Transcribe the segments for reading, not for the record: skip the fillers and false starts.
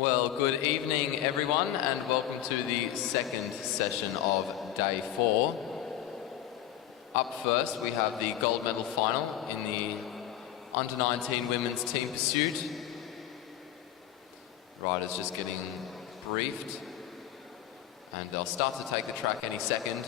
Well, good evening everyone and welcome to the second session of day 4. Up first we have the gold medal final in the under 19 women's team pursuit. Riders just getting briefed and they'll start to take the track any second.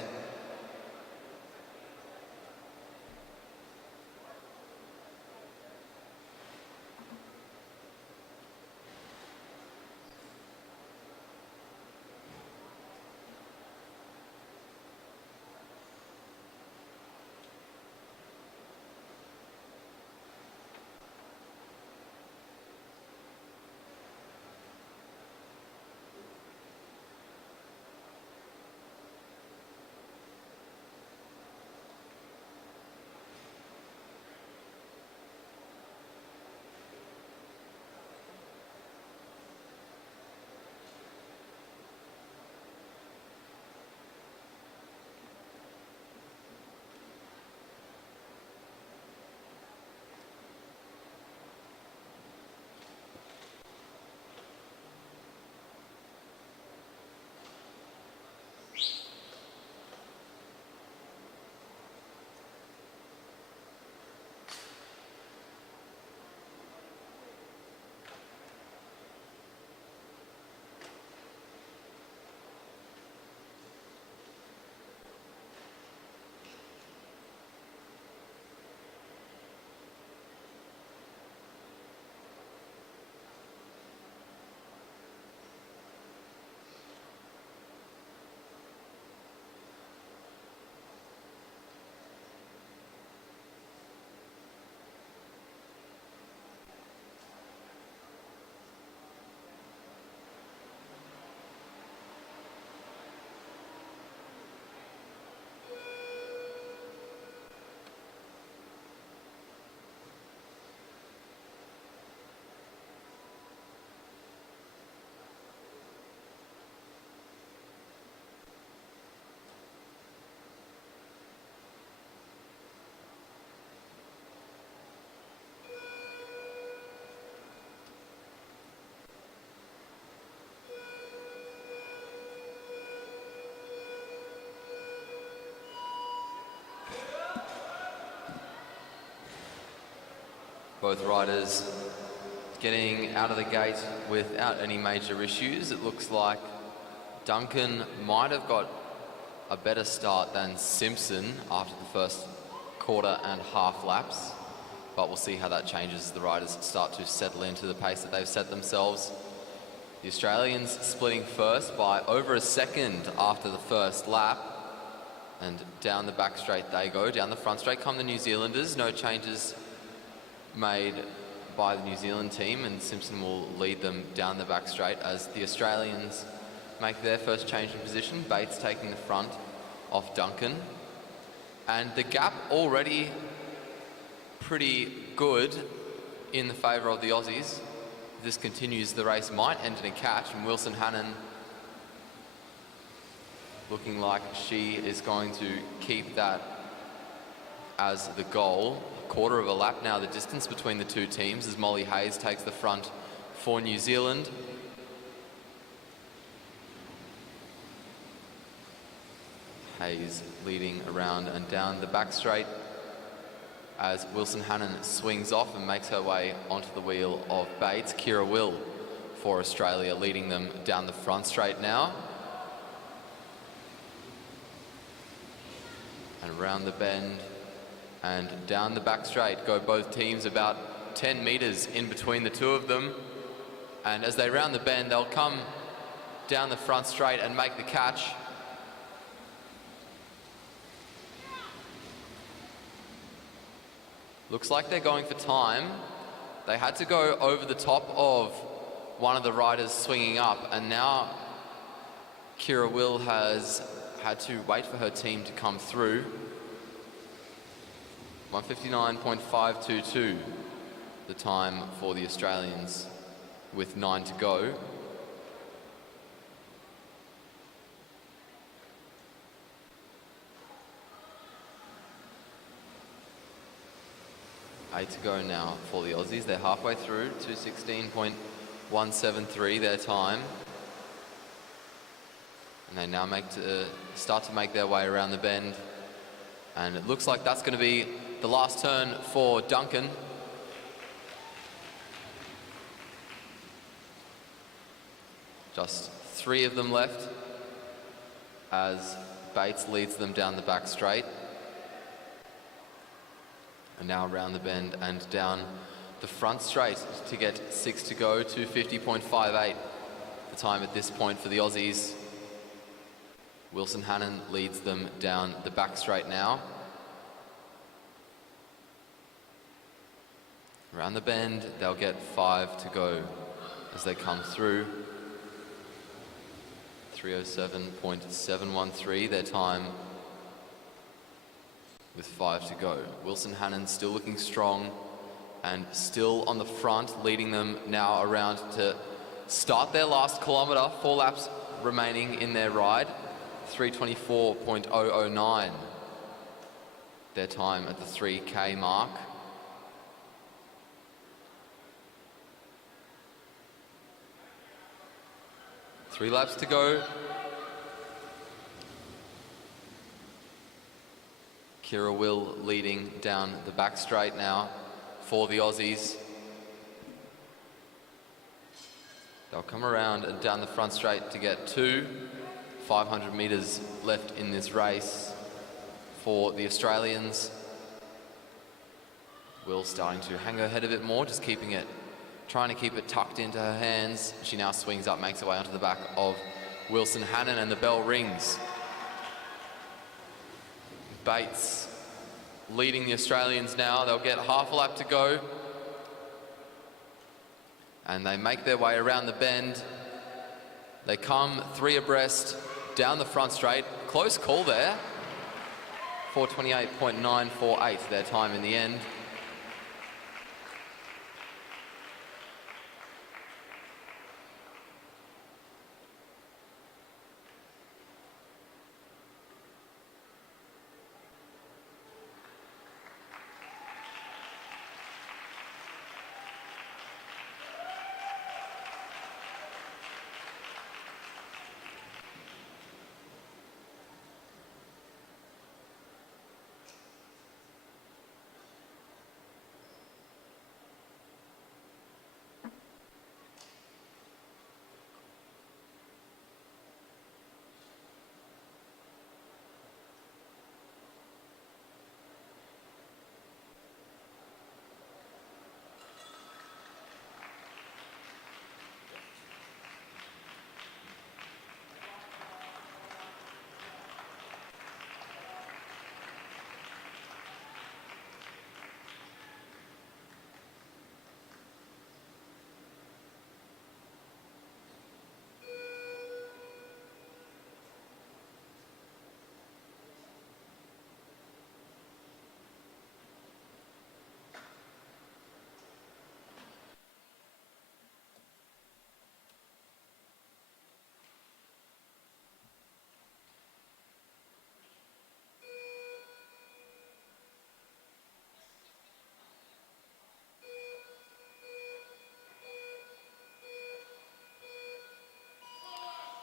Both riders getting out of the gate without any major issues. It looks like Duncan might have got a better start than Simpson after the first quarter and half laps, but we'll see how that changes as the riders start to settle into the pace that they've set themselves. The Australians splitting first by over a second after the first lap, and down the back straight they go. Down the front straight come the New Zealanders. No changes made by the New Zealand team, and Simpson will lead them down the back straight as the Australians make their first change in position. Bates taking the front off Duncan, and the gap already pretty good in the favour of the Aussies. If this continues, the race might end in a catch, and Wilson Hannon looking like she is going to keep that as the goal. Quarter of a lap now, the distance between the two teams, as Molly Hayes takes the front for New Zealand. Hayes leading around and down the back straight as Wilson Hannon swings off and makes her way onto the wheel of Bates. Kira Will for Australia leading them down the front straight now. And around the bend and down the back straight go both teams, about 10 metres in between the two of them. And as they round the bend, they'll come down the front straight and make the catch. Looks like they're going for time. They had to go over the top of one of the riders swinging up, and now Kira Will has had to wait for her team to come through. 1:59.522 the time for the Australians with 9 to go. 8 to go now for the Aussies. They're halfway through, 2:16.1 1:07.3 their time. And they now start to make their way around the bend. And it looks like that's going to be the last turn for Duncan. Just 3 of them left as Bates leads them down the back straight. And now around the bend and down the front straight to get 6 to go, 2:50.58 the time at this point for the Aussies. Wilson Hannon leads them down the back straight now. Around the bend, they'll get 5 to go as they come through. 3:07.713 their time with 5 to go. Wilson Hannon still looking strong and still on the front, leading them now around to start their last kilometre. 4 laps remaining in their ride. 3:24.009 their time at the 3K mark. Three laps to go. Kira Will leading down the back straight now for the Aussies. They'll come around and down the front straight to get 2. 500 metres left in this race for the Australians. Will starting to hang her head a bit more, just trying to keep it tucked into her hands. She now swings up, makes her way onto the back of Wilson Hannon, and the bell rings. Bates leading the Australians now. They'll get half a lap to go. And they make their way around the bend. They come 3 abreast down the front straight. Close call there. 4:28.948 their time in the end.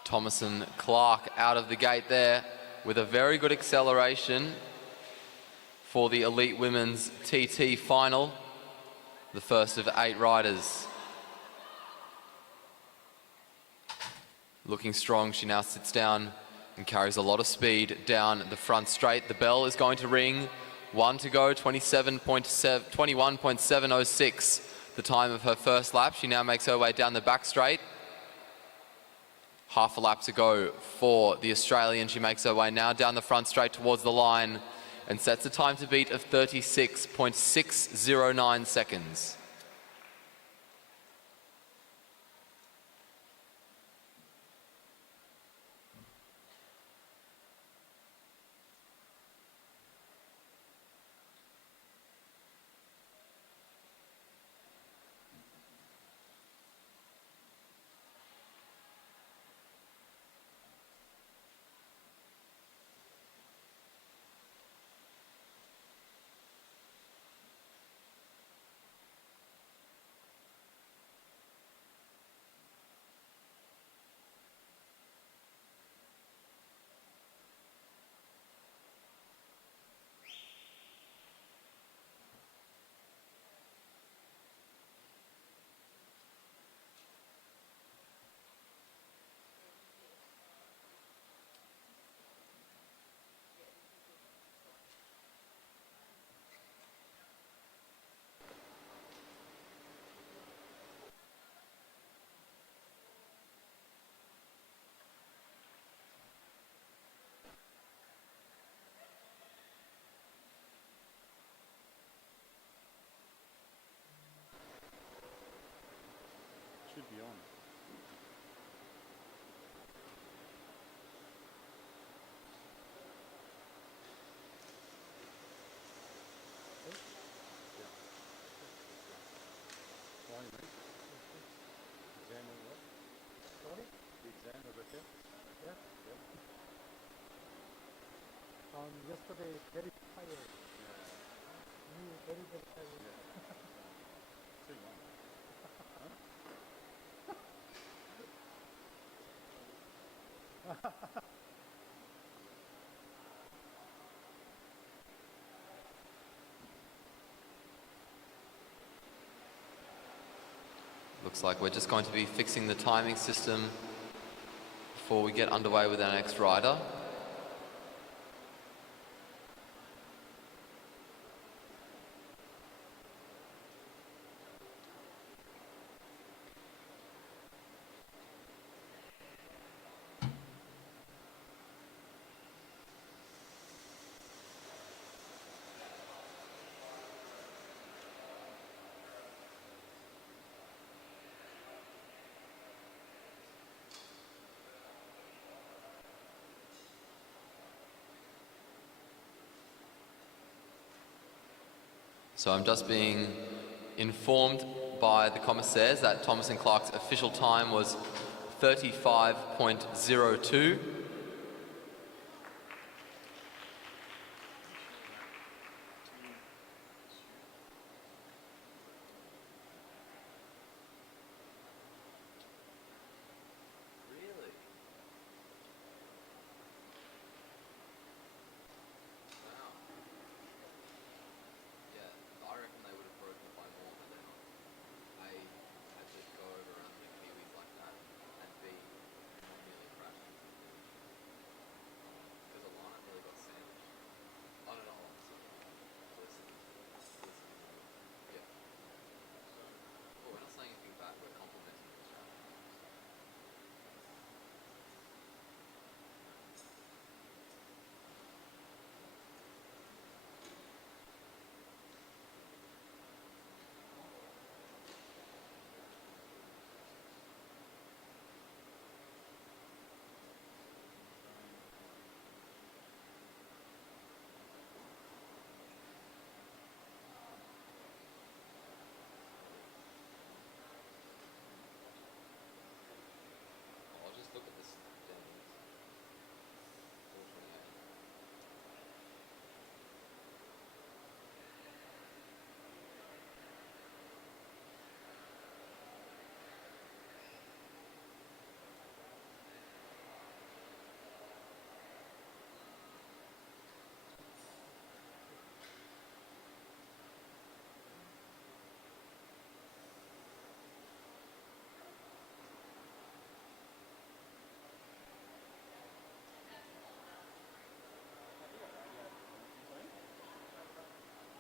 Thomason Clark out of the gate there with a very good acceleration for the Elite Women's TT final, the first of 8 riders. Looking strong, she now sits down and carries a lot of speed down the front straight. The bell is going to ring. 1 to go, 21.706 the time of her first lap. She now makes her way down the back straight. Half a lap to go for the Australian. She makes her way now down the front straight towards the line and sets a time to beat of 36.609 seconds. Yeah, yeah. Yesterday, very tired. You very, very tired. Too young. Looks like we're just going to be fixing the timing system before we get underway with our next rider. So I'm just being informed by the commissaires that Thomas and Clark's official time was 35.02. Really? Wow. Yeah, I reckon they would have broken it by more had they not. A, had to go over around the Kiwis like that, and B, not nearly crashed. Because Alana really got sandwiched. Oh, no, not Alana, sorry. Listen. Yeah. Well, we're not saying anything bad, we're complimenting the Australian. I'll just look at this standings. 428.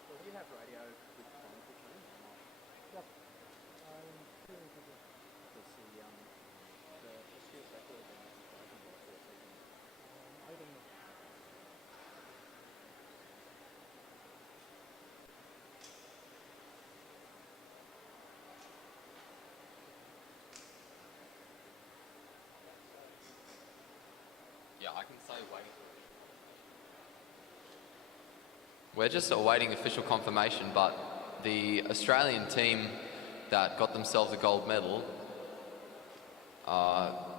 So do you have radio with times to change or not? Yep. I'm still into this. Because the Australian record is broken by 4 seconds. I don't know. Yeah, I can say wait. We're just awaiting official confirmation, but the Australian team that got themselves a gold medal,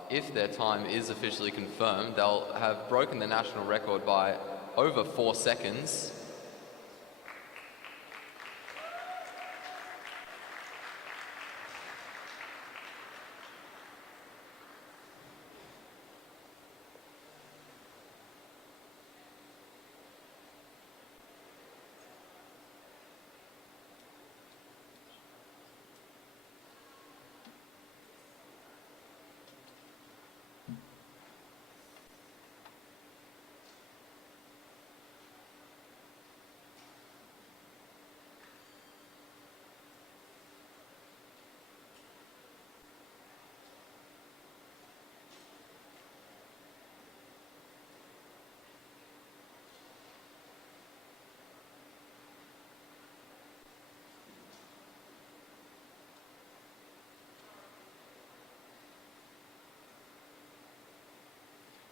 if their time is officially confirmed, they'll have broken the national record by over 4 seconds.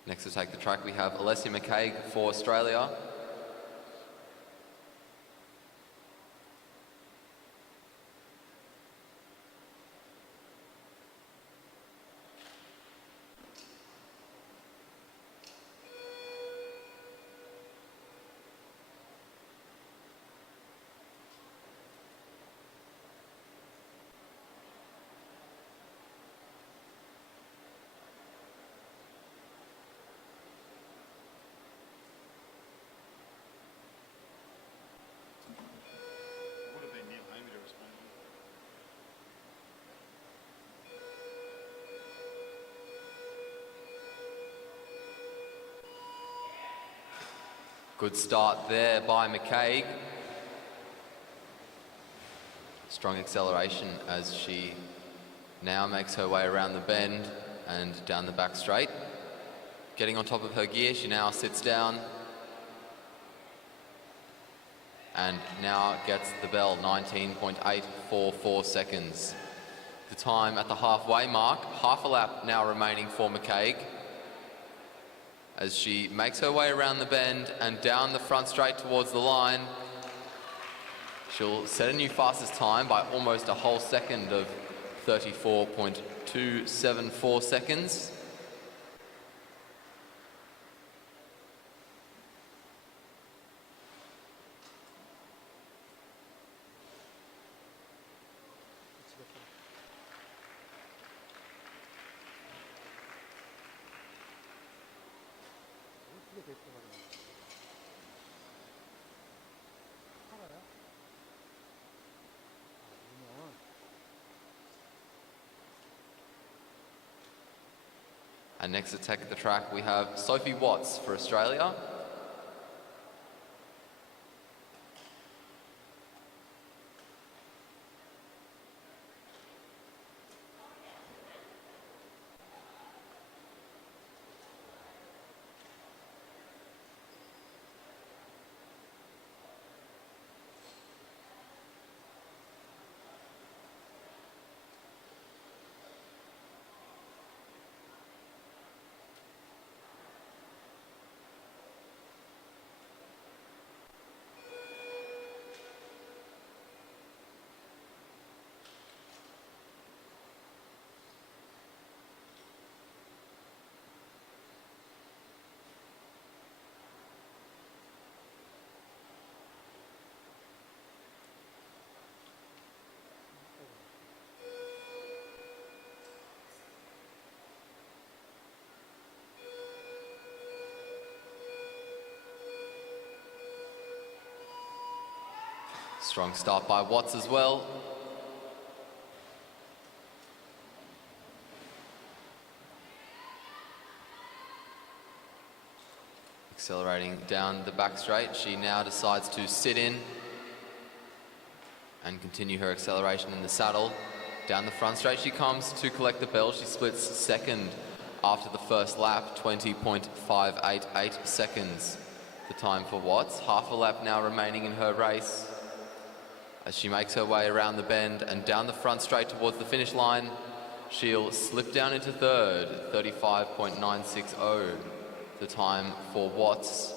Next to take the track, we have Alessia McCaig for Australia. Good start there by McCaig. Strong acceleration as she now makes her way around the bend and down the back straight. Getting on top of her gear, she now sits down and now gets the bell, 19.844 seconds. The time at the halfway mark, half a lap now remaining for McCaig as she makes her way around the bend and down the front straight towards the line. She'll set a new fastest time by almost a whole second of 34.274 seconds. 어떻게 될거 같아요? 살아요? 아, 운영은 And next to take the track, we have Sophie Watts for Australia. Strong start by Watts as well. Accelerating down the back straight, she now decides to sit in and continue her acceleration in the saddle. Down the front straight she comes to collect the bell. She splits second after the first lap, 20.588 seconds. The time for Watts. Half a lap now remaining in her race. As she makes her way around the bend and down the front straight towards the finish line, she'll slip down into third, 35.960. The time for Watts.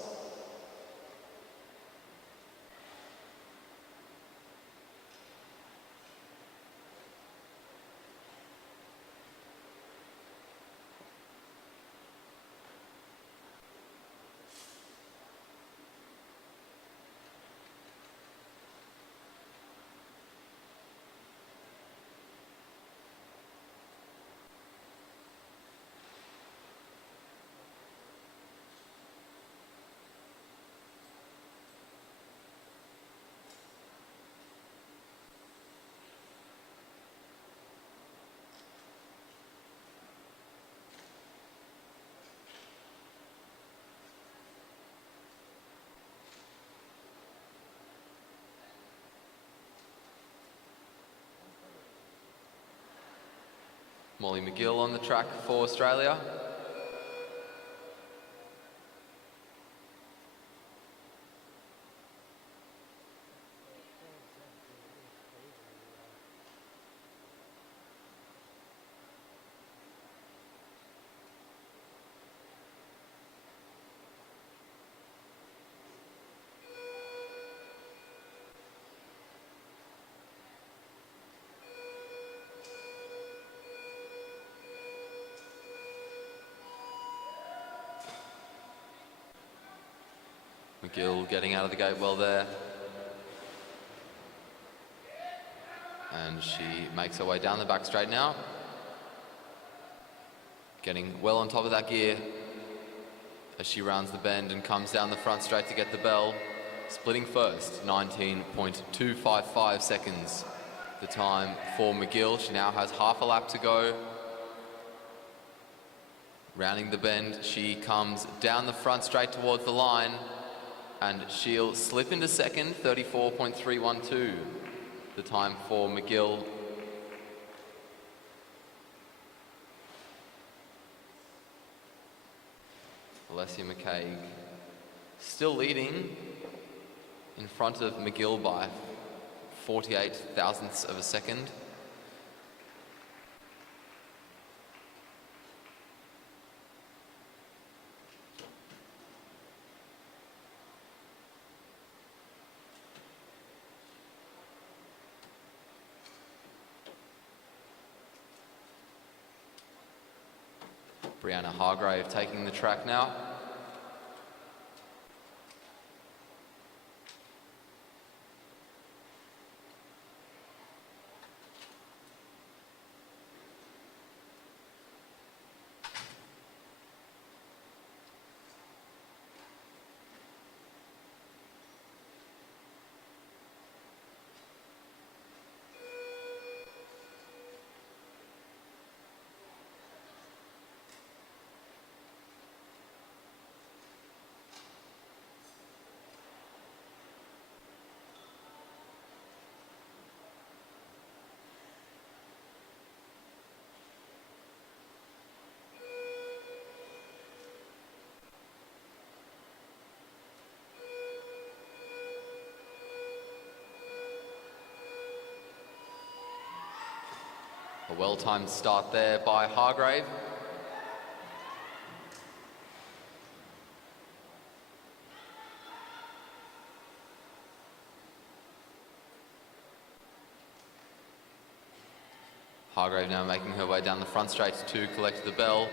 Molly McGill on the track for Australia. McGill getting out of the gate well there. And she makes her way down the back straight now. Getting well on top of that gear as she rounds the bend and comes down the front straight to get the bell. Splitting first, 19.255 seconds. The time for McGill. She now has half a lap to go. Rounding the bend, she comes down the front straight towards the line. And she'll slip into second, 34.312. The time for McGill. Alessia McCaig still leading in front of McGill by 48 thousandths of a second. Brianna Hargrave taking the track now. A well-timed start there by Hargrave. Hargrave now making her way down the front straight to collect the bell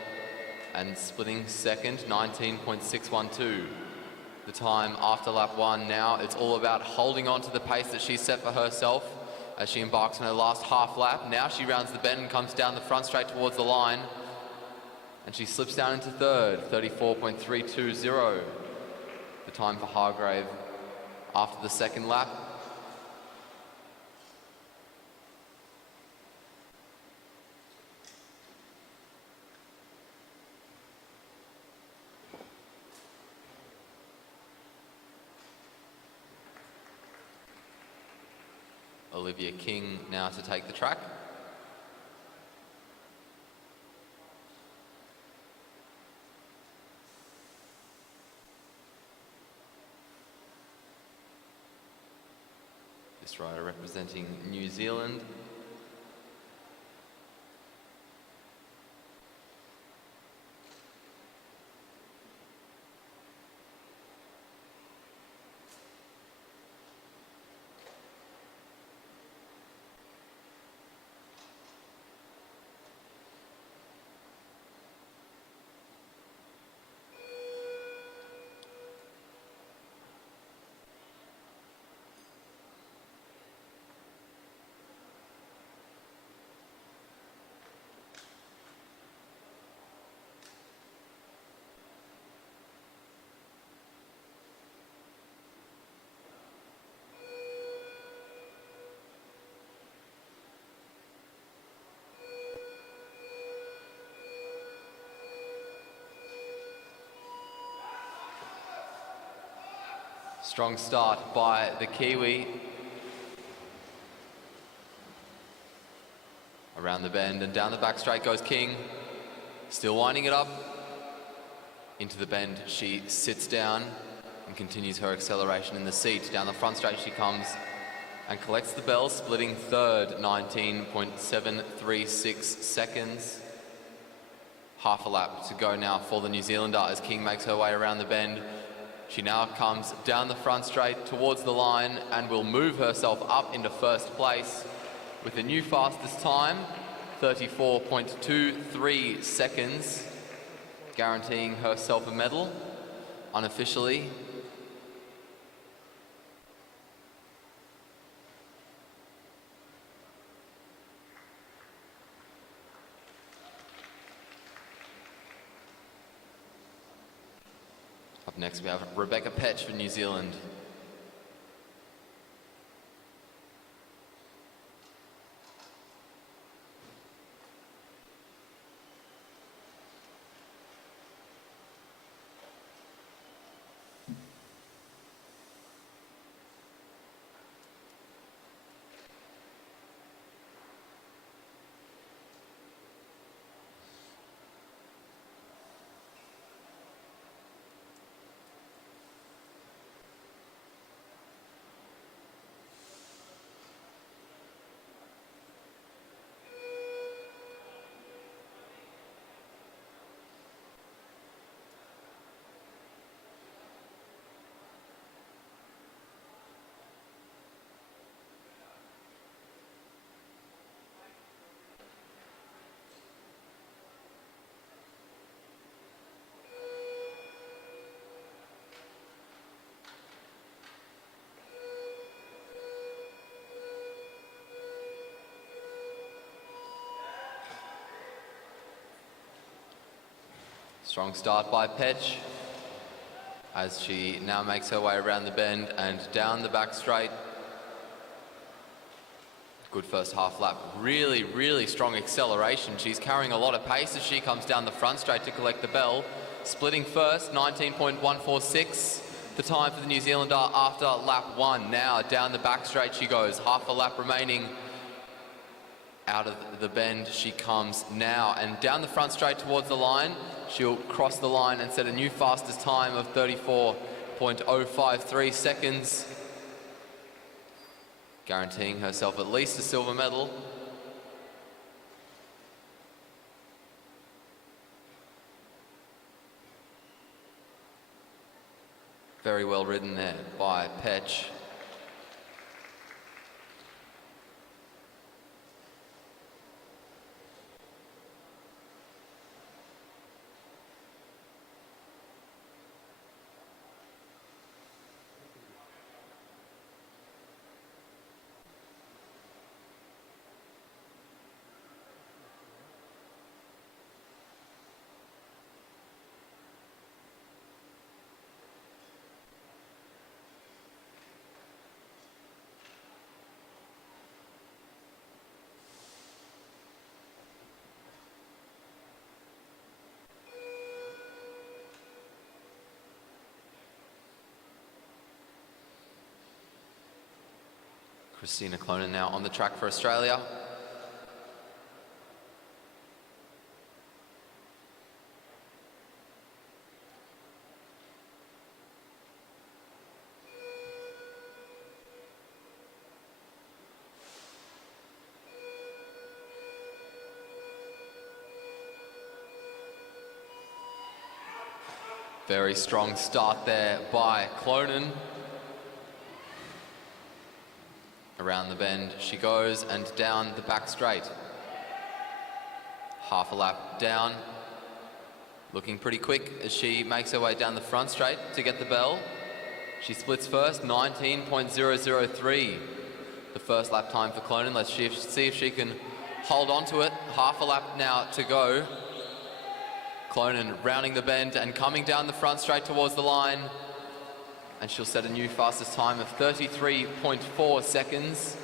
and splitting second, 19.612. The time after lap one now, it's all about holding on to the pace that she set for herself as she embarks on her last half lap. Now she rounds the bend and comes down the front straight towards the line. And she slips down into third, 34.320. The time for Hargrave after the second lap. Olivia King now to take the track. This rider representing New Zealand. Strong start by the Kiwi. Around the bend and down the back straight goes King. Still winding it up. Into the bend she sits down and continues her acceleration in the seat. Down the front straight she comes and collects the bell, splitting third, 19.736 seconds. Half a lap to go now for the New Zealander as King makes her way around the bend. She now comes down the front straight towards the line and will move herself up into first place with a new fastest time, 34.23 seconds, guaranteeing herself a medal unofficially. Up next we have Rebecca Petch for New Zealand. Strong start by Petch as she now makes her way around the bend and down the back straight. Good first half lap. Really, really strong acceleration. She's carrying a lot of pace as she comes down the front straight to collect the bell. Splitting first, 19.146. The time for the New Zealander after lap 1. Now down the back straight she goes. Half a lap remaining. Out of the bend she comes now, and down the front straight towards the line. She'll cross the line and set a new fastest time of 34.053 seconds, guaranteeing herself at least a silver medal. Very well ridden there by Petch. Christina Clonan now on the track for Australia. Very strong start there by Clonan. Around the bend she goes and down the back straight. Half a lap down. Looking pretty quick as she makes her way down the front straight to get the bell. She splits first, 19.003. The first lap time for Clonan. Let's see if she can hold on to it. Half a lap now to go. Clonan rounding the bend and coming down the front straight towards the line. And she'll set a new fastest time of 33.4 seconds.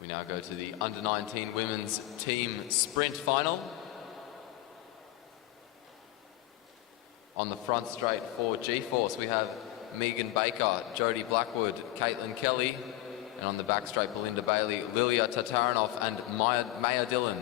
We now go to the under-19 women's team sprint final. On the front straight for G-Force, we have Megan Baker, Jodie Blackwood, Caitlin Kelly, and on the back straight, Belinda Bailey, Lilia Tatarinov, and Maya Dillon.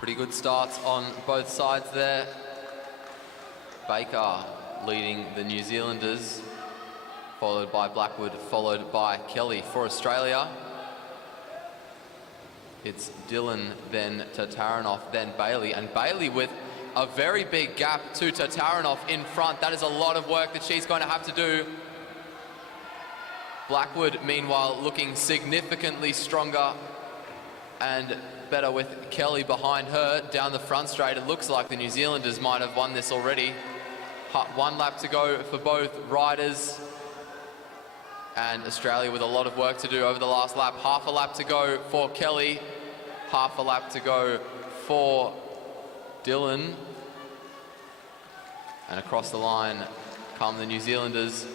Pretty good starts on both sides there. Baker leading the New Zealanders, followed by Blackwood, followed by Kelly. For Australia, it's Dylan, then Tataranoff, then Bailey. And Bailey with a very big gap to Tataranoff in front. That is a lot of work that she's going to have to do. Blackwood, meanwhile, looking significantly stronger and better with Kelly behind her down the front straight. It looks like the New Zealanders might have won this already. 1 lap to go for both riders. And Australia with a lot of work to do over the last lap. Half a lap to go for Kelly. Half a lap to go for Dylan. And across the line come the New Zealanders.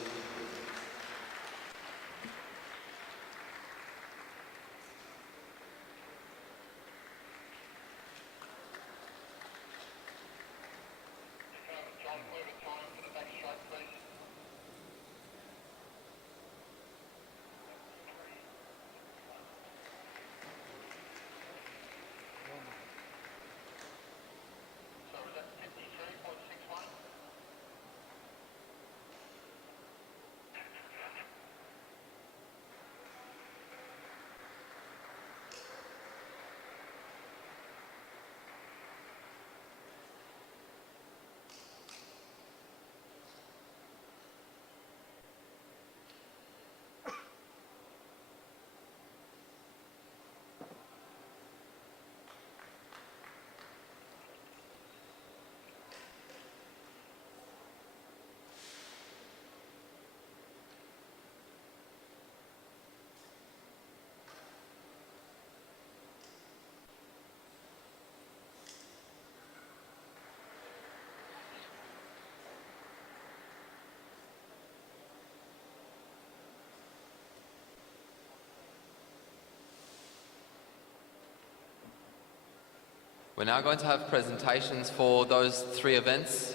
We're now going to have presentations for those 3 events.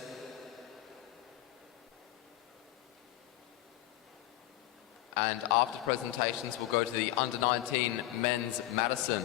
And after presentations, we'll go to the under-19 men's Madison.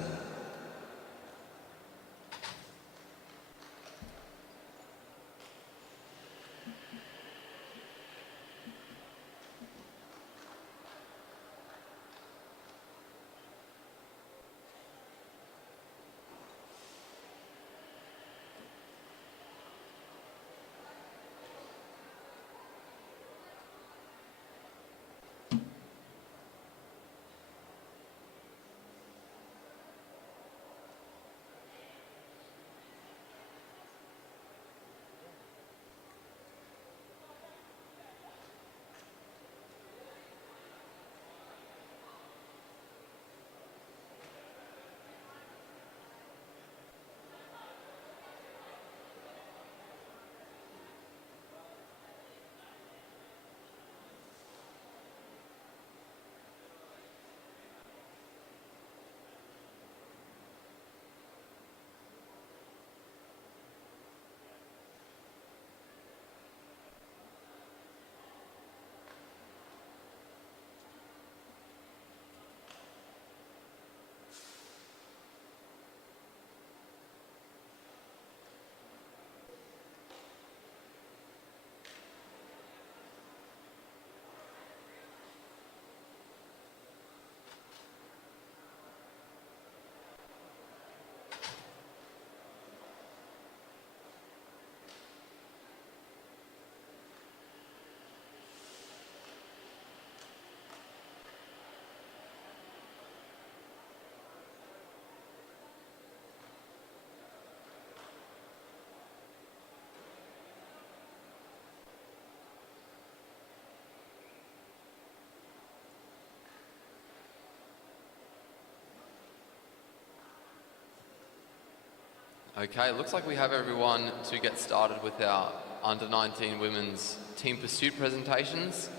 Okay, it looks like we have everyone to get started with our under-19 women's team pursuit presentations.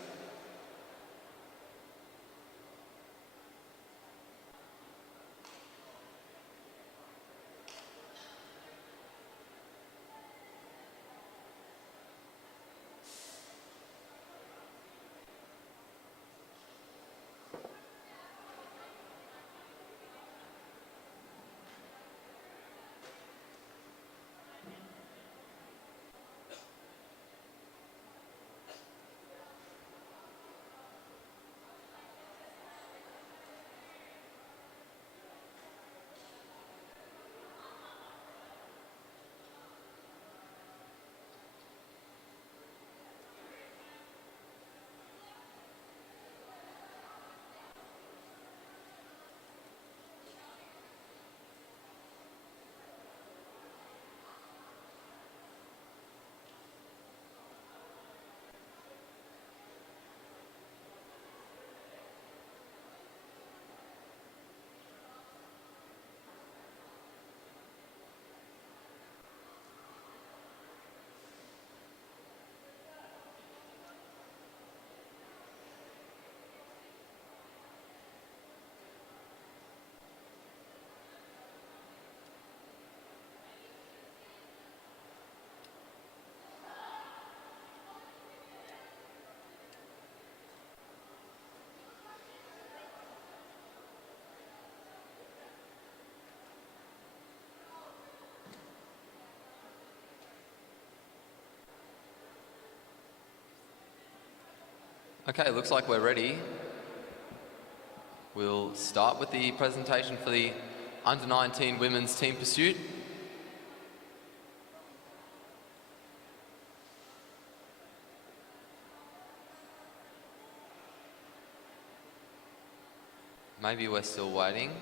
Okay, looks like we're ready. We'll start with the presentation for the under-19 women's team pursuit. Maybe we're still waiting.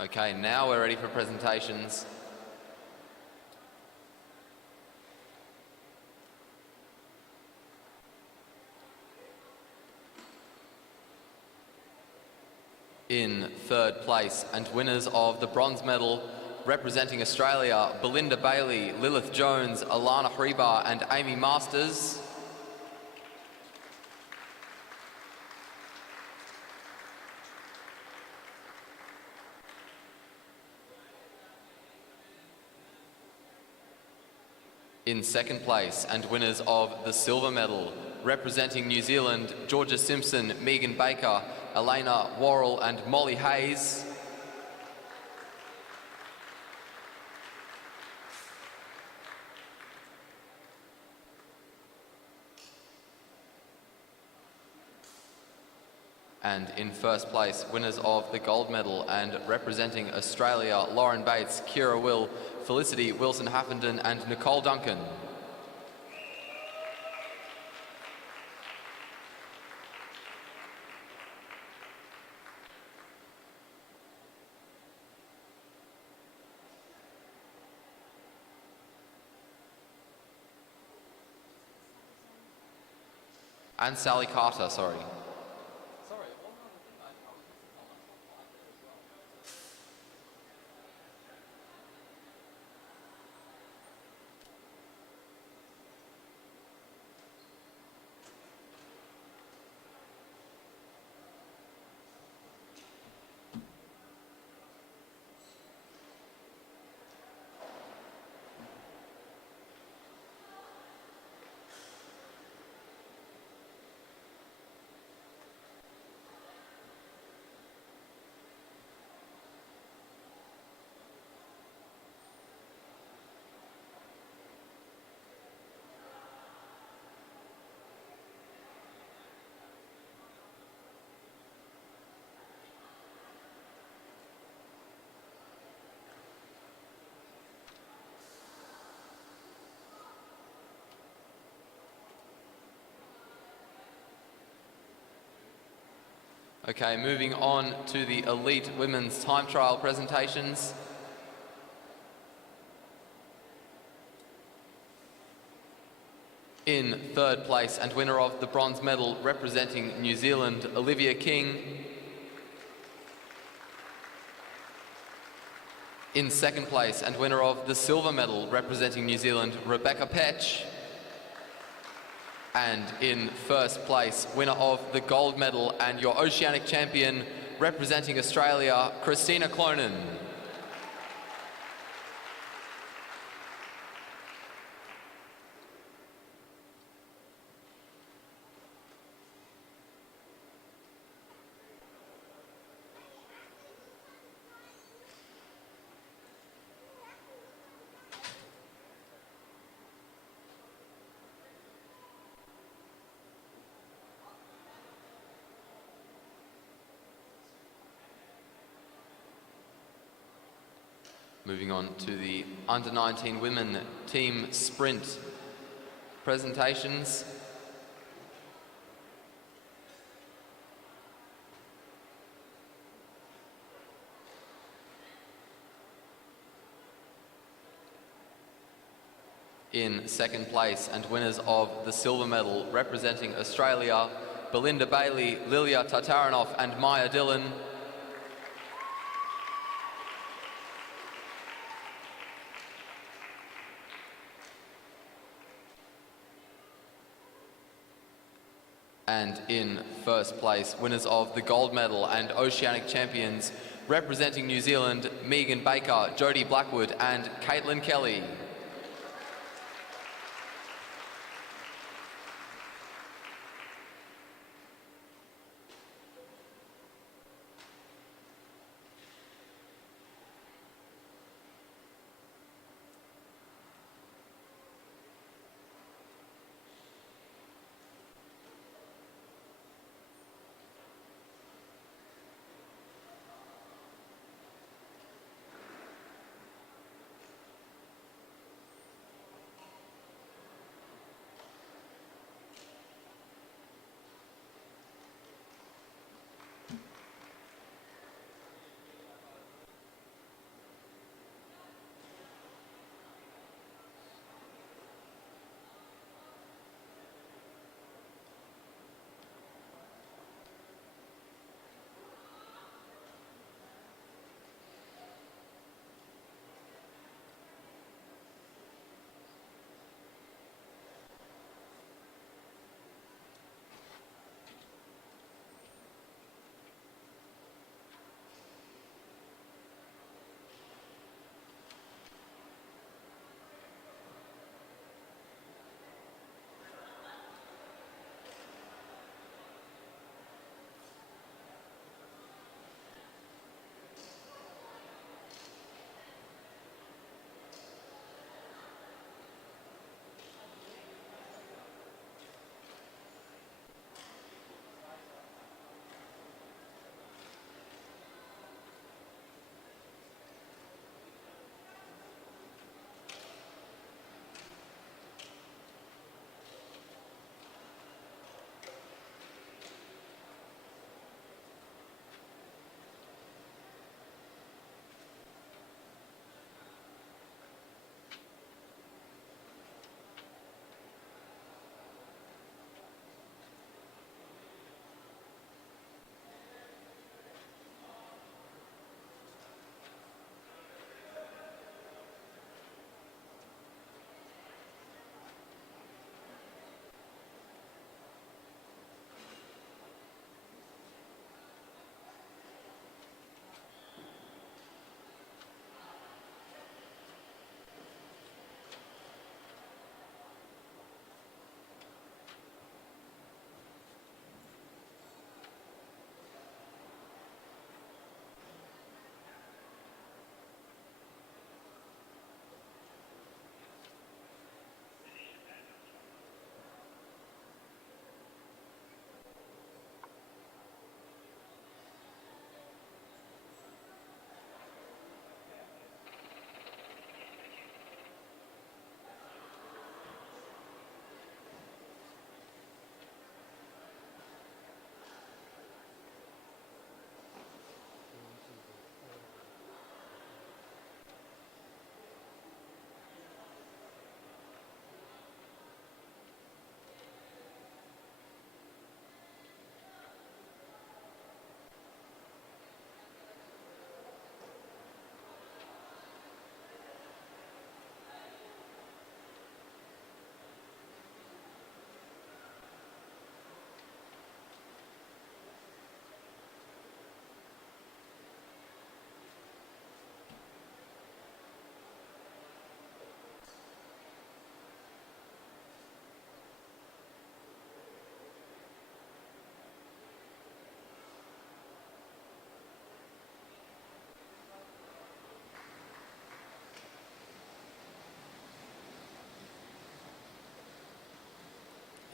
Okay, now we're ready for presentations. In third place and winners of the bronze medal representing Australia, Belinda Bailey, Lilith Jones, Alana Hribar and Amy Masters. In second place and winners of the silver medal representing New Zealand, Georgia Simpson, Megan Baker, Elena Worrell and Molly Hayes. And in first place, winners of the gold medal and representing Australia, Lauren Bates, Kira Will, Felicity Wilson-Haffenden and Nicole Duncan. And Sally Carter, sorry. Okay, moving on to the elite women's time trial presentations. In third place and winner of the bronze medal representing New Zealand, Olivia King. In second place and winner of the silver medal representing New Zealand, Rebecca Petch. And in first place, winner of the gold medal and your Oceanic champion representing Australia, Christina Clonan. Moving on to the under-19 women team sprint presentations. In second place and winners of the silver medal representing Australia, Belinda Bailey, Lilia Tatarinov and Maya Dillon. And in first place, winners of the gold medal and Oceanic champions representing New Zealand, Megan Baker, Jodie Blackwood and Caitlin Kelly.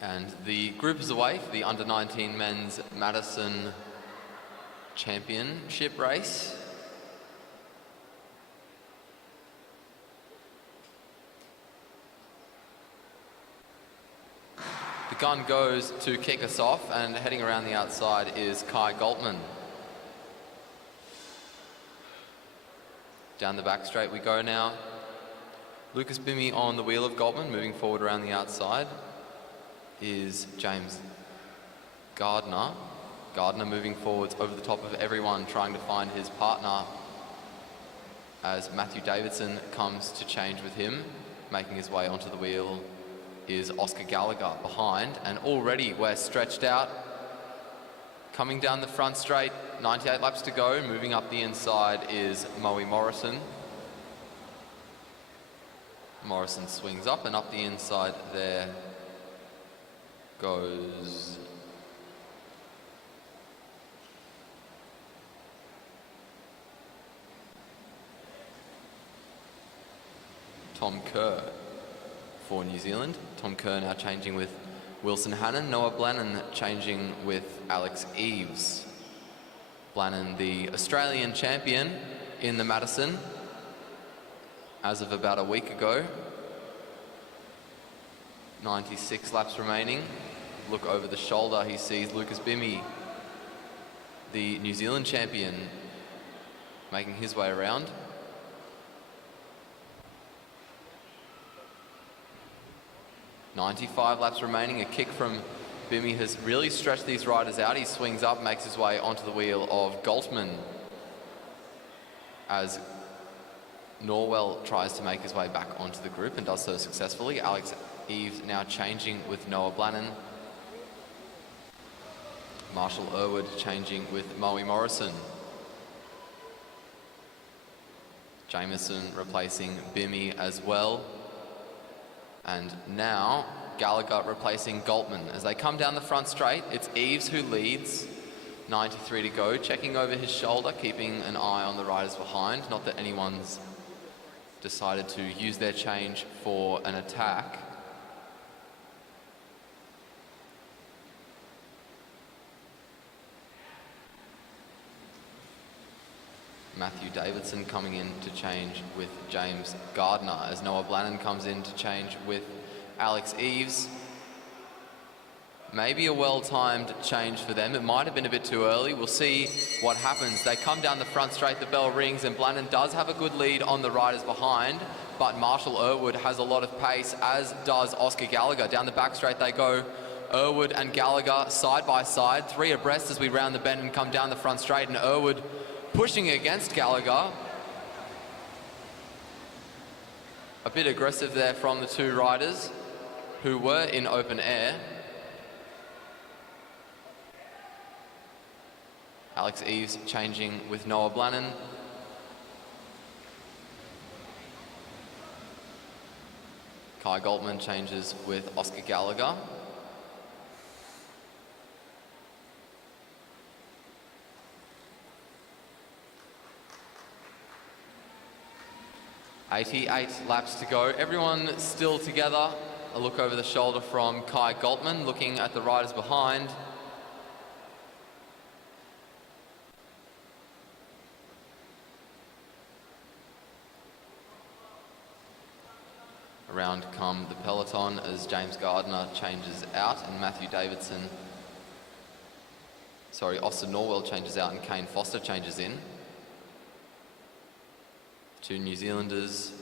And the group is away for the under-19 men's Madison championship race. The gun goes to kick us off, and heading around the outside is Kai Goltman. Down the back straight we go now. Lucas Bimmy on the wheel of Goldman, moving forward around the outside is James Gardner. Gardner moving forwards over the top of everyone, trying to find his partner as Matthew Davidson comes to change with him. Making his way onto the wheel is Oscar Gallagher behind, and already we're stretched out. Coming down the front straight, 98 laps to go. Moving up the inside is Moe Morrison. Morrison swings up, and up the inside there goes Tom Kerr for New Zealand. Tom Kerr now changing with Wilson Hannon. Noah Blannon changing with Alex Eves. Blannon, the Australian champion in the Madison as of about a week ago. 96 laps remaining. Look over the shoulder, he sees Lucas Bimmy, the New Zealand champion, making his way around. .95 laps remaining. A kick from Bimmy has really stretched these riders out. He swings up, makes his way onto the wheel of Galtman as Norwell tries to make his way back onto the group and does so successfully. Alex Eves now changing with Noah Blannon. Marshall Irwood changing with Moe Morrison. Jameson replacing Bimmy as well. And now Gallagher replacing Galtman. As they come down the front straight, it's Eves who leads. 93 to go, checking over his shoulder, keeping an eye on the riders behind. Not that anyone's decided to use their change for an attack. Matthew Davidson coming in to change with James Gardner as Noah Blannon comes in to change with Alex Eves. Maybe a well-timed change for them. It might have been a bit too early. We'll see what happens. They come down the front straight, the bell rings, and Blannon does have a good lead on the riders behind, but Marshall Irwood has a lot of pace, as does Oscar Gallagher. Down the back straight they go. Irwood and Gallagher side by side, three abreast as we round the bend and come down the front straight, and Irwood pushing against Gallagher. A bit aggressive there from the two riders who were in open air. Alex Eves changing with Noah Blannon. Kai Galtman changes with Oscar Gallagher. .88 laps to go. Everyone still together. A look over the shoulder from Kai Galtman, looking at the riders behind. Around come the peloton as James Gardner changes out and Austin Norwell changes out and Kane Foster changes in. Two New Zealanders,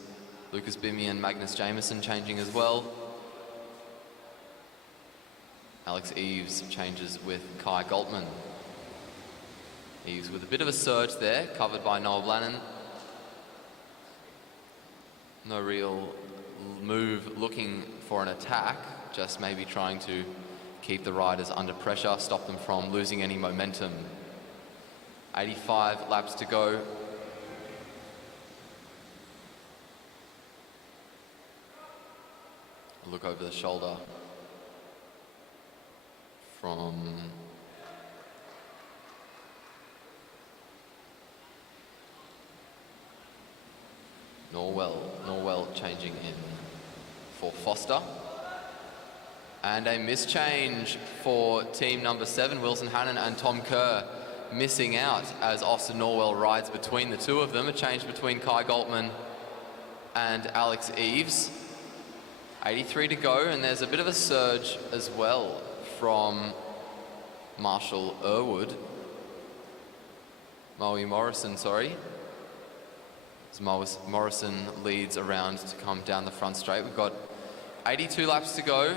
Lucas Bimmy and Magnus Jameson changing as well. Alex Eves changes with Kai Galtman. Eves with a bit of a surge there, covered by Noah Blannon. No real move looking for an attack, just maybe trying to keep the riders under pressure, stop them from losing any momentum. 85 laps to go. Look over the shoulder from Norwell changing in for Foster. And a mischange for team number 7, Wilson Hannon and Tom Kerr missing out as Austin Norwell rides between the two of them. A change between Kai Galtman and Alex Eves. 83 to go, and there's a bit of a surge as well from Marshall Irwood. Moe Morrison, sorry. as Morrison leads around to come down the front straight. We've got 82 laps to go.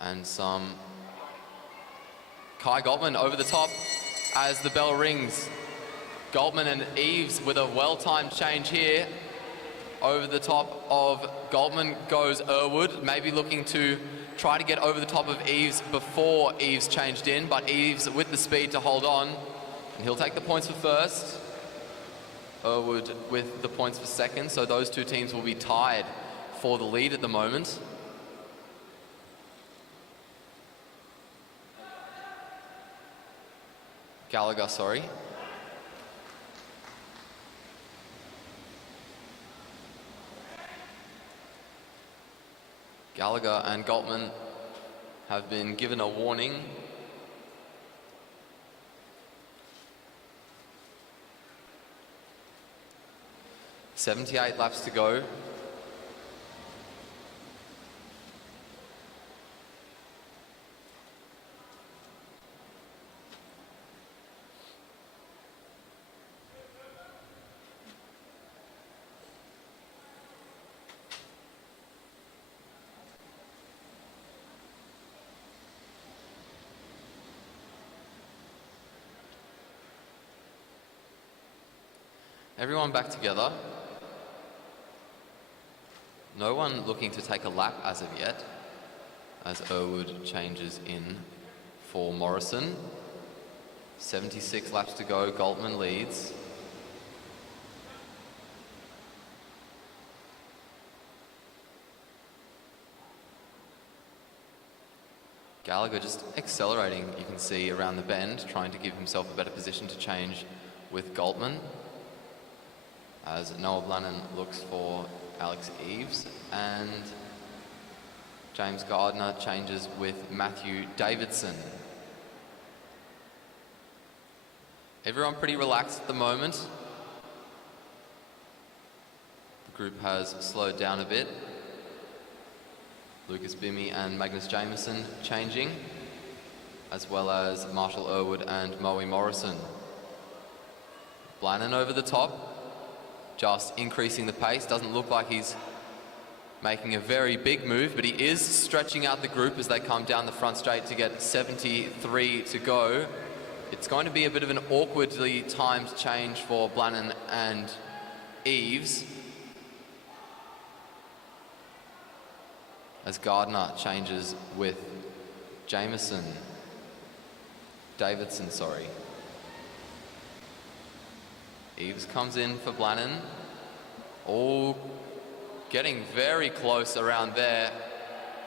And some Kai Goldman over the top as the bell rings. Goldman and Eves with a well-timed change here. Over the top of Goldman goes Irwood, maybe looking to try to get over the top of Eves before Eves changed in, but Eves with the speed to hold on. And he'll take the points for first. Irwood with the points for second, so those two teams will be tied for the lead at the moment. Gallagher, sorry. Gallagher and Goldman have been given a warning. .78 laps to go. Everyone back together. No one looking to take a lap as of yet, as Irwood changes in for Morrison. 76 laps to go, Goldman leads. Gallagher just accelerating, you can see, around the bend, trying to give himself a better position to change with Goldman. As Noah Blannon looks for Alex Eves, and James Gardner changes with Matthew Davidson. Everyone pretty relaxed at the moment. The group has slowed down a bit. Lucas Bimmy and Magnus Jameson changing, as well as Marshall Irwood and Moe Morrison. Blannon over the top, just increasing the pace. Doesn't look like he's making a very big move, but he is stretching out the group as they come down the front straight to get 73 to go. It's going to be a bit of an awkwardly timed change for Blannon and Eves, as Gardner changes with Davidson, sorry. Eves comes in for Blannon. All getting very close around there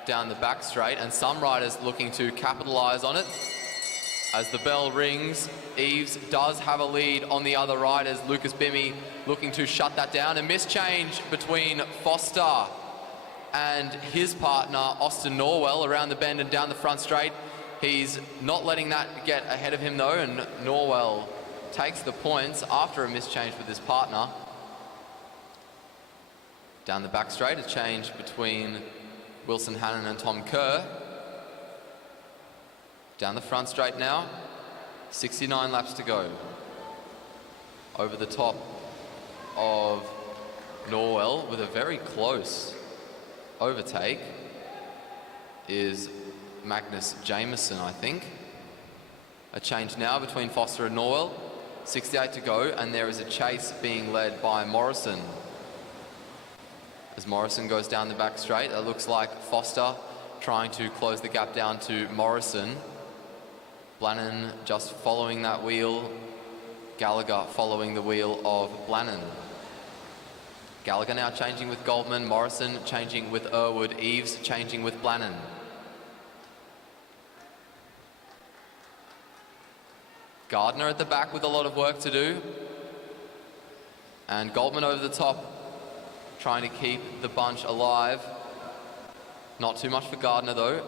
down the back straight, and some riders looking to capitalize on it. As the bell rings, Eves does have a lead on the other riders. Lucas Bimmy looking to shut that down. A mischange between Foster and his partner, Austin Norwell, around the bend and down the front straight. He's not letting that get ahead of him though, and Norwell takes the points after a mischange with his partner. Down the back straight, a change between Wilson Hannon and Tom Kerr. Down the front straight now, 69 laps to go. Over the top of Norwell with a very close overtake is Magnus Jameson, I think. A change now between Foster and Norwell. 68 to go, and there is a chase being led by Morrison. As Morrison goes down the back straight, it looks like Foster trying to close the gap down to Morrison. Blannon just following that wheel. Gallagher following the wheel of Blannon. Gallagher now changing with Goldman. Morrison changing with Irwood. Eves changing with Blannon. Gardner at the back with a lot of work to do. And Goldman over the top, trying to keep the bunch alive. Not too much for Gardner though.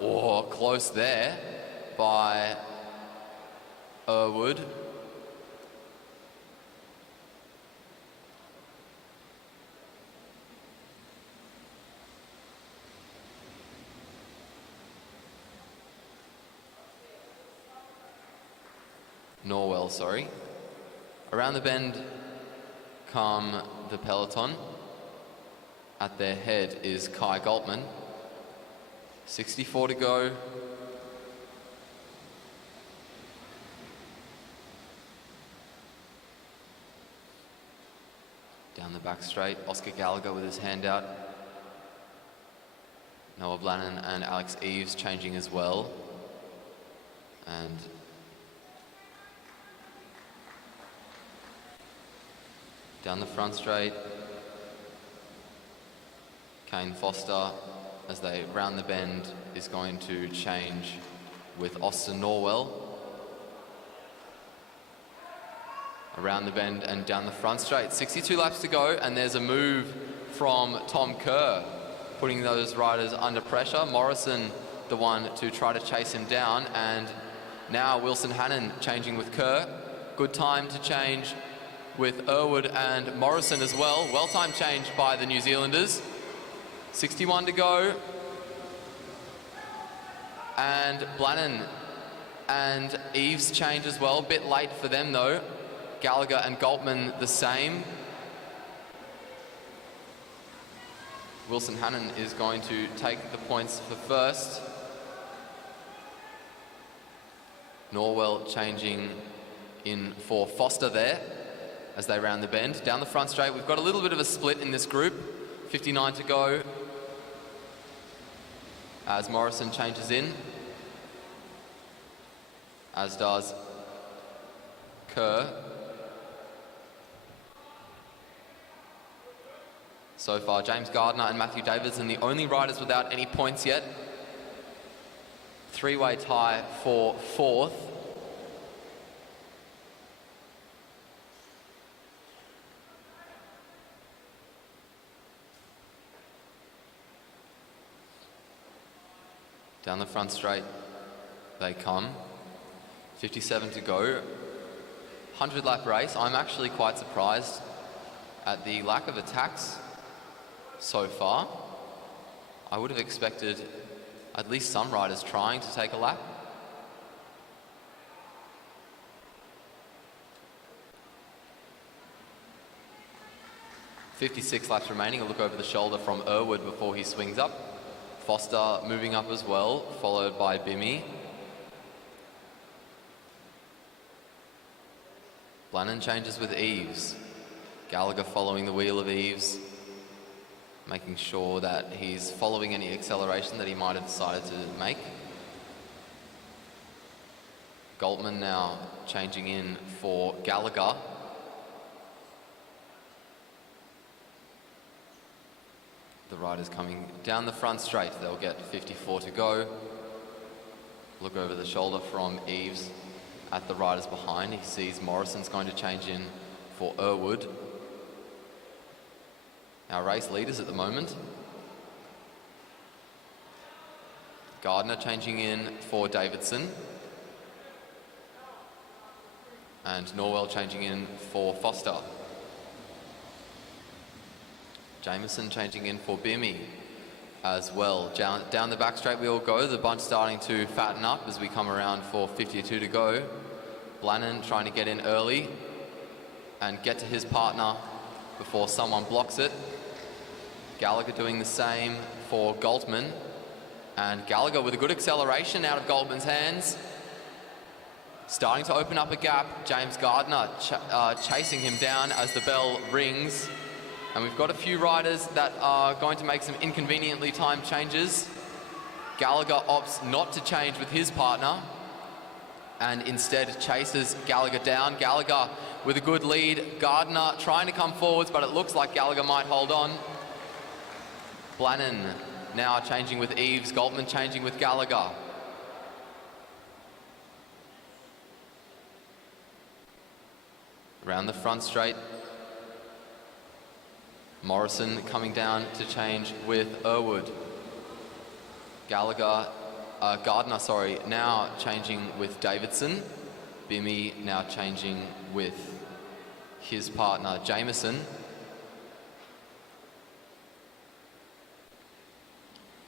Oh, close there by Irwood. Norwell, sorry. Around the bend come the peloton. At their head is Kai Goltman. 64 to go. Down the back straight, Oscar Gallagher with his hand out. Noah Blannon and Alex Eves changing as well. And down the front straight, Kane Foster, as they round the bend, is going to change with Austin Norwell. Around the bend and down the front straight. 62 laps to go, and there's a move from Tom Kerr, putting those riders under pressure. Morrison, the one to try to chase him down, and now Wilson Hannon changing with Kerr. Good time to change with Irwood and Morrison as well. Well-timed change by the New Zealanders. 61 to go. And Blannon and Eves change as well. Bit late for them though. Gallagher and Goltman the same. Wilson Hannon is going to take the points for first. Norwell changing in for Foster there as they round the bend. Down the front straight, we've got a little bit of a split in this group. 59 to go as Morrison changes in, as does Kerr. So far, James Gardner and Matthew Davidson, the only riders without any points yet. Three-way tie for fourth. Down the front straight they come. 57 to go. 100-lap race. I'm actually quite surprised at the lack of attacks so far. I would have expected at least some riders trying to take a lap. .56 laps remaining. A look over the shoulder from Irwood before he swings up. Foster moving up as well, followed by Bimmy. Blannon changes with Eves. Gallagher following the wheel of Eves, making sure that he's following any acceleration that he might have decided to make. Goltman now changing in for Gallagher. The riders coming down the front straight. They'll get 54 to go. Look over the shoulder from Eves at the riders behind. He sees Morrison's going to change in for Irwood. Our race leaders at the moment. Gardner changing in for Davidson. And Norwell changing in for Foster. Jameson changing in for Bimmy as well. Down the back straight we all go. The bunch starting to fatten up as we come around for 52 to go. Blannon trying to get in early and get to his partner before someone blocks it. Gallagher doing the same for Goltman. And Gallagher with a good acceleration out of Goltman's hands. Starting to open up a gap. James Gardner chasing him down as the bell rings. And we've got a few riders that are going to make some inconveniently timed changes. Gallagher opts not to change with his partner and instead chases Gallagher down. Gallagher with a good lead. Gardner trying to come forwards, but it looks like Gallagher might hold on. Blannon now changing with Eves. Goltman changing with Gallagher. Around the front straight. Morrison coming down to change with Irwood. Gardner, now changing with Davidson. Bimmy now changing with his partner, Jameson.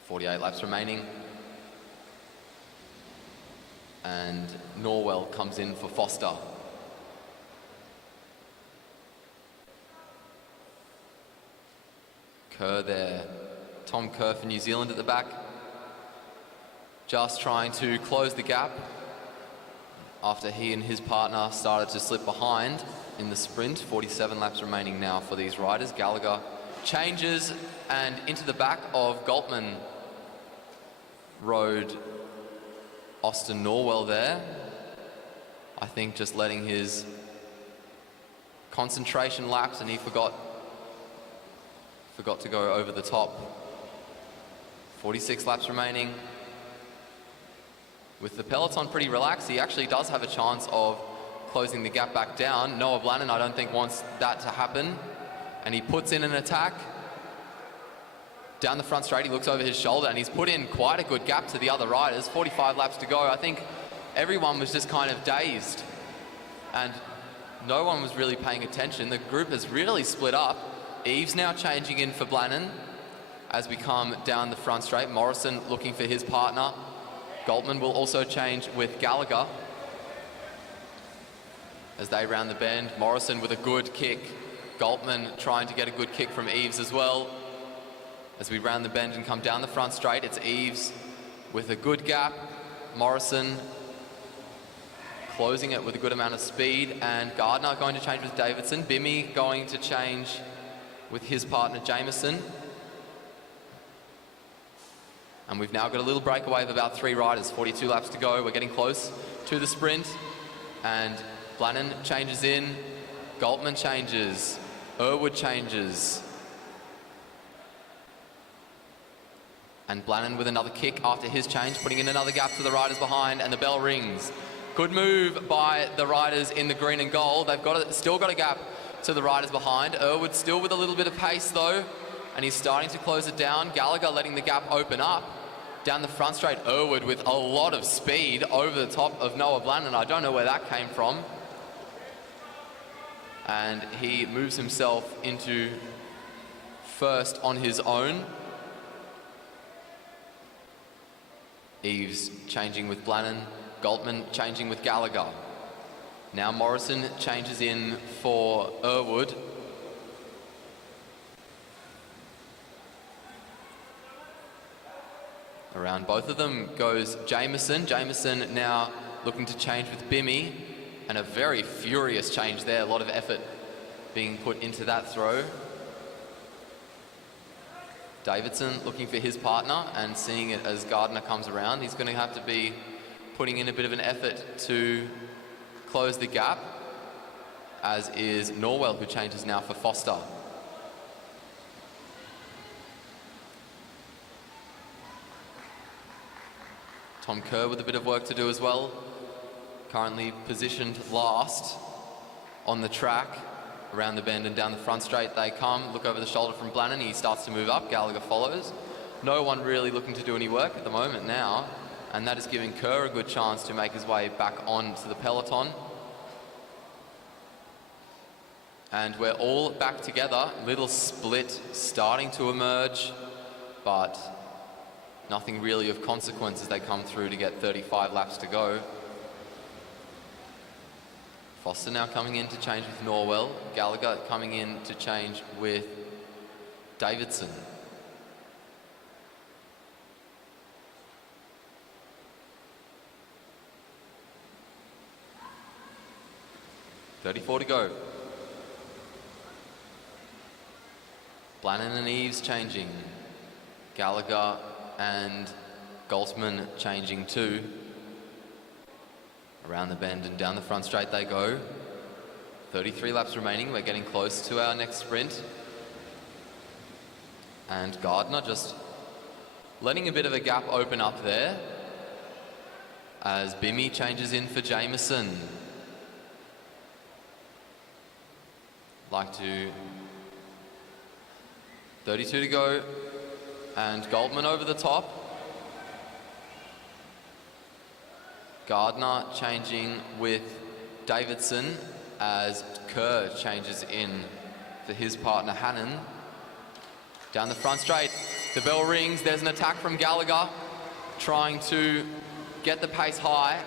48 laps remaining. And Norwell comes in for Foster. Kerr there. Tom Kerr for New Zealand at the back. Just trying to close the gap after he and his partner started to slip behind in the sprint. 47 laps remaining now for these riders. Gallagher changes and into the back of Galtman rode Austin Norwell there. I think just letting his concentration lapse, and he forgot to go over the top. 46 laps remaining. With the peloton pretty relaxed, he actually does have a chance of closing the gap back down. Noah Blannon, I don't think, wants that to happen. And he puts in an attack. Down the front straight, he looks over his shoulder, and he's put in quite a good gap to the other riders. 45 laps to go. I think everyone was just kind of dazed. And no one was really paying attention. The group has really split up. Eves now changing in for Blannon as we come down the front straight. Morrison looking for his partner. Galtman will also change with Gallagher as they round the bend. Morrison with a good kick. Galtman trying to get a good kick from Eves as well. As we round the bend and come down the front straight, it's Eves with a good gap. Morrison closing it with a good amount of speed, and Gardner going to change with Davidson. Bimmy going to change with his partner Jameson. And we've now got a little breakaway of about 3 riders. 42 laps to go. We're getting close to the sprint. And Blannon changes in. Galtman changes. Irwood changes. And Blannon with another kick after his change, putting in another gap to the riders behind, and the bell rings. Good move by the riders in the green and gold. They've still got a gap to the riders behind. Irwood still with a little bit of pace though, and he's starting to close it down. Gallagher letting the gap open up. Down the front straight, Irwood with a lot of speed over the top of Noah Blannon. I don't know where that came from. And he moves himself into first on his own. Eves changing with Blannon. Galtman changing with Gallagher. Now Morrison changes in for Irwood. Around both of them goes Jameson. Jameson now looking to change with Bimmy, and a very furious change there. A lot of effort being put into that throw. Davidson looking for his partner and seeing it as Gardner comes around. He's going to have to be putting in a bit of an effort to close the gap, as is Norwell, who changes now for Foster. Tom Kerr with a bit of work to do as well. Currently positioned last on the track. Around the bend and down the front straight they come. Look over the shoulder from Blannon. He starts to move up. Gallagher follows. No one really looking to do any work at the moment now. And that is giving Kerr a good chance to make his way back onto the peloton. And we're all back together. Little split starting to emerge, but nothing really of consequence as they come through to get 35 laps to go. Foster now coming in to change with Norwell. Gallagher coming in to change with Davidson. .34 to go. Blannon and Eves changing. Gallagher and Galtman changing too. Around the bend and down the front straight they go. 33 laps remaining. We're getting close to our next sprint. And Gardner just letting a bit of a gap open up there as Bimmy changes in for Jameson. Like to 32 to go, and Galtman over the top. Gardner changing with Davidson as Kerr changes in for his partner Hannon. Down the front straight, the bell rings. There's an attack from Gallagher trying to get the pace high.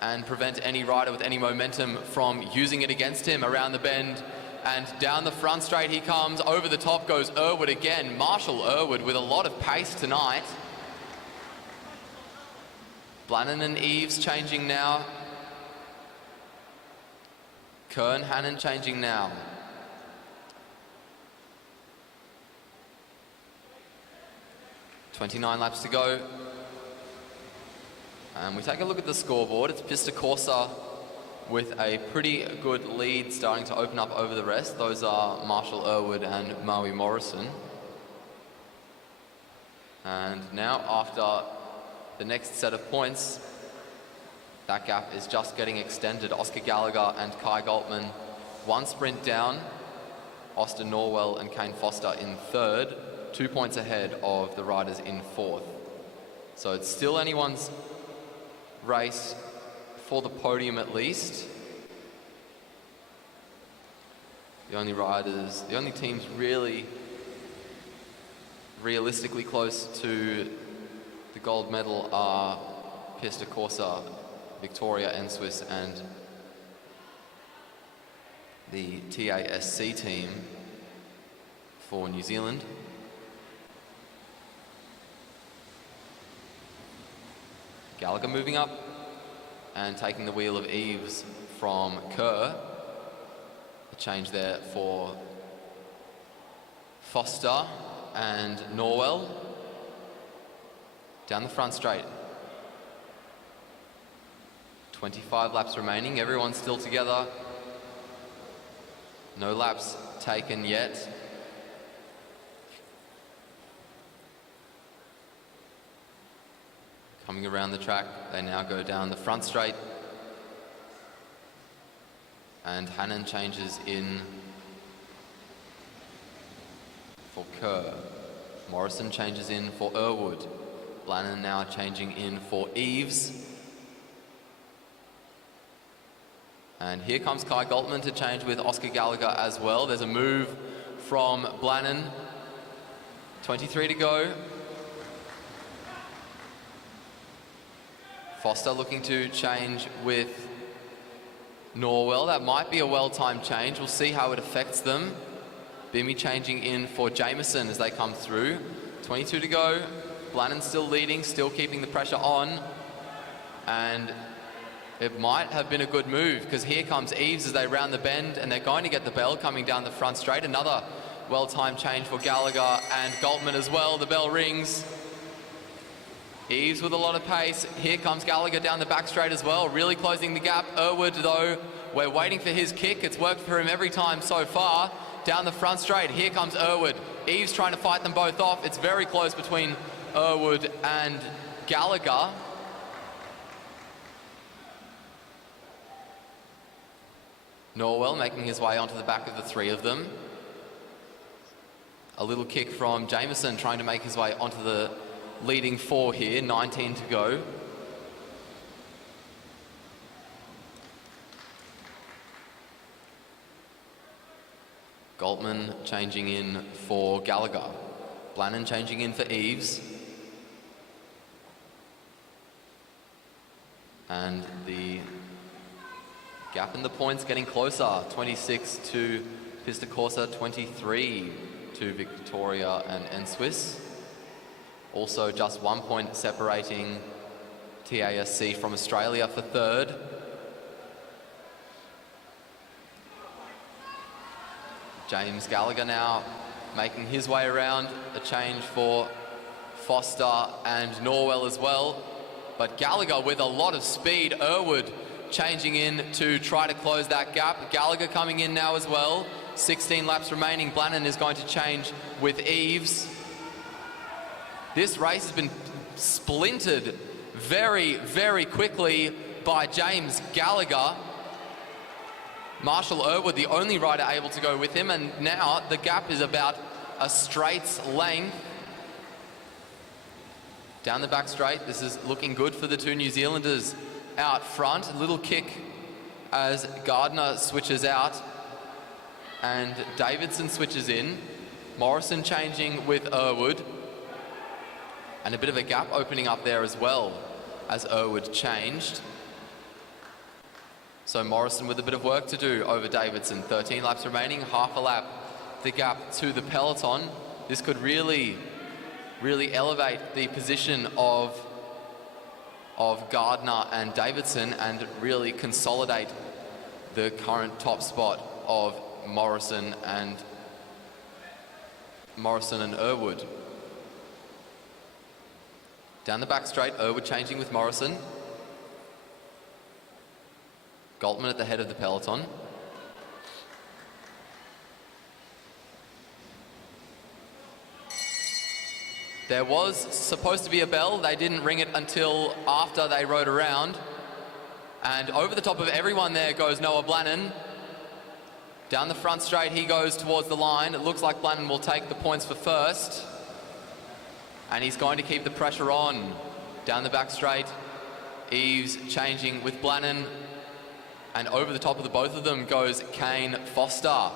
and prevent any rider with any momentum from using it against him. Around the bend and down the front straight he comes. Over the top goes Irwood again. Marshall Irwood with a lot of pace tonight. Blannon and Eves changing now. Kern Hannon changing now. .29 laps to go. And we take a look at the scoreboard. It's Pista Corsa with a pretty good lead starting to open up over the rest. Those are Marshall Irwood and Maui Morrison. And now after the next set of points, that gap is just getting extended. Oscar Gallagher and Kai Galtman, one sprint down. Austin Norwell and Kane Foster in third, 2 points ahead of the riders in fourth. So it's still anyone's race for the podium at least. The only teams really realistically close to the gold medal are Pista Corsa, Victoria, N-Swiss and the TASC team for New Zealand. Gallagher moving up and taking the wheel of Eves from Kerr. A change there for Foster and Norwell. Down the front straight. 25 laps remaining, everyone's still together. No laps taken yet. Coming around the track, they now go down the front straight. And Hannon changes in for Kerr. Morrison changes in for Irwood. Blannon now changing in for Eves. And here comes Kai Galtman to change with Oscar Gallagher as well. There's a move from Blannon. 23 to go. Foster looking to change with Norwell. That might be a well-timed change. We'll see how it affects them. Bimmy changing in for Jameson as they come through. 22 to go. Blannon still leading, still keeping the pressure on. And it might have been a good move because here comes Eves as they round the bend and they're going to get the bell coming down the front straight. Another well-timed change for Gallagher and Galtman as well. The bell rings. Eves with a lot of pace. Here comes Gallagher down the back straight as well, really closing the gap. Irwood, though, we're waiting for his kick. It's worked for him every time so far. Down the front straight, here comes Irwood. Eves trying to fight them both off. It's very close between Irwood and Gallagher. Norwell making his way onto the back of the three of them. A little kick from Jameson trying to make his way onto the leading four here, 19 to go. Galtman changing in for Gallagher. Blannon changing in for Eves. And the gap in the points getting closer. 26 to Pista Corsa, 23 to Victoria and N-Swiss. Also just 1 point separating TASC from Australia for third. James Gallagher now making his way around. A change for Foster and Norwell as well. But Gallagher with a lot of speed. Irwood changing in to try to close that gap. Gallagher coming in now as well. 16 laps remaining. Blannon is going to change with Eves. This race has been splintered very, very quickly by James Gallagher. Marshall Irwood, the only rider able to go with him, and now the gap is about a straight's length. Down the back straight, this is looking good for the two New Zealanders out front. A little kick as Gardner switches out and Davidson switches in. Morrison changing with Irwood. And a bit of a gap opening up there as well as Irwood changed. So Morrison with a bit of work to do over Davidson. 13 laps remaining, half a lap the gap to the peloton. This could really elevate the position of Gardner and Davidson and really consolidate the current top spot of Morrison and Irwood. Down the back straight, Irwood changing with Morrison. Galtman at the head of the peloton. There was supposed to be a bell. They didn't ring it until after they rode around. And over the top of everyone there goes Noah Blannon. Down the front straight, he goes towards the line. It looks like Blannon will take the points for first. And he's going to keep the pressure on. Down the back straight, Eves changing with Blannon. And over the top of the both of them goes Kane Foster.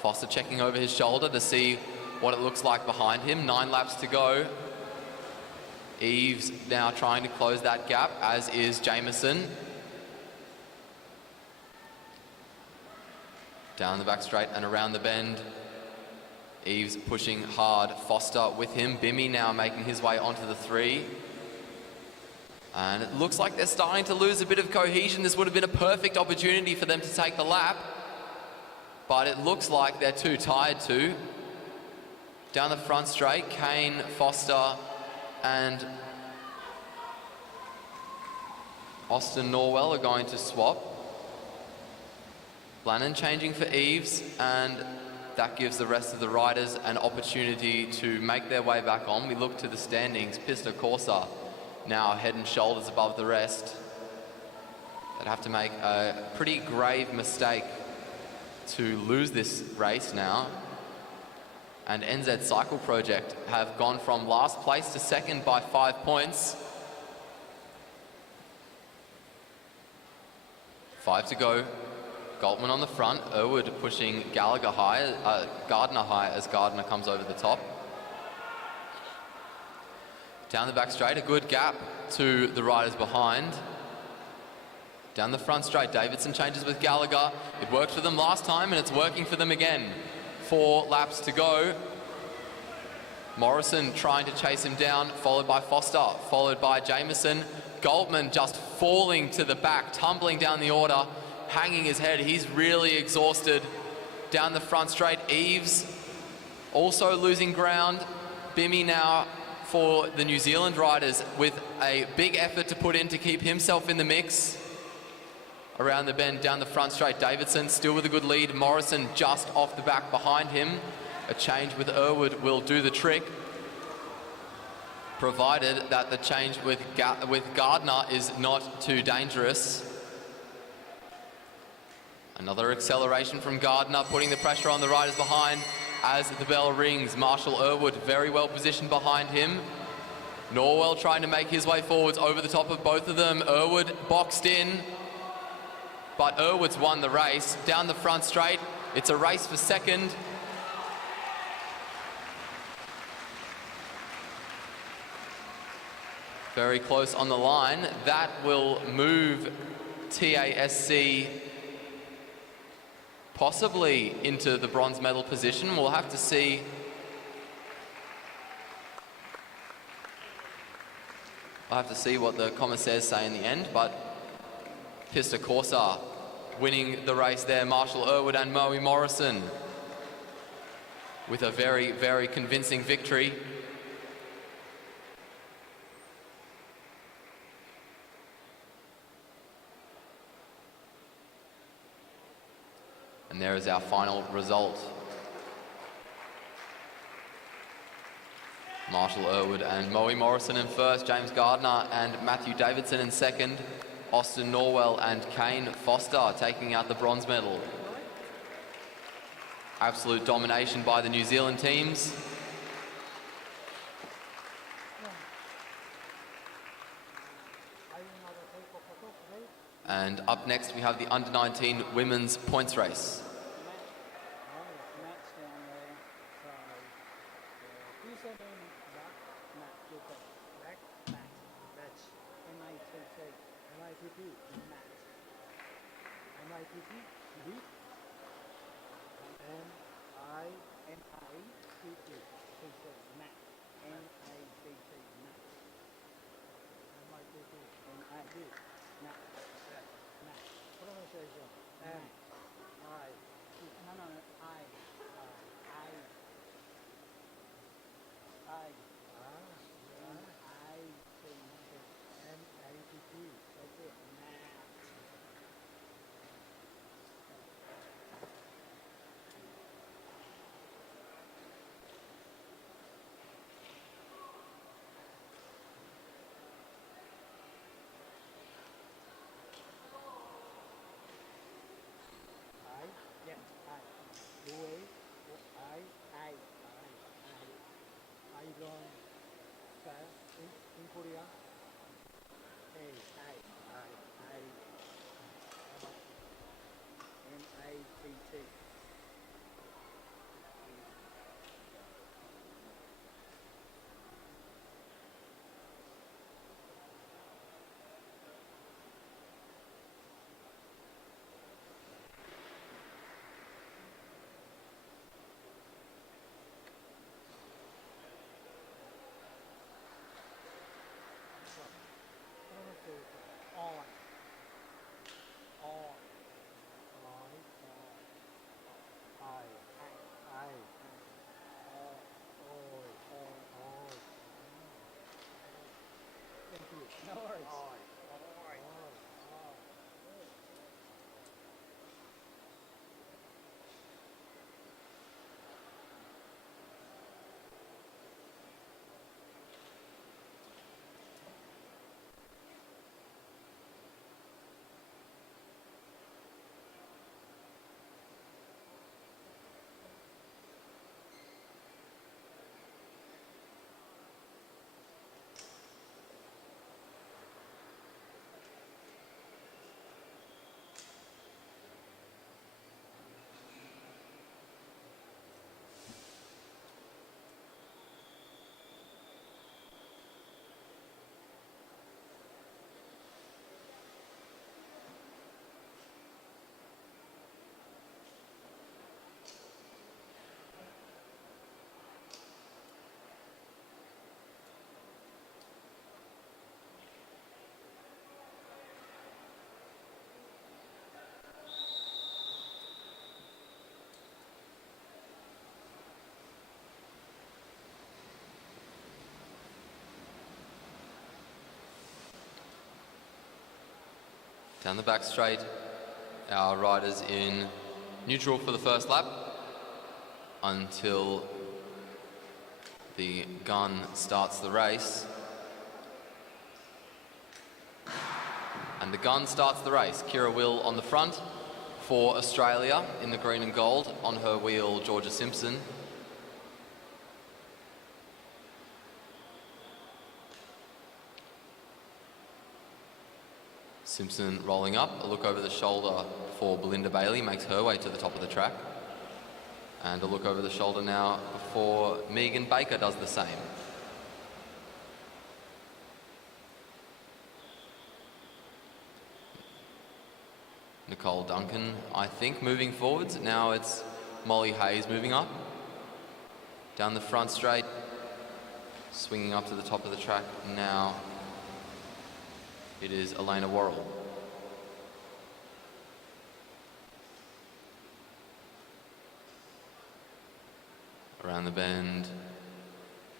Foster checking over his shoulder to see what it looks like behind him. 9 laps to go. Eves now trying to close that gap, as is Jameson. Down the back straight and around the bend. Eves pushing hard. Foster with him. Bimmy now making his way onto the 3. And it looks like they're starting to lose a bit of cohesion. This would have been a perfect opportunity for them to take the lap. But it looks like they're too tired to. Down the front straight, Kane, Foster, and Austin Norwell are going to swap. Blannon changing for Eves, and that gives the rest of the riders an opportunity to make their way back on. We look to the standings. Pista Corsa now head and shoulders above the rest. They'd have to make a pretty grave mistake to lose this race now. And NZ Cycle Project have gone from last place to second by 5 points. 5 to go. Galtman on the front. Irwood pushing Gardner high as Gardner comes over the top. Down the back straight, a good gap to the riders behind. Down the front straight, Davidson changes with Gallagher. It worked for them last time and it's working for them again. 4 laps to go. Morrison trying to chase him down, followed by Foster, followed by Jameson. Goldman just falling to the back, tumbling down the order, hanging his head. He's really exhausted. Down the front straight, Eves also losing ground. Bimmy now for the New Zealand riders with a big effort to put in to keep himself in the mix. Around the bend, down the front straight, Davidson still with a good lead. Morrison just off the back behind him. A change with Irwood will do the trick, provided that the change with Gardner is not too dangerous. Another acceleration from Gardner, putting the pressure on the riders behind as the bell rings. Marshall Irwood very well positioned behind him. Norwell trying to make his way forwards over the top of both of them. Irwood boxed in, but Irwood's won the race. Down the front straight, it's a race for second. Very close on the line. That will move TASC possibly into the bronze medal position. We'll have to see. I'll have to see what the commissaires say in the end, but Pista Corsa winning the race there. Marshall Irwood and Moe Morrison with a very, very convincing victory. And there is our final result. Marshall Irwood and Moe Morrison in first, James Gardner and Matthew Davidson in second, Austin Norwell and Kane Foster taking out the bronze medal. Absolute domination by the New Zealand teams. And up next we have the under-19 women's points race. M-I-T-T, Lead. M-I-T-T, Matt. M-I-T-T, Matt. M-I-T-T. M-I-T, Matt. Matt. Pronunciation. Matt. M-I. No, no, no, I. I. I. M-I-T-T. M-A-T-T. That's it, Matt. I. Yes, I. Louis. I. I. I learn fast in Korea. A. I. I. M-I-T-T. Pronunciation. On. On. I. I. Thank you. No worries. Down the back straight, our riders in neutral for the first lap until the gun starts the race. And the gun starts the race. Kira Will on the front for Australia in the green and gold. On her wheel, Georgia Simpson. Simpson rolling up, a look over the shoulder for Belinda Bailey, makes her way to the top of the track. And a look over the shoulder now before Megan Baker does the same. Nicole Duncan, I think, moving forwards. Now it's Molly Hayes moving up. Down the front straight, swinging up to the top of the track. Now it is Elena Worrell. Around the bend,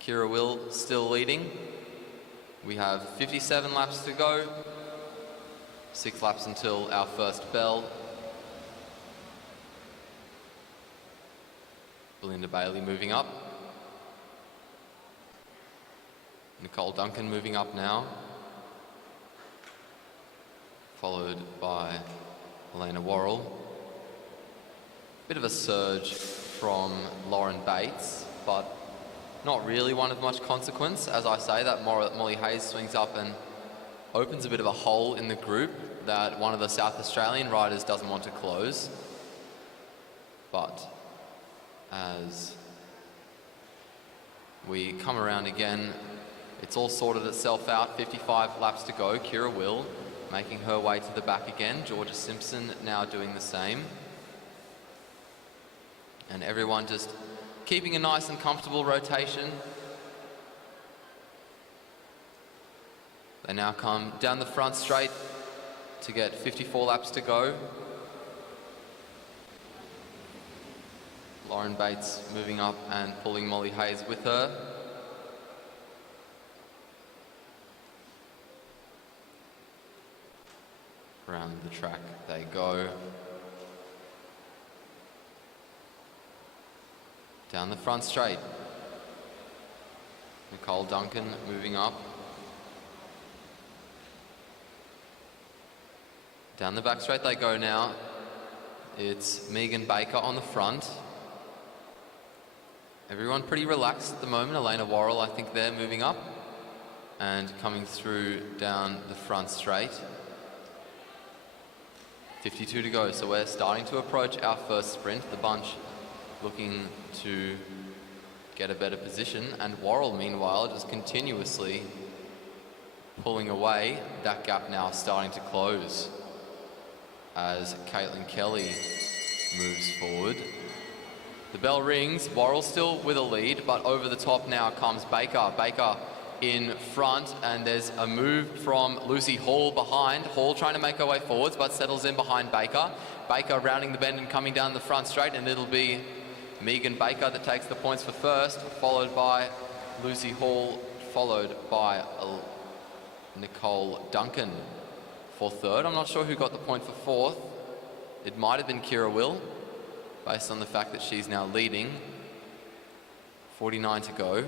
Kira Will still leading. We have 57 laps to go. 6 laps until our first bell. Belinda Bailey moving up. Nicole Duncan moving up now. Followed by Elena Worrell. Bit of a surge from Lauren Bates, but not really one of much consequence. As I say, that Molly Hayes swings up and opens a bit of a hole in the group that one of the South Australian riders doesn't want to close. But as we come around again, it's all sorted itself out. 55 laps to go. Kira Will making her way to the back again. Georgia Simpson now doing the same. And everyone just keeping a nice and comfortable rotation. They now come down the front straight to get 54 laps to go. Lauren Bates moving up and pulling Molly Hayes with her. Around the track they go. Down the front straight. Nicole Duncan moving up. Down the back straight they go now. It's Megan Baker on the front. Everyone pretty relaxed at the moment. Elena Worrell, I think they're moving up and coming through down the front straight. 52 to go, so we're starting to approach our first sprint. The bunch looking to get a better position, and Worrell, meanwhile, just continuously pulling away. That gap now starting to close as Caitlin Kelly moves forward. The bell rings. Worrell still with a lead, but over the top now comes Baker. Baker in front, and there's a move from Lucy Hall behind. Hall trying to make her way forwards, but settles in behind Baker. Baker rounding the bend and coming down the front straight, and it'll be Megan Baker that takes the points for first, followed by Lucy Hall, followed by Nicole Duncan for third. I'm not sure who got the point for fourth. It might have been Kira Will, based on the fact that she's now leading. 49 to go.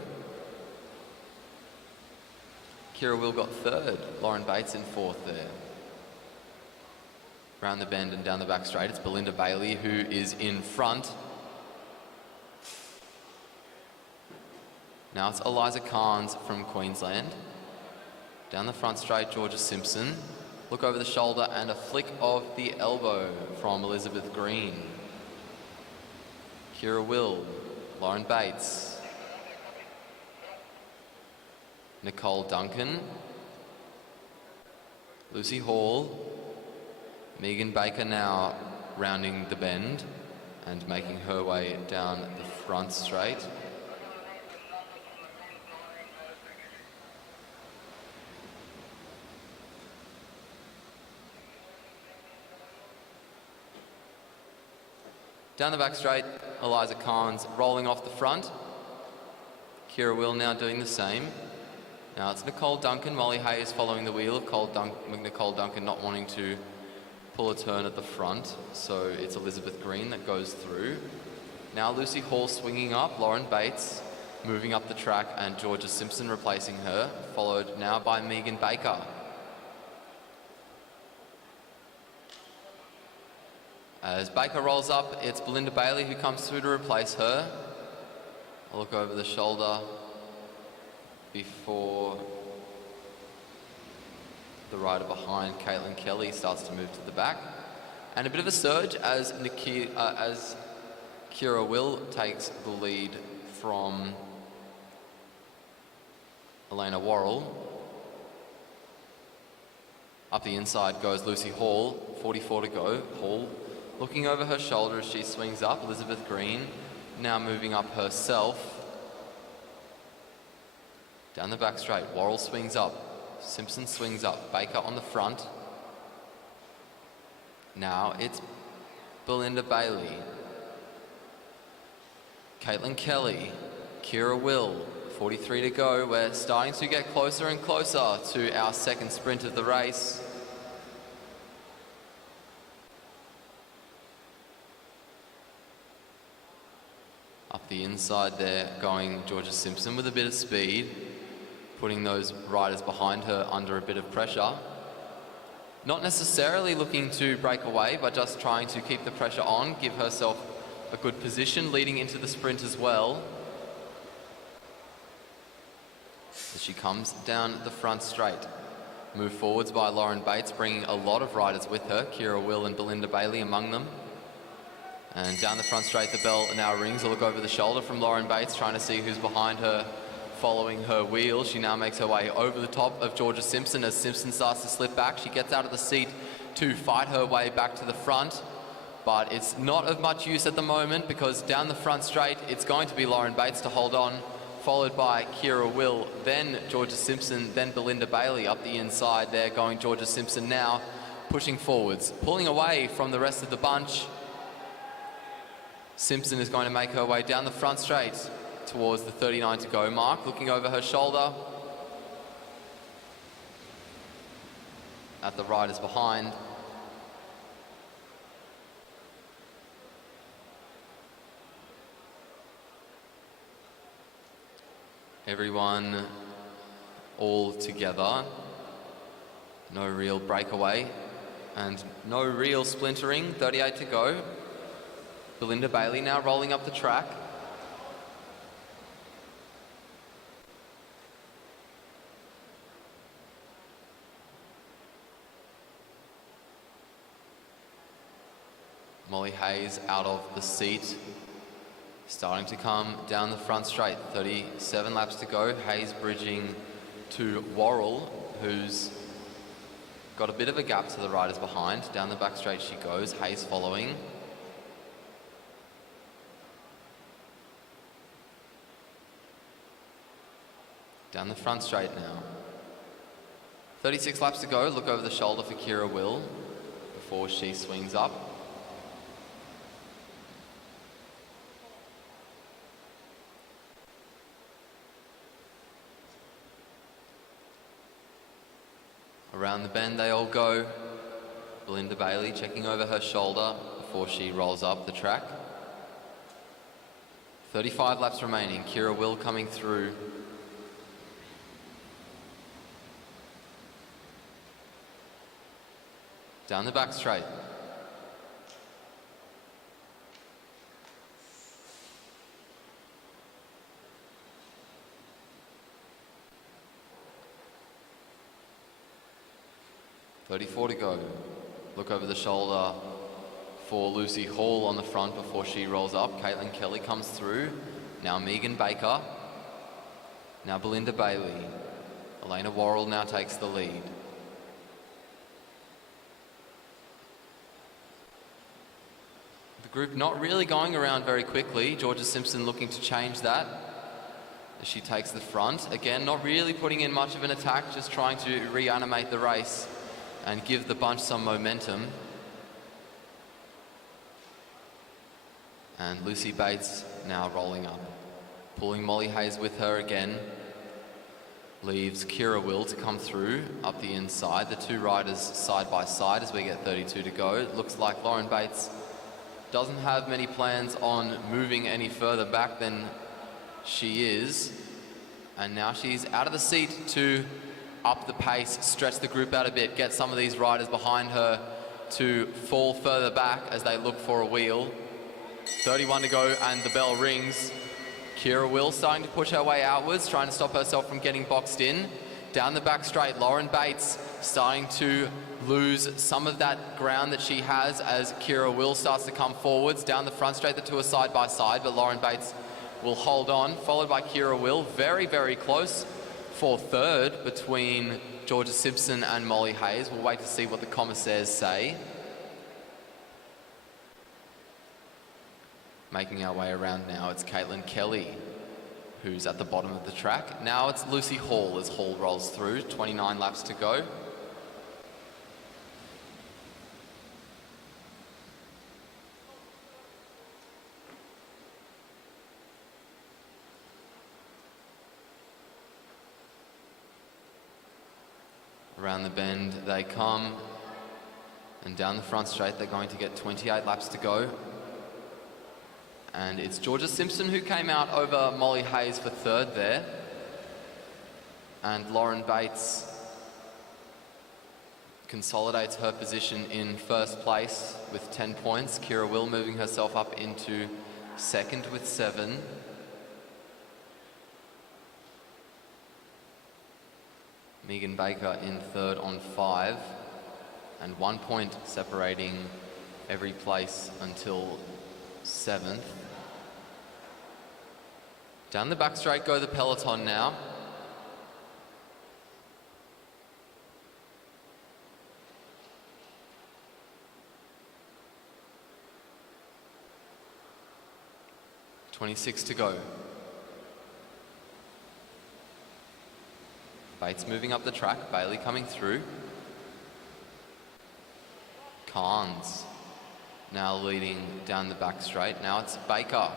Kira Will got third. Lauren Bates in fourth there. Round the bend and down the back straight, it's Belinda Bailey who is in front. Now it's Eliza Carnes from Queensland. Down the front straight, Georgia Simpson. Look over the shoulder and a flick of the elbow from Elizabeth Green. Kira Will, Lauren Bates. Nicole Duncan. Lucy Hall. Megan Baker now rounding the bend and making her way down the front straight. Down the back straight, Eliza Carnes rolling off the front. Kira Will now doing the same. Now it's Nicole Duncan. Molly Hayes following the wheel of Nicole Duncan not wanting to pull a turn at the front. So it's Elizabeth Green that goes through. Now Lucy Hall swinging up. Lauren Bates moving up the track and Georgia Simpson replacing her. Followed now by Megan Baker. As Baker rolls up, it's Belinda Bailey who comes through to replace her. A look over the shoulder before the rider behind, Caitlin Kelly, starts to move to the back. And a bit of a surge as Kira Will takes the lead from Elena Worrell. Up the inside goes Lucy Hall, 44 to go. Hall looking over her shoulder as she swings up. Elizabeth Green now moving up herself. Down the back straight, Worrell swings up. Simpson swings up. Baker on the front. Now it's Belinda Bailey. Caitlin Kelly. Kira Will. 43 to go. We're starting to get closer and closer to our second sprint of the race. Up the inside there, going Georgia Simpson with a bit of speed, putting those riders behind her under a bit of pressure. Not necessarily looking to break away, but just trying to keep the pressure on, give herself a good position leading into the sprint as well. As she comes down the front straight. Move forwards by Lauren Bates, bringing a lot of riders with her. Kira Will and Belinda Bailey among them. And down the front straight, the bell now rings. A look over the shoulder from Lauren Bates, trying to see who's behind her following her wheel. She now makes her way over the top of Georgia Simpson. As Simpson starts to slip back, she gets out of the seat to fight her way back to the front. But it's not of much use at the moment because down the front straight, it's going to be Lauren Bates to hold on, followed by Kira Will, then Georgia Simpson, then Belinda Bailey up the inside there, going Georgia Simpson now, pushing forwards, pulling away from the rest of the bunch. Simpson is going to make her way down the front straight towards the 39 to go mark, looking over her shoulder at the riders behind. Everyone all together, no real breakaway and no real splintering. 38 to go. Belinda Bailey now rolling up the track. Molly Hayes out of the seat, starting to come down the front straight. 37 laps to go. Hayes bridging to Worrell, who's got a bit of a gap to the riders behind. Down the back straight she goes, Hayes following. Down the front straight now. 36 laps to go. Look over the shoulder for Kira Will before she swings up. Around the bend they all go. Belinda Bailey checking over her shoulder before she rolls up the track. 35 laps remaining. Kira Will coming through. Down the back straight. .34 to go. Look over the shoulder for Lucy Hall on the front before she rolls up. Caitlin Kelly comes through. Now Megan Baker. Now Belinda Bailey. Elena Worrell now takes the lead. The group not really going around very quickly. Georgia Simpson looking to change that as she takes the front. Again, not really putting in much of an attack, just trying to reanimate the race and give the bunch some momentum. And Lucy Bates now rolling up, pulling Molly Hayes with her again. Leaves Kira Will to come through up the inside. The two riders side by side as we get 32 to go. It looks like Lauren Bates doesn't have many plans on moving any further back than she is. And now she's out of the seat to up the pace, stretch the group out a bit, get some of these riders behind her to fall further back as they look for a wheel. 31 to go and the bell rings. Kira Will starting to push her way outwards, trying to stop herself from getting boxed in. Down the back straight, Lauren Bates starting to lose some of that ground that she has as Kira Will starts to come forwards. Down the front straight, the two are side by side, but Lauren Bates will hold on, followed by Kira Will. Very, very close for third between Georgia Simpson and Molly Hayes. We'll wait to see what the commissaires say. Making our way around now, it's Caitlin Kelly who's at the bottom of the track. Now it's Lucy Hall as Hall rolls through, 29 laps to go. Around the bend they come, and down the front straight they're going to get 28 laps to go. And it's Georgia Simpson who came out over Molly Hayes for third there. And Lauren Bates consolidates her position in first place with 10 points. Kira Will moving herself up into second with 7. Megan Baker in third on 5. And 1 point separating every place until 7th. Down the back straight go the peloton now. .26 to go. Bates moving up the track, Bailey coming through. Carnes now leading down the back straight. Now it's Baker.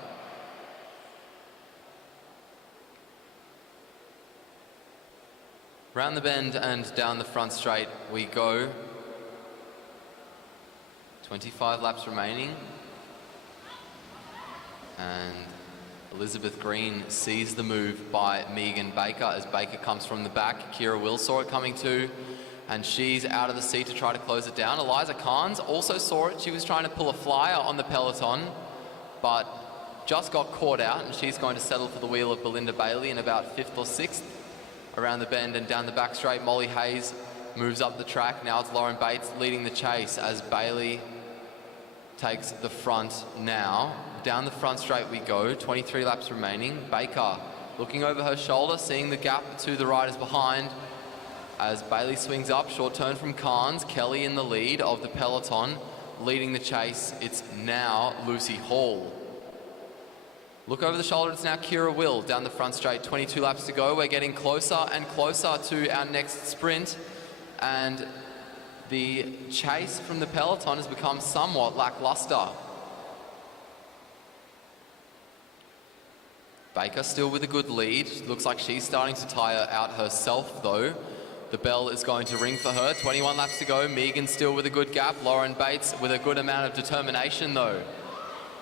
Round the bend and down the front straight we go. 25 laps remaining. And Elizabeth Green sees the move by Megan Baker as Baker comes from the back. Kira Will saw it coming too, and she's out of the seat to try to close it down. Eliza Carnes also saw it. She was trying to pull a flyer on the peloton, but just got caught out, and she's going to settle for the wheel of Belinda Bailey in about 5th or 6th. Around the bend and down the back straight, Molly Hayes moves up the track. Now it's Lauren Bates leading the chase as Bailey takes the front now. Down the front straight we go, 23 laps remaining. Baker looking over her shoulder, seeing the gap to the riders behind as Bailey swings up. Short turn from Carnes. Kelly in the lead of the peloton, leading the chase. It's now Lucy Hall. Look over the shoulder, it's now Kira Will down the front straight, 22 laps to go. We're getting closer and closer to our next sprint, and the chase from the peloton has become somewhat lackluster. Baker still with a good lead. Looks like she's starting to tire out herself though. The bell is going to ring for her. 21 laps to go. Megan still with a good gap. Lauren Bates with a good amount of determination though.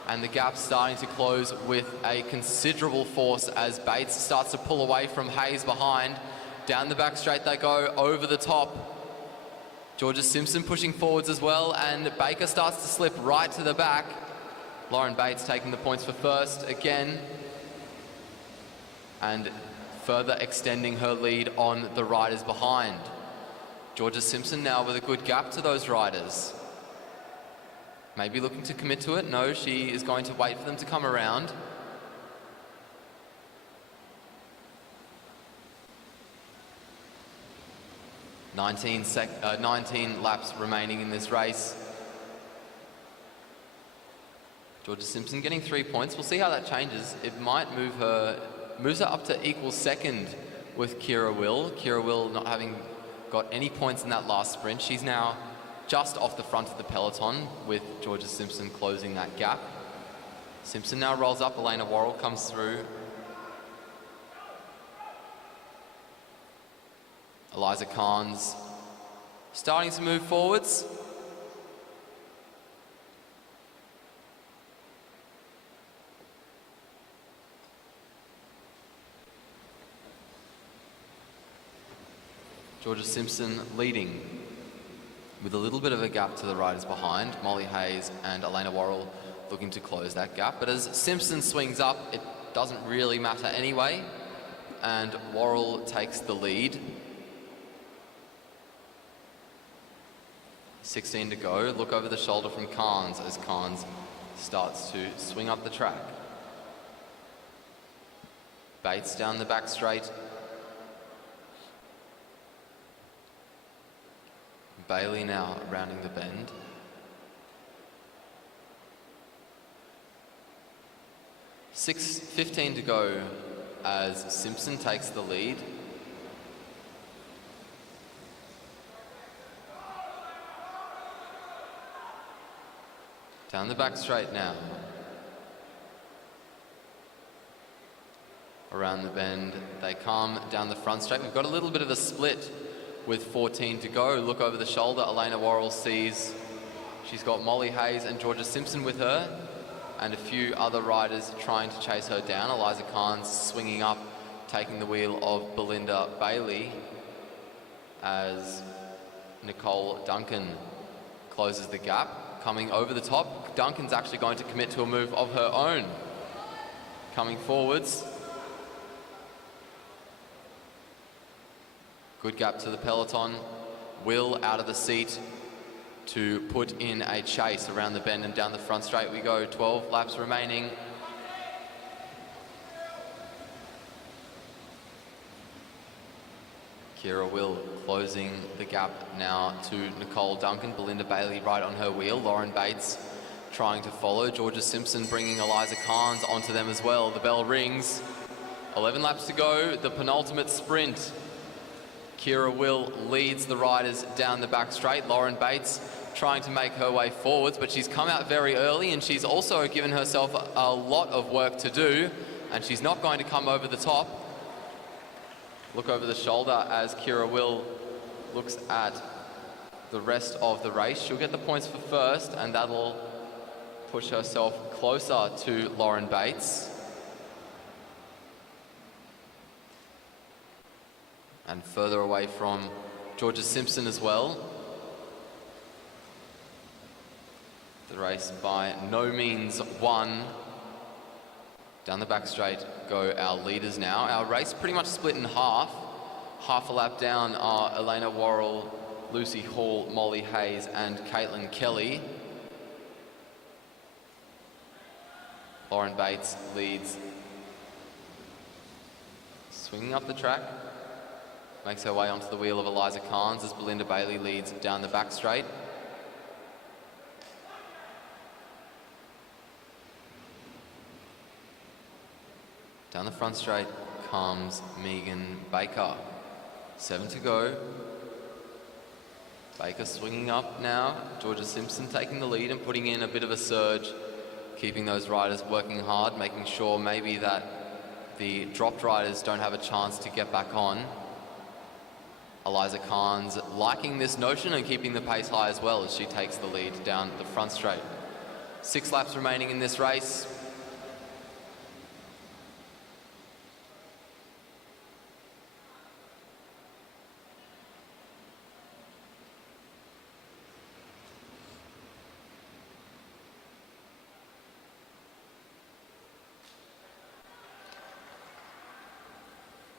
And the gap's starting to close with a considerable force as Bates starts to pull away from Hayes behind. Down the back straight they go, over the top. Georgia Simpson pushing forwards as well, and Baker starts to slip right to the back. Lauren Bates taking the points for first again, and further extending her lead on the riders behind. Georgia Simpson now with a good gap to those riders. Maybe looking to commit to it. No, she is going to wait for them to come around. Nineteen laps remaining in this race. Georgia Simpson getting 3 points. We'll see how that changes. It might moves her up to equal second with Kira Will. Kira Will not having got any points in that last sprint. She's now just off the front of the peloton with Georgia Simpson closing that gap. Simpson now rolls up. Elena Worrell comes through. Eliza Carnes starting to move forwards. Georgia Simpson leading with a little bit of a gap to the riders behind. Molly Hayes and Elena Worrell looking to close that gap. But as Simpson swings up, it doesn't really matter anyway. And Worrell takes the lead. 16 to go. Look over the shoulder from Carnes as Carnes starts to swing up the track. Bates down the back straight. Bailey now rounding the bend. .15 to go as Simpson takes the lead. Down the back straight now. Around the bend they come. Down the front straight. We've got a little bit of a split with 14 to go. Look over the shoulder. Elena Worrell sees she's got Molly Hayes and Georgia Simpson with her, and a few other riders trying to chase her down. Eliza Carnes swinging up, taking the wheel of Belinda Bailey as Nicole Duncan closes the gap. Coming over the top, Duncan's actually going to commit to a move of her own. Coming forwards. Good gap to the peloton. Will out of the seat to put in a chase around the bend and down the front straight we go. 12 laps remaining. Kira Will closing the gap now to Nicole Duncan. Belinda Bailey right on her wheel. Lauren Bates trying to follow. Georgia Simpson bringing Eliza Carnes onto them as well. The bell rings. 11 laps to go, the penultimate sprint. Kira Will leads the riders down the back straight. Lauren Bates trying to make her way forwards, but she's come out very early and she's also given herself a lot of work to do, and she's not going to come over the top. Look over the shoulder as Kira Will looks at the rest of the race. She'll get the points for first, and that'll push herself closer to Lauren Bates. And further away from Georgia Simpson as well. The race by no means won. Down the back straight go our leaders now. Our race pretty much split in half. Half a lap down are Elena Worrell, Lucy Hall, Molly Hayes and Caitlin Kelly. Lauren Bates leads. Swinging up the track. Makes her way onto the wheel of Eliza Carnes as Belinda Bailey leads down the back straight. Down the front straight comes Megan Baker. 7 to go. Baker swinging up now. Georgia Simpson taking the lead and putting in a bit of a surge, keeping those riders working hard, making sure maybe that the dropped riders don't have a chance to get back on. Eliza Carnes liking this notion and keeping the pace high as well as she takes the lead down the front straight. 6 laps remaining in this race.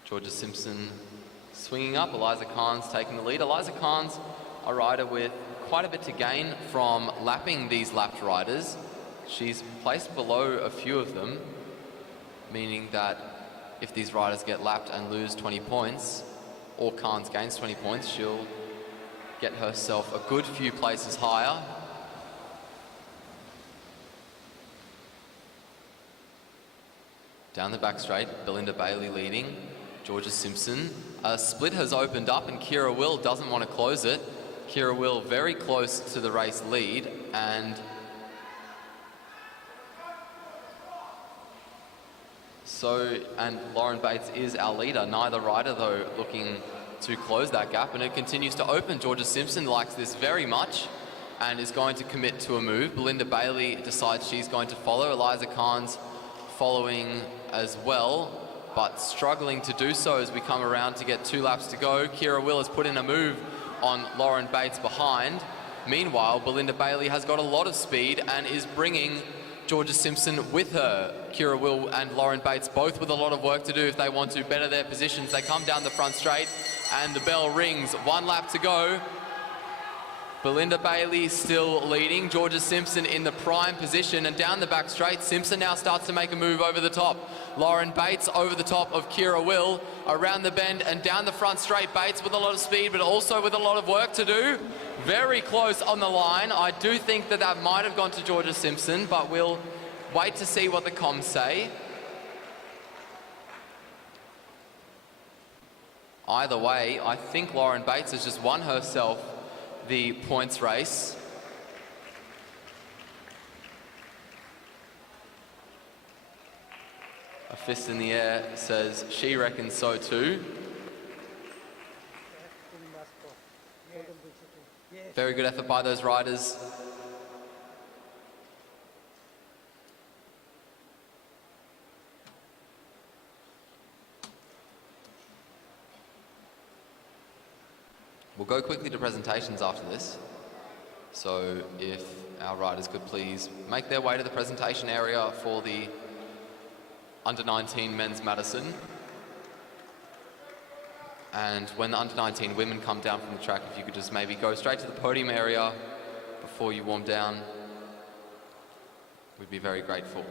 Georgia Simpson swinging up, Eliza Carnes taking the lead. Eliza Carnes, a rider with quite a bit to gain from lapping these lapped riders. She's placed below a few of them, meaning that if these riders get lapped and lose 20 points, or Carnes gains 20 points, she'll get herself a good few places higher. Down the back straight, Belinda Bailey leading. Georgia Simpson. A split has opened up and Kira Will doesn't want to close it. Kira Will very close to the race lead, and Lauren Bates is our leader. Neither rider though looking to close that gap, and it continues to open. Georgia Simpson likes this very much and is going to commit to a move. Belinda Bailey decides she's going to follow. Eliza Carnes following as well, but struggling to do so as we come around to get 2 laps to go. Kira Will has put in a move on Lauren Bates behind. Meanwhile, Belinda Bailey has got a lot of speed and is bringing Georgia Simpson with her. Kira Will and Lauren Bates both with a lot of work to do if they want to better their positions. They come down the front straight and the bell rings. 1 lap to go. Belinda Bailey still leading. Georgia Simpson in the prime position, and down the back straight, Simpson now starts to make a move over the top. Lauren Bates over the top of Kira Will, around the bend and down the front straight. Bates with a lot of speed, but also with a lot of work to do. Very close on the line. I do think that that might have gone to Georgia Simpson, but we'll wait to see what the comms say. Either way, I think Lauren Bates has just won herself the points race. A fist in the air says she reckons so too. Very good effort by those riders. We'll go quickly to presentations after this. So if our riders could please make their way to the presentation area for the Under-19 Men's Madison. And when the Under-19 women come down from the track, if you could just maybe go straight to the podium area before you warm down, we'd be very grateful.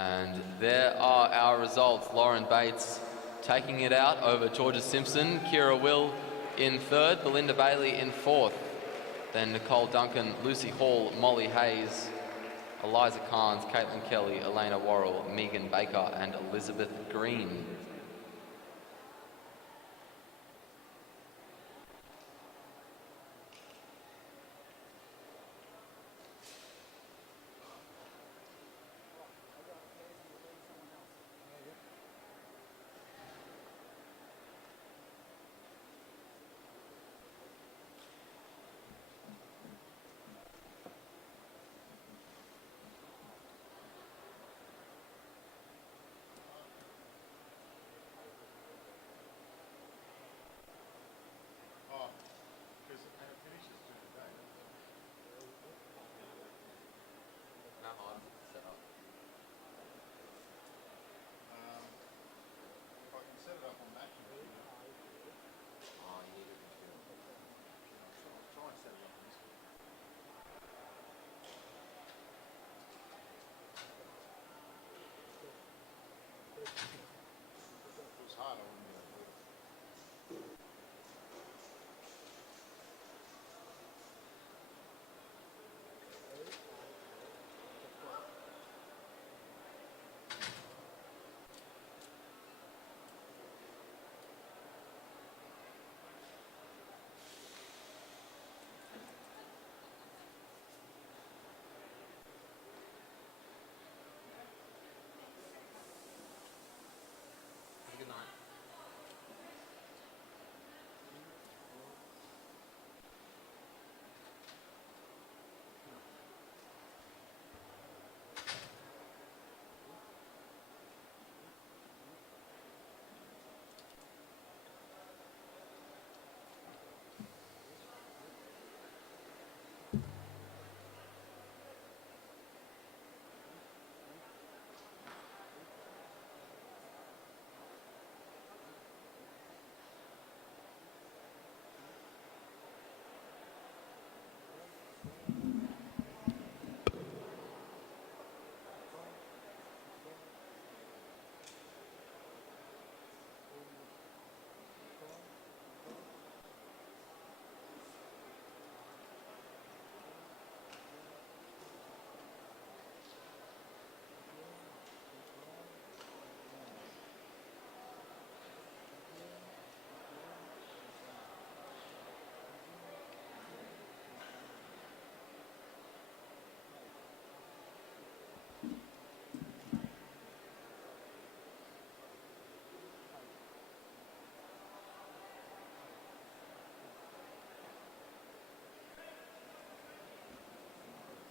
And there are our results. Lauren Bates taking it out over Georgia Simpson. Kira Will in third. Belinda Bailey in fourth. Then Nicole Duncan, Lucy Hall, Molly Hayes, Eliza Carnes, Caitlin Kelly, Elena Worrell, Megan Baker and Elizabeth Green.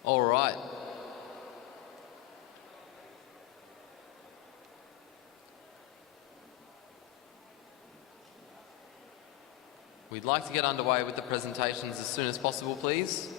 All right. We'd like to get underway with the presentations as soon as possible, please.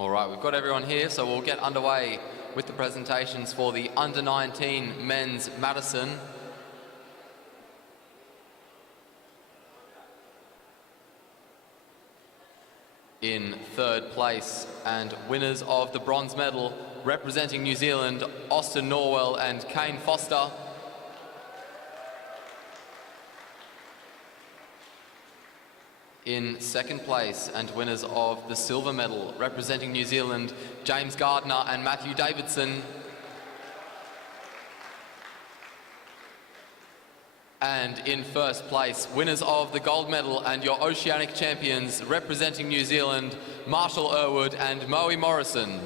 All right, we've got everyone here, so we'll get underway with the presentations for the Under-19 Men's Madison. In third place, and winners of the bronze medal, representing New Zealand, Austin Norwell and Kane Foster. In second place, and winners of the silver medal, representing New Zealand, James Gardner and Matthew Davidson. And in first place, winners of the gold medal and your Oceanic champions, representing New Zealand, Marshall Irwood and Moe Morrison.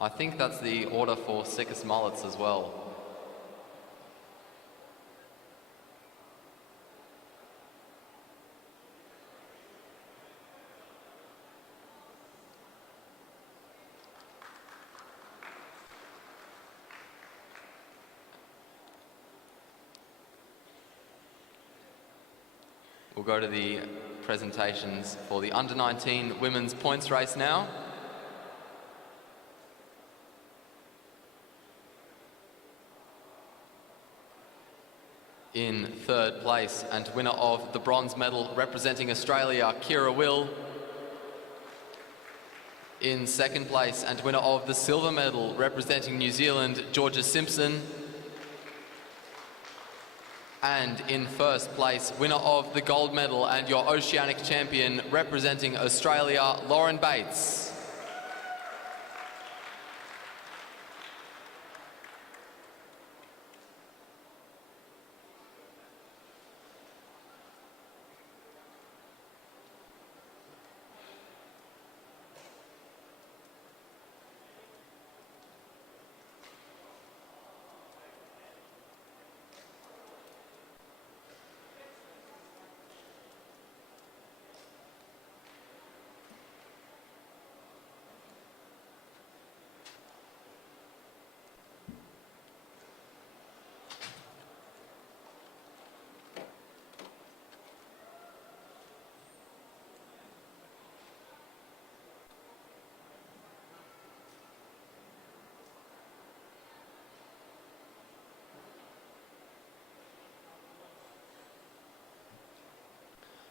I think that's the order for sickest mullets as well. We'll go to the presentations for the Under-19 women's points race now. In third place, and winner of the bronze medal, representing Australia, Kira Will. In second place, and winner of the silver medal, representing New Zealand, Georgia Simpson. And in first place, winner of the gold medal and your Oceanic champion, representing Australia, Lauren Bates.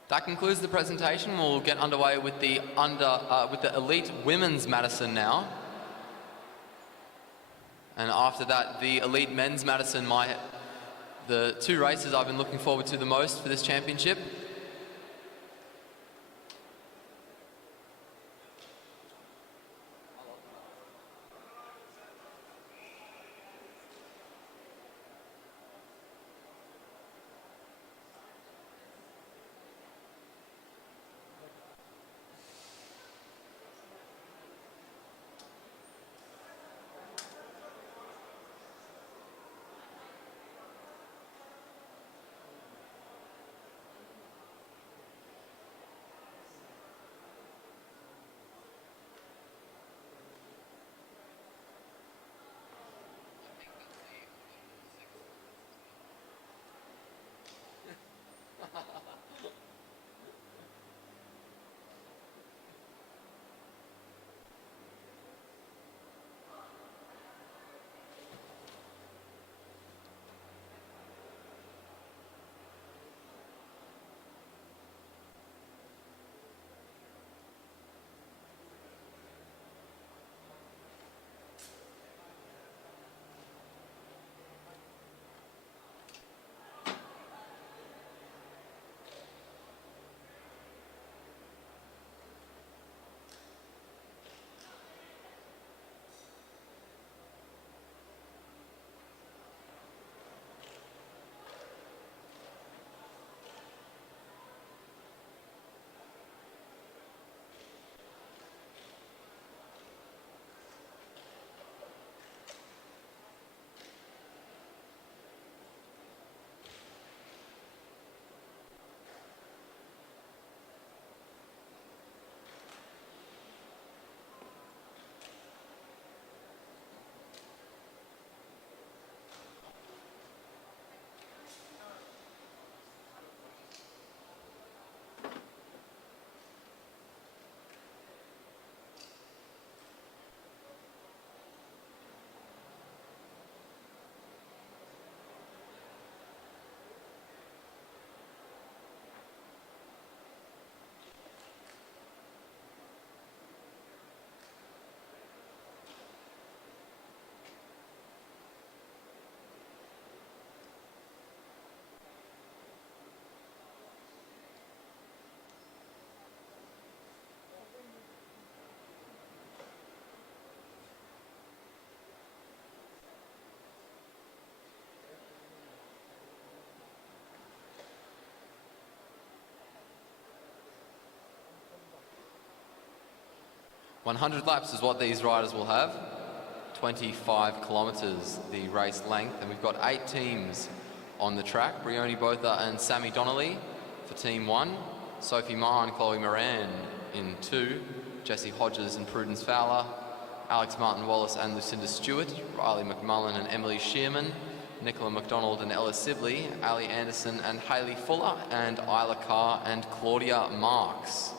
That concludes the presentation. We'll get underway with the elite women's Madison now. And after that, the elite men's Madison, the two races I've been looking forward to the most for this championship. 100 laps is what these riders will have. 25 kilometres the race length, and we've got 8 teams on the track. Brioni Botha and Sammy Donnelly for Team 1, Sophie Ma and Chloe Moran in 2, Jessie Hodges and Prudence Fowler, Alex Martin-Wallace and Lucinda Stewart, Riley McMullen and Emily Shearman, Nicola McDonald and Ella Sibley, Ali Anderson and Hayley Fuller, and Isla Carr and Claudia Marks.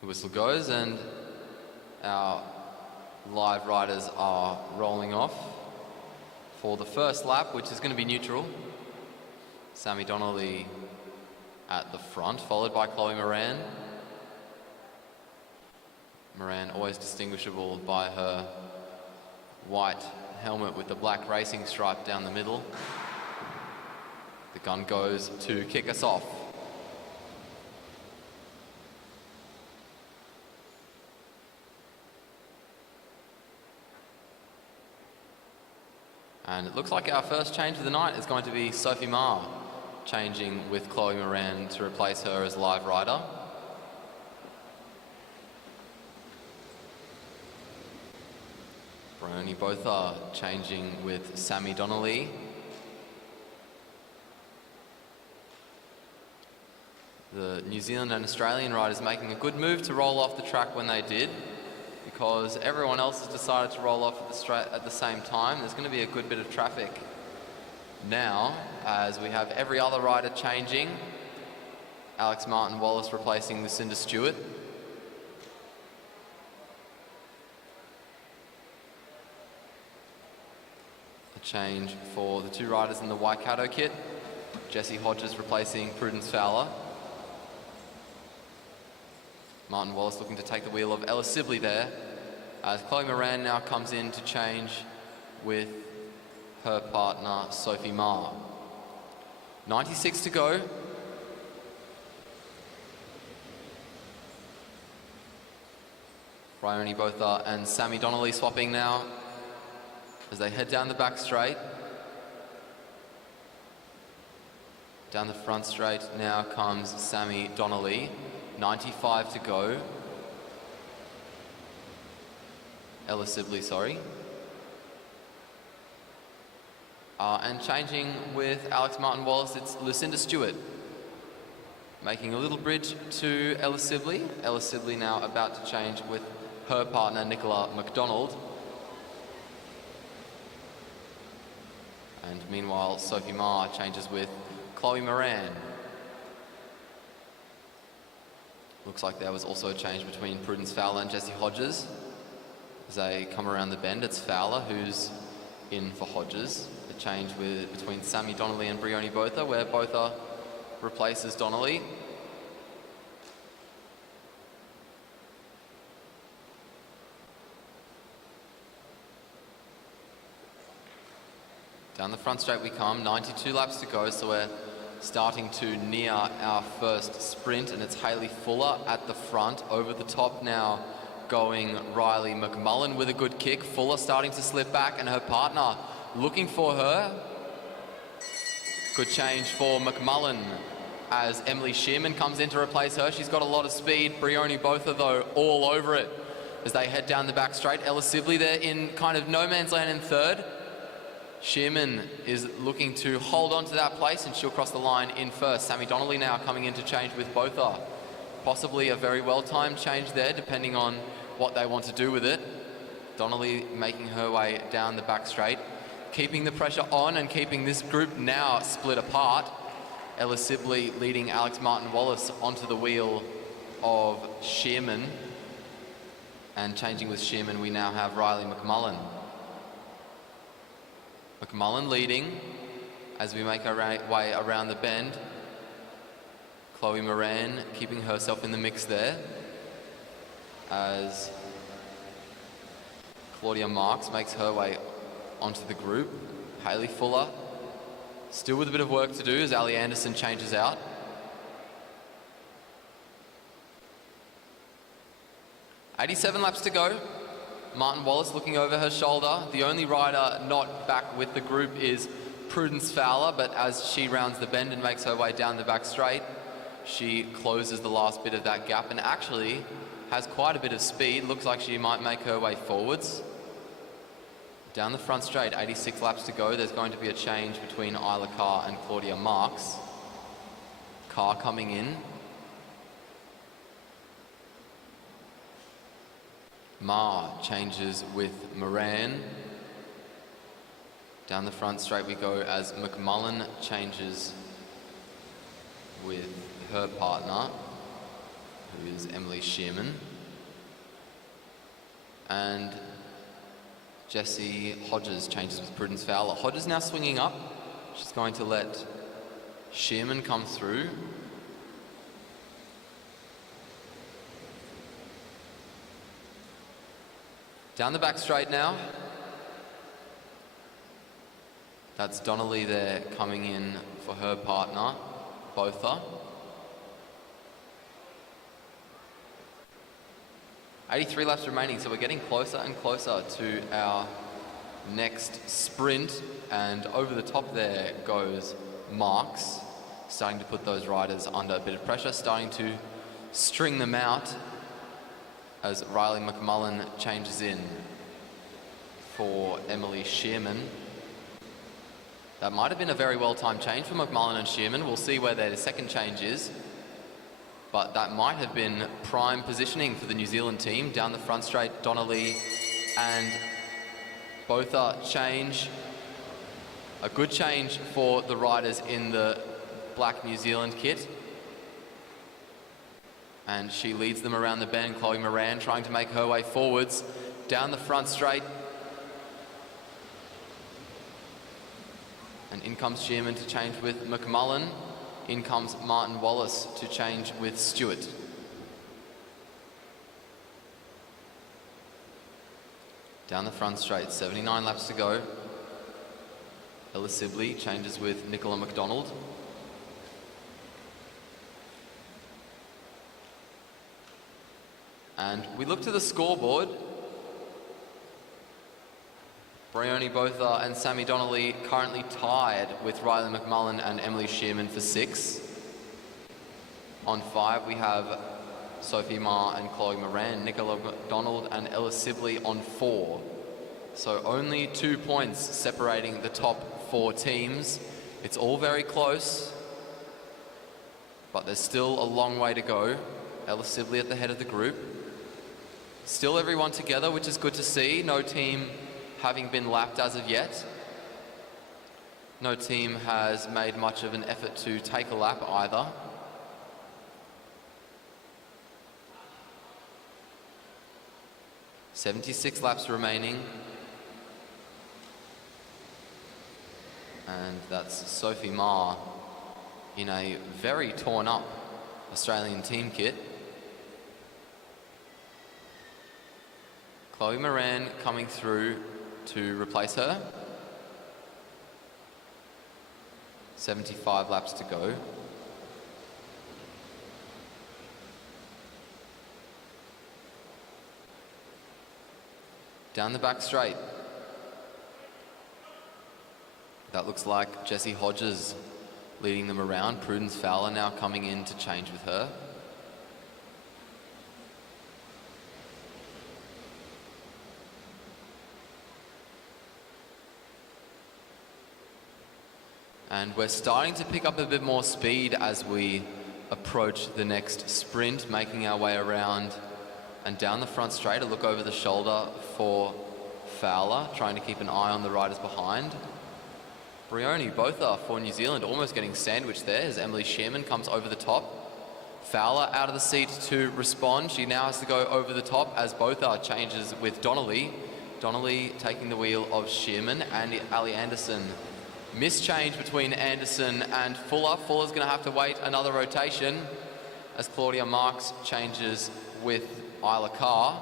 The whistle goes and our live riders are rolling off for the first lap, which is going to be neutral. Sammy Donnelly at the front, followed by Chloe Moran. Moran always distinguishable by her white helmet with the black racing stripe down the middle. The gun goes to kick us off. And it looks like our first change of the night is going to be Sophie Ma changing with Chloe Moran to replace her as live rider. Brioni Botha changing with Sammy Donnelly. The New Zealand and Australian riders making a good move to roll off the track when they did, because everyone else has decided to roll off at the same time. There's going to be a good bit of traffic now as we have every other rider changing. Alex Martin-Wallace replacing Lucinda Stewart. A change for the 2 riders in the Waikato kit. Jessie Hodges replacing Prudence Fowler. Martin Wallace looking to take the wheel of Ella Sibley there, as Chloe Moran now comes in to change with her partner Sophie Ma. 96 to go. Brioni Botha and Sammy Donnelly swapping now as they head down the back straight. Down the front straight now comes Sammy Donnelly. 95 to go. Ella Sibley, sorry. And changing with Alex Martin-Wallace, it's Lucinda Stewart. Making a little bridge to Ella Sibley. Ella Sibley now about to change with her partner Nicola McDonald. And meanwhile, Sophie Ma changes with Chloe Moran. Looks like there was also a change between Prudence Fowler and Jessie Hodges. As they come around the bend, it's Fowler who's in for Hodges. The change between Sammy Donnelly and Brioni Botha, where Botha replaces Donnelly. Down the front straight we come, 92 laps to go, so we're starting to near our first sprint, and it's Hayley Fuller at the front. Over the top now going Riley McMullen with a good kick. Fuller starting to slip back, and her partner looking for her. Good change for McMullen as Emily Shearman comes in to replace her. She's got a lot of speed. Brioni Botha, though, all over it as they head down the back straight. Ella Sibley there in kind of no man's land in third. Shearman is looking to hold on to that place, and she'll cross the line in first. Sammy Donnelly now coming in to change with Botha. Possibly a very well-timed change there, depending on what they want to do with it. Donnelly making her way down the back straight, keeping the pressure on and keeping this group now split apart. Ella Sibley leading Alex Martin-Wallace onto the wheel of Shearman. And changing with Shearman, we now have Riley McMullen. McMullen leading as we make our way around the bend. Chloe Moran keeping herself in the mix there as Claudia Marks makes her way onto the group. Hayley Fuller still with a bit of work to do as Ali Anderson changes out. "87 laps to go. Martin Wallace looking over her shoulder. The only rider not back with the group is Prudence Fowler, but as she rounds the bend and makes her way down the back straight, she closes the last bit of that gap and actually has quite a bit of speed. Looks like she might make her way forwards. Down the front straight, 86 laps to go. There's going to be a change between Isla Carr and Claudia Marks. Carr coming in. Ma changes with Moran. Down the front straight we go as McMullen changes with her partner, who is Emily Shearman. And Jessie Hodges changes with Prudence Fowler. Hodges now swinging up. She's going to let Shearman come through. Down the back straight now. That's Donnelly there coming in for her partner, Botha. 83 laps remaining, so we're getting closer and closer to our next sprint. And over the top there goes Marks, starting to put those riders under a bit of pressure, starting to string them out as Riley McMullen changes in for Emily Shearman. That might have been a very well-timed change for McMullen and Shearman. We'll see where their second change is. But that might have been prime positioning for the New Zealand team. Down the front straight, Donnelly and Botha change. A good change for the riders in the black New Zealand kit. And she leads them around the bend. Chloe Moran trying to make her way forwards. Down the front straight. And in comes Shearman to change with McMullen. In comes Martin Wallace to change with Stewart. Down the front straight, 79 laps to go. Ella Sibley changes with Nicola McDonald. And we look to the scoreboard. Brioni Botha and Sammy Donnelly currently tied with Riley McMullen and Emily Shearman for 6. On 5 we have Sophie Ma and Chloe Moran, Nicola McDonald and Ella Sibley on 4. So only 2 points separating the top 4 teams. It's all very close, but there's still a long way to go. Ella Sibley at the head of the group. Still everyone together, which is good to see. No team having been lapped as of yet. No team has made much of an effort to take a lap either. 76 laps remaining. And that's Sophie Ma in a very torn up Australian team kit. Chloe Moran coming through to replace her. 75 laps to go. Down the back straight. That looks like Jessie Hodges leading them around. Prudence Fowler now coming in to change with her. And we're starting to pick up a bit more speed as we approach the next sprint, making our way around and down the front straight. A look over the shoulder for Fowler, trying to keep an eye on the riders behind. Brioni, both are for New Zealand, almost getting sandwiched there as Emily Shearman comes over the top. Fowler out of the seat to respond. She now has to go over the top as both are changes with Donnelly. Donnelly taking the wheel of Shearman and Ali Anderson. Mischange between Anderson and Fuller. Fuller's going to have to wait another rotation as Claudia Marks changes with Isla Carr.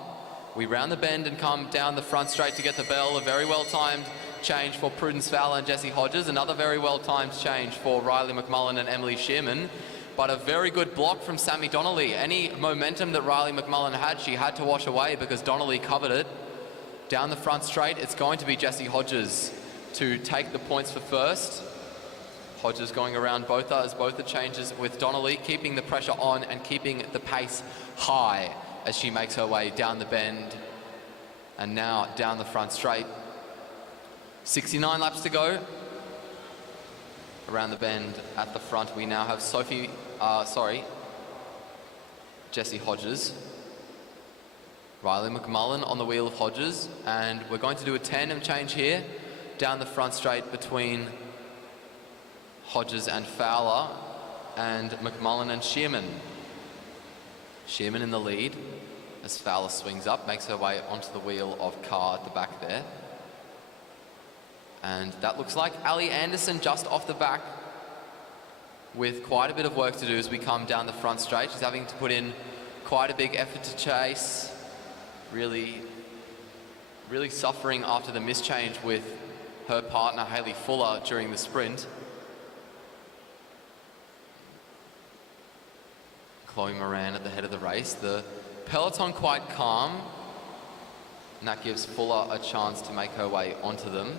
We round the bend and come down the front straight to get the bell. A very well-timed change for Prudence Fowler and Jessie Hodges. Another very well-timed change for Riley McMullen and Emily Shearman. But a very good block from Sammy Donnelly. Any momentum that Riley McMullen had, she had to wash away because Donnelly covered it. Down the front straight, it's going to be Jessie Hodges to take the points for first. Hodges going around both as both the changes with Donnelly, keeping the pressure on and keeping the pace high as she makes her way down the bend and now down the front straight. 69 laps to go. Around the bend at the front, we now have Jessie Hodges. Riley McMullen on the wheel of Hodges, and we're going to do a tandem change here down the front straight between Hodges and Fowler, and McMullen and Shearman. Shearman in the lead as Fowler swings up, makes her way onto the wheel of Carr at the back there. And that looks like Ali Anderson just off the back with quite a bit of work to do as we come down the front straight. She's having to put in quite a big effort to chase. Really suffering after the mischange with her partner Hayley Fuller during the sprint. Chloe Moran at the head of the race. The peloton quite calm, and that gives Fuller a chance to make her way onto them.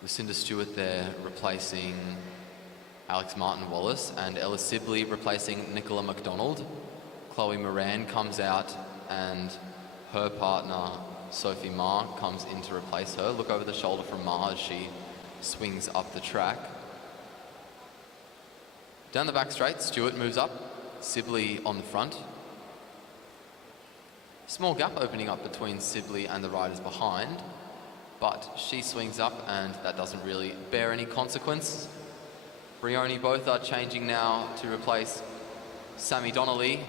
Lucinda Stewart there replacing Alex Martin-Wallace, and Ella Sibley replacing Nicola McDonald. Chloe Moran comes out and her partner Sophie Ma comes in to replace her. Look over the shoulder from Ma as she swings up the track. Down the back straight, Stewart moves up, Sibley on the front. Small gap opening up between Sibley and the riders behind, but she swings up and that doesn't really bear any consequence. Brioni, both are changing now to replace Sammy Donnelly.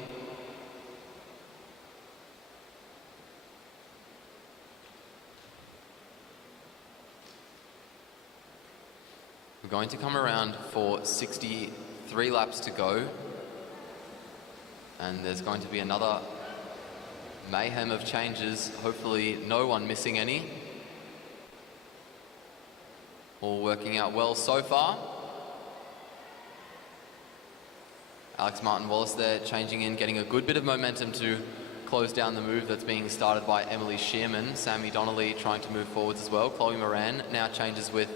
We're going to come around for 63 laps to go, and there's going to be another mayhem of changes, hopefully no one missing any. All working out well so far. Alex Martin-Wallace there changing in, getting a good bit of momentum to close down the move that's being started by Emily Shearman. Sammy Donnelly trying to move forwards as well. Chloe Moran now changes with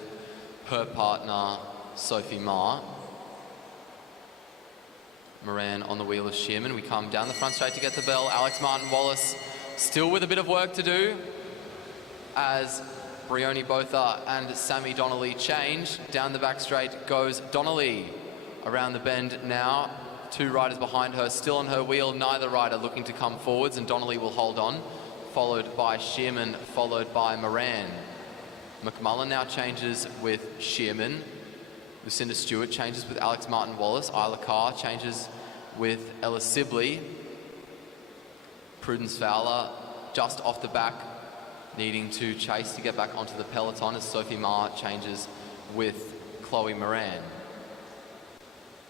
her partner Sophie Ma. Moran on the wheel of Shearman. We come down the front straight to get the bell. Alex Martin-Wallace still with a bit of work to do as Brioni Botha and Sammy Donnelly change. Down the back straight goes Donnelly. Around the bend now, two riders behind her still on her wheel, neither rider looking to come forwards, and Donnelly will hold on, followed by Shearman, followed by Moran. McMullen now changes with Shearman. Lucinda Stewart changes with Alex Martin-Wallace. Isla Carr changes with Ella Sibley. Prudence Fowler just off the back, needing to chase to get back onto the peloton as Sophie Ma changes with Chloe Moran.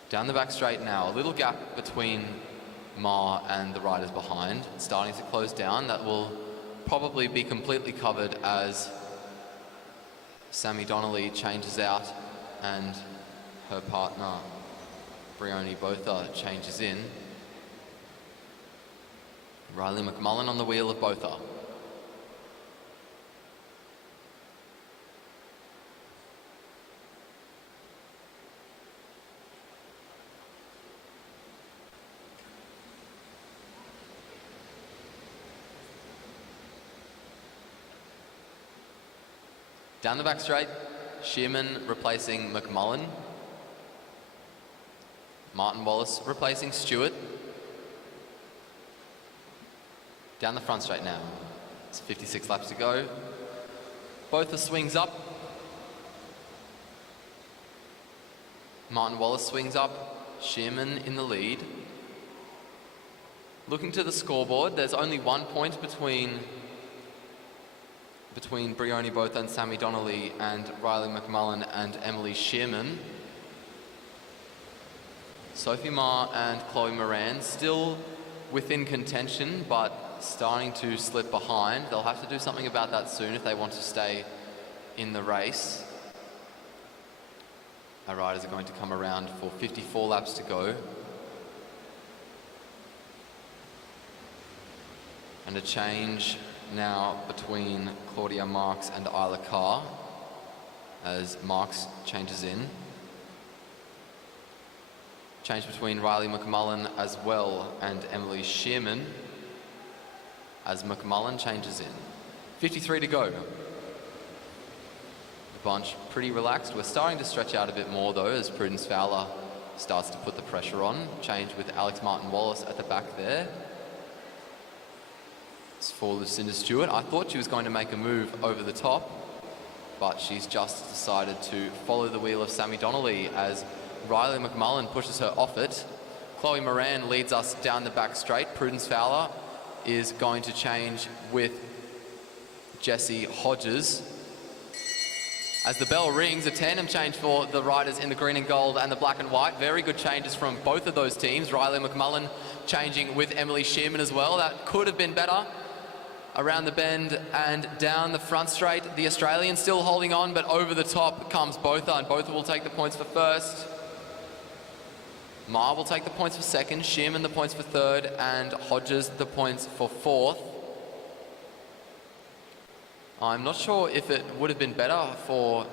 Down the back straight now, a little gap between Ma and the riders behind, starting to close down. That will probably be completely covered as Sammy Donnelly changes out and her partner Brioni Botha changes in. Riley McMullen on the wheel of Botha. Down the back straight, Shearman replacing McMullen. Martin Wallace replacing Stewart. Down the front straight now. It's 56 laps to go. Both the swings up. Martin Wallace swings up. Shearman in the lead. Looking to the scoreboard, there's only 1 point between Brioni Botha and Sammy Donnelly and Riley McMullen and Emily Shearman. Sophie Ma and Chloe Moran still within contention, but starting to slip behind. They'll have to do something about that soon if they want to stay in the race. Our riders are going to come around for 54 laps to go. And a change now between Claudia Marks and Isla Carr as Marks changes in. Change between Riley McMullen as well and Emily Shearman as McMullen changes in. 53 to go. The bunch pretty relaxed. We're starting to stretch out a bit more though as Prudence Fowler starts to put the pressure on. Change with Alex Martin Wallace at the back there. It's for Lucinda Stewart. I thought she was going to make a move over the top, but she's just decided to follow the wheel of Sammy Donnelly as Riley McMullen pushes her off it. Chloe Moran leads us down the back straight. Prudence Fowler is going to change with Jessie Hodges. As the bell rings, a tandem change for the riders in the green and gold and the black and white. Very good changes from both of those teams. Riley McMullen changing with Emily Shearman as well. That could have been better. Around the bend and down the front straight. The Australian still holding on, but over the top comes Botha, and Botha will take the points for first. Ma will take the points for second, Shearman the points for third, and Hodges the points for fourth. I'm not sure if it would have been better for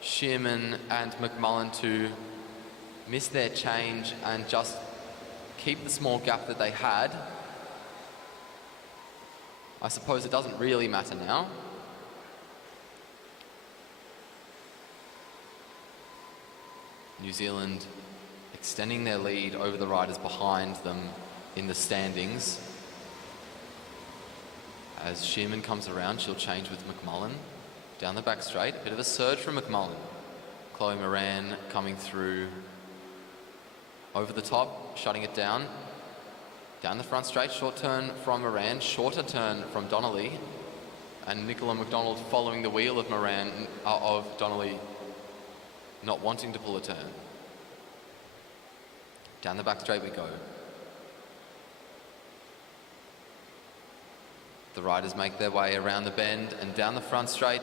Shearman and McMullen to miss their change and just keep the small gap that they had. I suppose it doesn't really matter now. New Zealand extending their lead over the riders behind them in the standings. As Shearman comes around, she'll change with McMullen. Down the back straight, a bit of a surge from McMullen. Chloe Moran coming through over the top, shutting it down. Down the front straight, short turn from Moran, shorter turn from Donnelly. And Nicola McDonald following the wheel of of Donnelly, not wanting to pull a turn. Down the back straight we go. The riders make their way around the bend and down the front straight.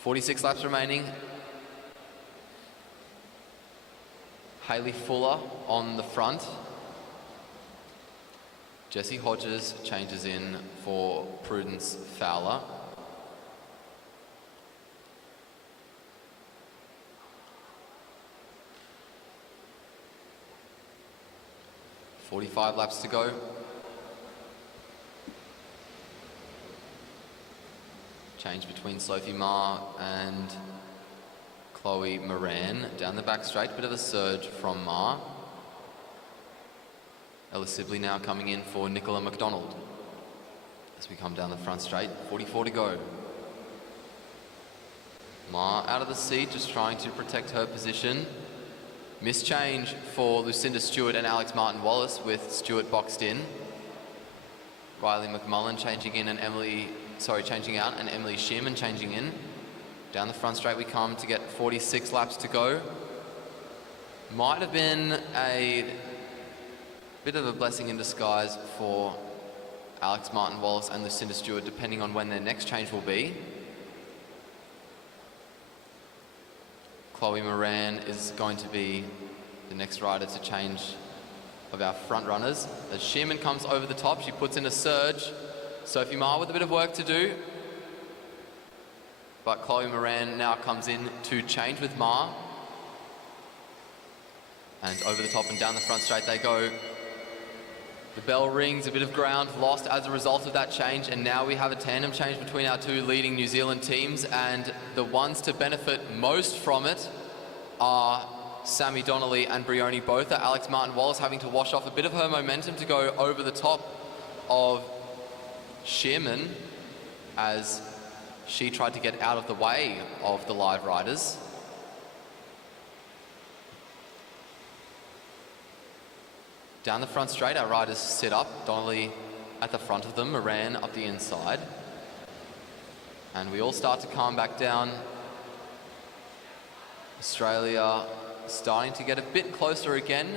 46 laps remaining. Hayley Fuller on the front. Jessie Hodges changes in for Prudence Fowler. "45 laps to go. Change between Sophie Ma and Chloe Moran. Down the back straight, bit of a surge from Ma. Ella Sibley now coming in for Nicola McDonald. As we come down the front straight, 44 to go. Ma out of the seat, just trying to protect her position. Mischange for Lucinda Stewart and Alex Martin Wallace with Stewart boxed in. Riley McMullen changing in and changing out, and Emily Shearman changing in. Down the front straight we come to get 46 laps to go. Might have been a bit of a blessing in disguise for Alex Martin-Wallace and Lucinda Stewart, depending on when their next change will be. Chloe Moran is going to be the next rider to change of our front runners. As Shearman comes over the top, she puts in a surge. Sophie Ma with a bit of work to do. But Chloe Moran now comes in to change with Ma. And over the top and down the front straight they go. The bell rings, a bit of ground lost as a result of that change, and now we have a tandem change between our two leading New Zealand teams, and the ones to benefit most from it are Sammy Donnelly and Brioni, both are Alex Martin-Wallace having to wash off a bit of her momentum to go over the top of Shearman as she tried to get out of the way of the live riders. Down the front straight, our riders sit up, Donnelly at the front of them, Moran up the inside. And we all start to calm back down. Australia starting to get a bit closer again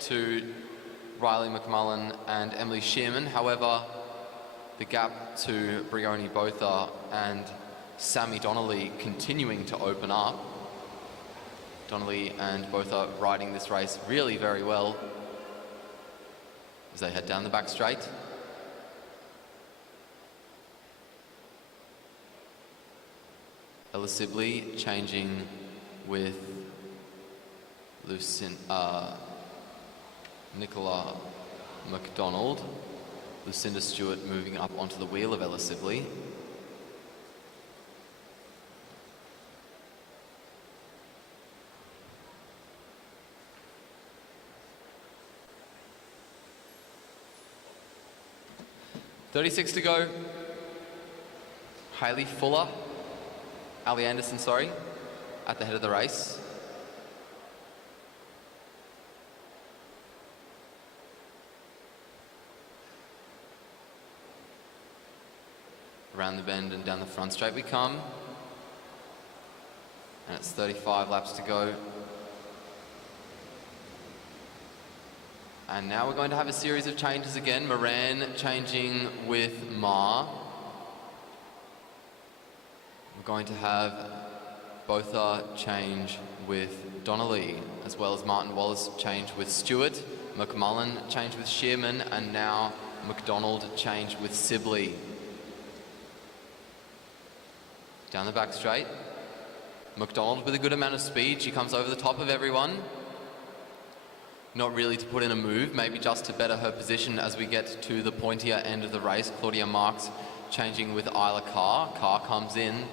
to Riley McMullen and Emily Shearman. However, the gap to Brioni Botha and Sammy Donnelly continuing to open up. Donnelly and Botha riding this race really very well as they head down the back straight. Ella Sibley changing with Nicola McDonald. Lucinda Stewart moving up onto the wheel of Ella Sibley. .36 to go. Ali Anderson, at the head of the race. Around the bend and down the front straight we come. And it's 35 laps to go. And now we're going to have a series of changes again. Moran changing with Ma. We're going to have Botha change with Donnelly, as well as Martin Wallace change with Stewart, McMullen change with Shearman, and now McDonald change with Sibley. Down the back straight. McDonald with a good amount of speed. She comes over the top of everyone. Not really to put in a move, maybe just to better her position as we get to the pointier end of the race. Claudia Marks changing with Isla Carr. Carr comes in.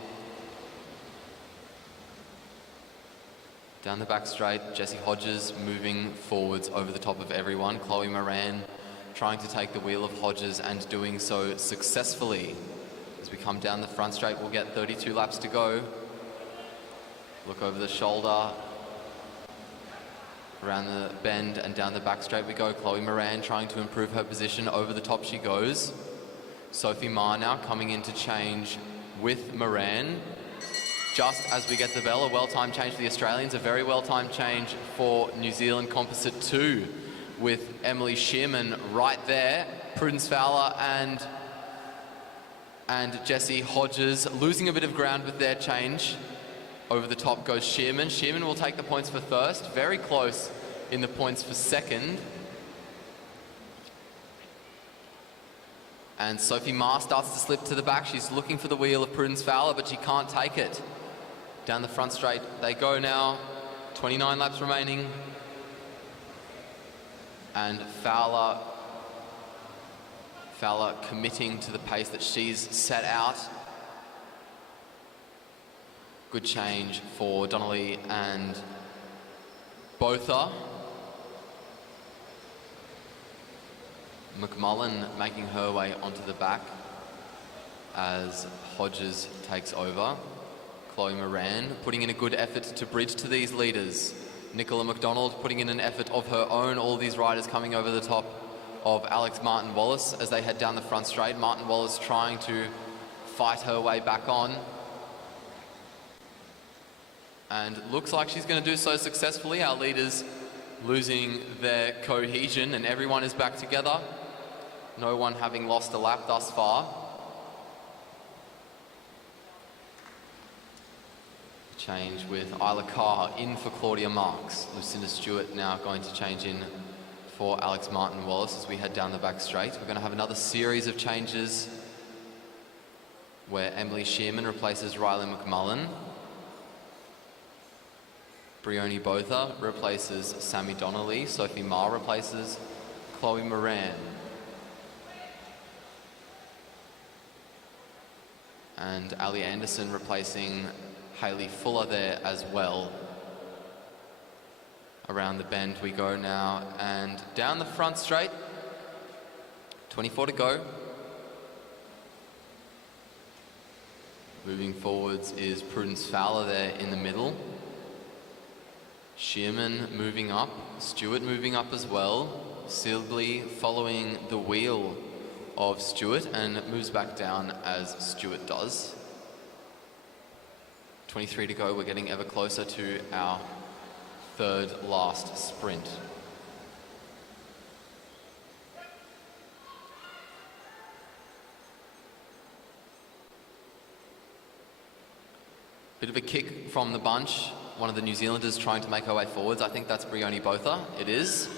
Down the back straight, Jessie Hodges moving forwards over the top of everyone. Chloe Moran trying to take the wheel of Hodges and doing so successfully. As we come down the front straight, we'll get 32 laps to go. Look over the shoulder. Around the bend and down the back straight we go. Chloe Moran trying to improve her position. Over the top she goes. Sophie Ma now coming in to change with Moran. Just as we get the bell, a well-timed change for the Australians. A very well-timed change for New Zealand Composite 2 with Emily Shearman right there. Prudence Fowler and Jessie Hodges losing a bit of ground with their change. Over the top goes Shearman. Shearman will take the points for first. Very close in the points for second. And Sophie Ma starts to slip to the back. She's looking for the wheel of Prudence Fowler, but she can't take it. Down the front straight they go now. 29 laps remaining. And Fowler committing to the pace that she's set out. Good change for Donnelly and Botha. McMullen making her way onto the back as Hodges takes over. Chloe Moran putting in a good effort to bridge to these leaders. Nicola McDonald putting in an effort of her own. All these riders coming over the top of Alex Martin Wallace as they head down the front straight. Martin Wallace trying to fight her way back on. And looks like she's going to do so successfully. Our leaders losing their cohesion and everyone is back together. No one having lost a lap thus far. Change with Isla Carr in for Claudia Marks. Lucinda Stewart now going to change in for Alex Martin Wallace as we head down the back straight. We're going to have another series of changes where Emily Shearman replaces Riley McMullen. Brioni Botha replaces Sammy Donnelly. Sophie Ma replaces Chloe Moran. And Ali Anderson replacing Hayley Fuller there as well. Around the bend we go now and down the front straight. 24 to go. Moving forwards is Prudence Fowler there in the middle. Shearman moving up, Stewart moving up as well. Sibley following the wheel of Stewart and moves back down as Stewart does. 23 to go, we're getting ever closer to our third last sprint. Bit of a kick from the bunch. One of the New Zealanders trying to make her way forwards. I think that's Brioni Botha. It is.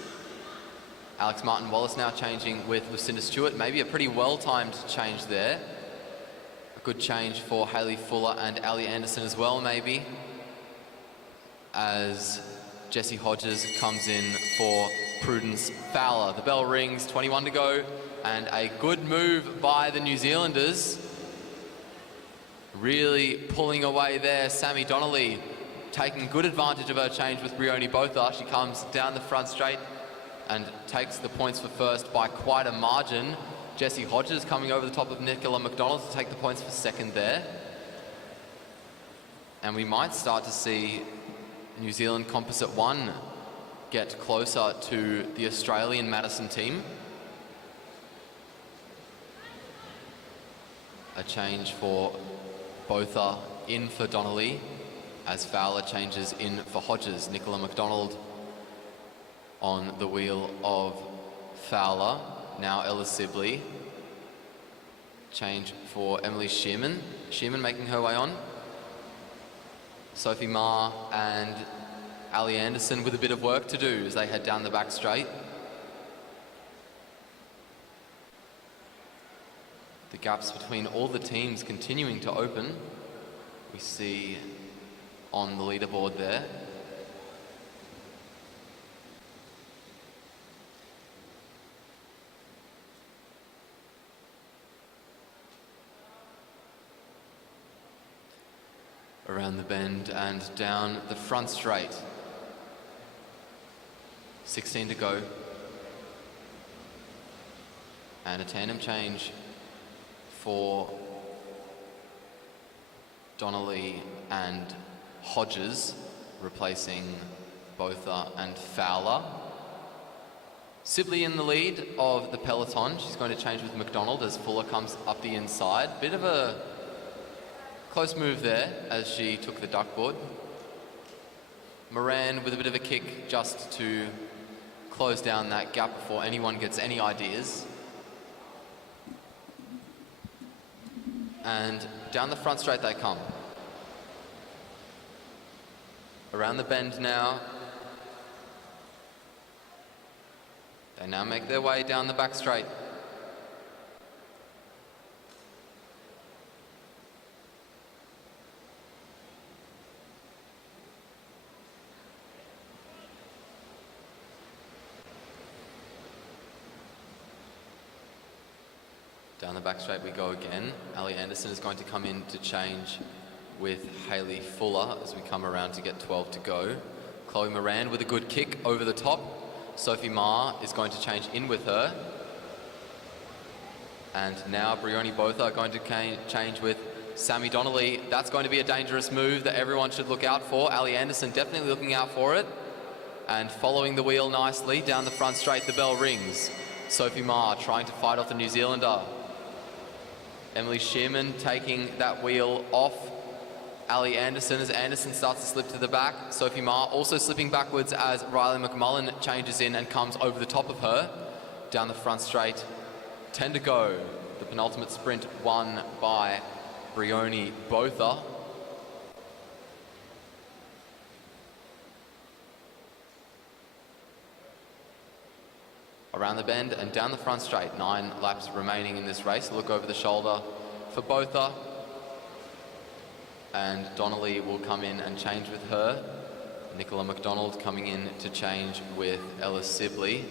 Alex Martin Wallace now changing with Lucinda Stewart. Maybe a pretty well-timed change there. A good change for Hayley Fuller and Ali Anderson as well, maybe. As Jessie Hodges comes in for Prudence Fowler. The bell rings, 21 to go, and a good move by the New Zealanders. Really pulling away there, Sammy Donnelly taking good advantage of her change with Brioni Botha. She comes down the front straight and takes the points for first by quite a margin. Jessie Hodges coming over the top of Nicola McDonald to take the points for second there. And we might start to see New Zealand Composite 1 get closer to the Australian Madison team. A change for Botha in for Donnelly as Fowler changes in for Hodges. Nicola McDonald on the wheel of Fowler. Now Ella Sibley. Change for Emily Shearman. Shearman making her way on. Sophie Ma and Ali Anderson with a bit of work to do as they head down the back straight. The gaps between all the teams continuing to open. We see on the leaderboard there. Around the bend and down the front straight. 16 to go. And a tandem change for Donnelly and Hodges, replacing Botha and Fowler. Sibley in the lead of the peloton. She's going to change with McDonald as Fuller comes up the inside. Bit of a close move there as she took the duckboard. Moran with a bit of a kick just to close down that gap before anyone gets any ideas. And down the front straight they come. Around the bend now. They now make their way down the back straight. Down the back straight we go again. Ali Anderson is going to come in to change with Hayley Fuller as we come around to get 12 to go. Chloe Moran with a good kick over the top. Sophie Ma is going to change in with her. And now Brioni Botha are going to change with Sammy Donnelly. That's going to be a dangerous move that everyone should look out for. Ali Anderson definitely looking out for it. And following the wheel nicely down the front straight, the bell rings. Sophie Ma trying to fight off the New Zealander. Emily Shearman taking that wheel off Ali Anderson as Anderson starts to slip to the back. Sophie Ma also slipping backwards as Riley McMullen changes in and comes over the top of her. Down the front straight, 10 to go. The penultimate sprint won by Brioni Botha. Around the bend and down the front straight, 9 laps remaining in this race. Look over the shoulder for Botha. And Donnelly will come in and change with her. Nicola McDonald coming in to change with Ella Sibley.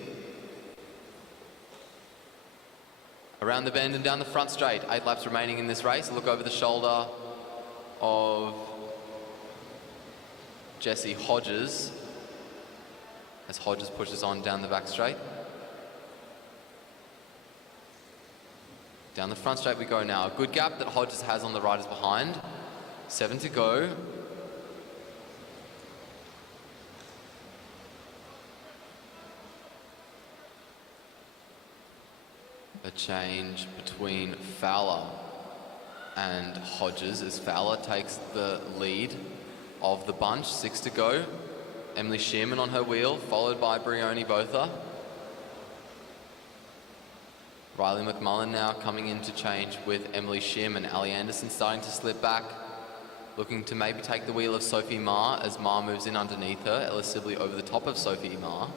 Around the bend and down the front straight, 8 laps remaining in this race. Look over the shoulder of Jessie Hodges as Hodges pushes on down the back straight. Down the front straight we go now. A good gap that Hodges has on the riders behind. 7 to go. A change between Fowler and Hodges as Fowler takes the lead of the bunch. 6 to go. Emily Shearman on her wheel, followed by Brioni Botha. Riley McMullen now coming in to change with Emily Shearman. Ali Anderson starting to slip back, looking to maybe take the wheel of Sophie Ma as Ma moves in underneath her. Ella Sibley over the top of Sophie Ma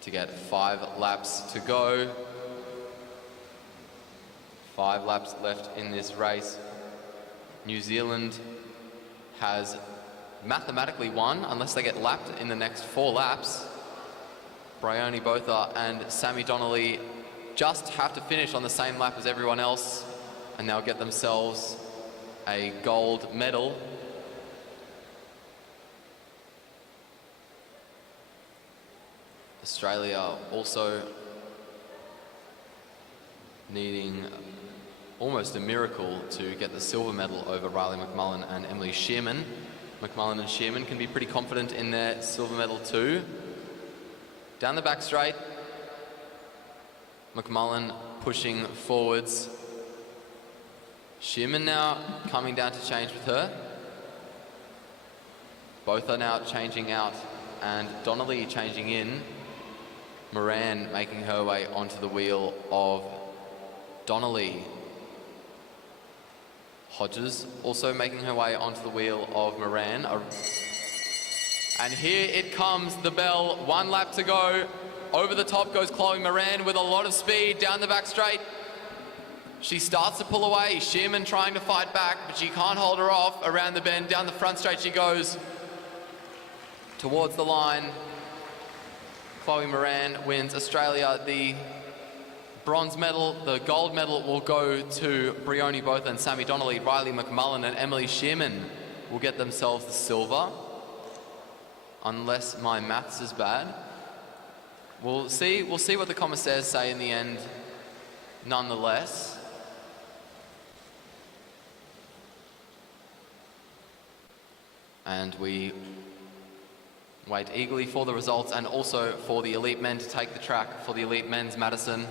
to get 5 laps to go. 5 laps left in this race. New Zealand has mathematically won unless they get lapped in the next 4 laps. Brioni Botha and Sammy Donnelly just have to finish on the same lap as everyone else and they'll get themselves a gold medal. Australia also needing almost a miracle to get the silver medal over Riley McMullen and Emily Shearman. McMullen and Shearman can be pretty confident in their silver medal too. Down the back straight, McMullen pushing forwards. Shearman now coming down to change with her. Both are now changing out and Donnelly changing in. Moran making her way onto the wheel of Donnelly. Hodges also making her way onto the wheel of Moran. And here it comes, the bell, 1 lap to go. Over the top goes Chloe Moran with a lot of speed down the back straight. She starts to pull away. Shearman trying to fight back, but she can't hold her off. Around the bend, down the front straight she goes towards the line. Chloe Moran wins. Australia the bronze medal. The gold medal will go to Brioni Botha and Sammy Donnelly. Riley McMullen and Emily Shearman will get themselves the silver, unless my maths is bad. We'll see what the commissaires say in the end, nonetheless. And we wait eagerly for the results and also for the elite men to take the track for the elite men's Madison.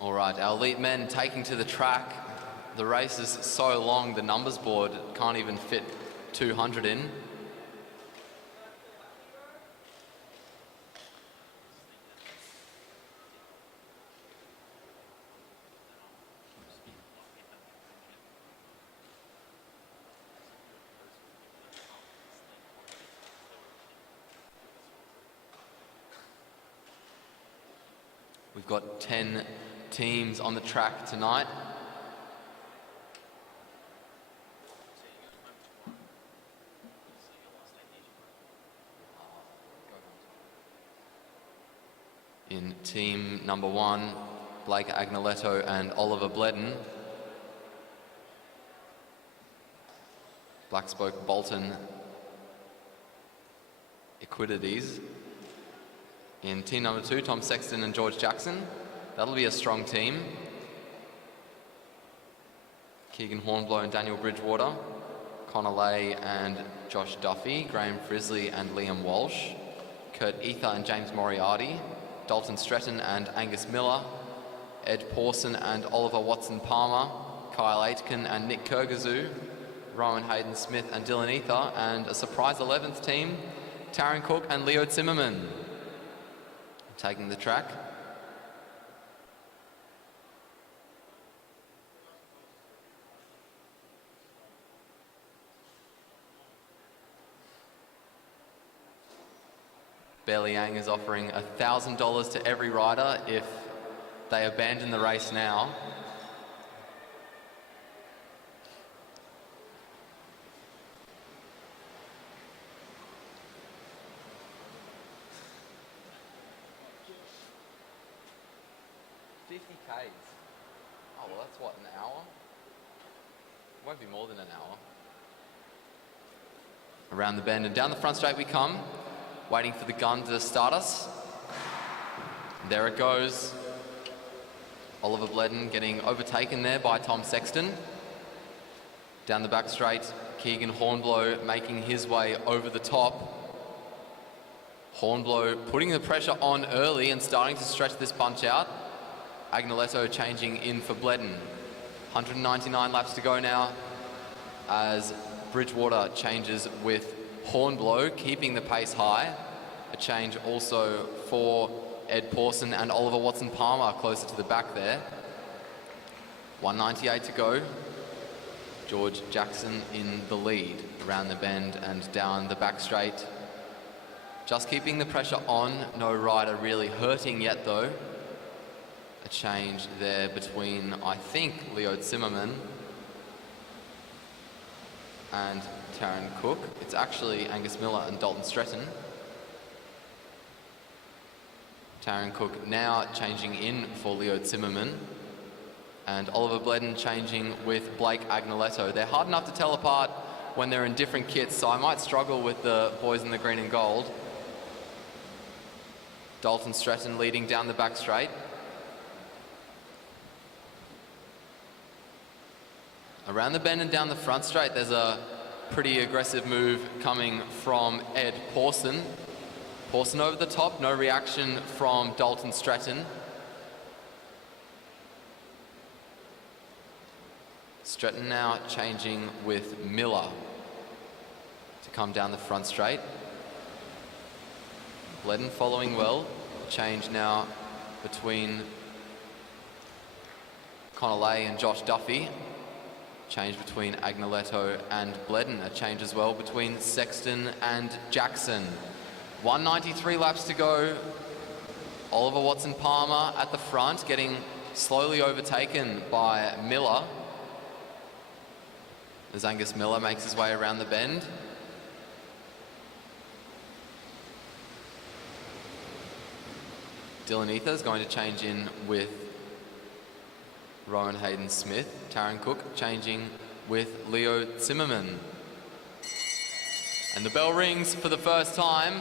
All right, our elite men taking to the track. The race is so long, the numbers board can't even fit 200 in. We've got 10 teams on the track tonight. In team number 1, Blake Agnoletto and Oliver Bledden. Black Spoke Bolton Equidities. In team number 2, Tom Sexton and George Jackson. That'll be a strong team. Keegan Hornblow and Daniel Bridgewater. Connor Lay and Josh Duffy. Graham Frisley and Liam Walsh. Kurt Ether and James Moriarty. Dalton Stretton and Angus Miller. Ed Pawson and Oliver Watson-Palmer. Kyle Aitken and Nick Kurgazoo. Rowan Hayden-Smith and Dylan Ether. And a surprise 11th team, Taryn Cook and Leo Zimmerman. Taking the track. Bailey Yang is offering $1,000 to every rider if they abandon the race now. Oh, well, that's what, an hour? Won't be more than an hour. Around the bend and down the front straight we come, waiting for the gun to start us. And there it goes. Oliver Bledden getting overtaken there by Tom Sexton. Down the back straight, Keegan Hornblow making his way over the top. Hornblow putting the pressure on early and starting to stretch this bunch out. Agnoletto changing in for Bledden. 199 laps to go now as Bridgewater changes with Hornblow, keeping the pace high. A change also for Ed Pawson and Oliver Watson-Palmer closer to the back there. 198 to go. George Jackson in the lead around the bend and down the back straight. Just keeping the pressure on. No rider really hurting yet though. A change there between, I think, Leo Zimmerman and Taryn Cook. It's actually Angus Miller and Dalton Stretton. Taryn Cook now changing in for Leo Zimmerman. And Oliver Bledden changing with Blake Agnoletto. They're hard enough to tell apart when they're in different kits, so I might struggle with the boys in the green and gold. Dalton Stretton leading down the back straight. Around the bend and down the front straight, there's a pretty aggressive move coming from Ed Pawson. Pawson over the top, no reaction from Dalton Stretton. Stretton now changing with Miller to come down the front straight. Bledden following well. Change now between Connor Lay and Josh Duffy. Change between Agnoletto and Bledden. A change as well between Sexton and Jackson. 193 laps to go. Oliver Watson-Palmer at the front, getting slowly overtaken by Miller. As Angus Miller makes his way around the bend. Dylan Ether is going to change in with Rowan Hayden-Smith. Taryn Cook changing with Leo Zimmerman. And the bell rings for the first time.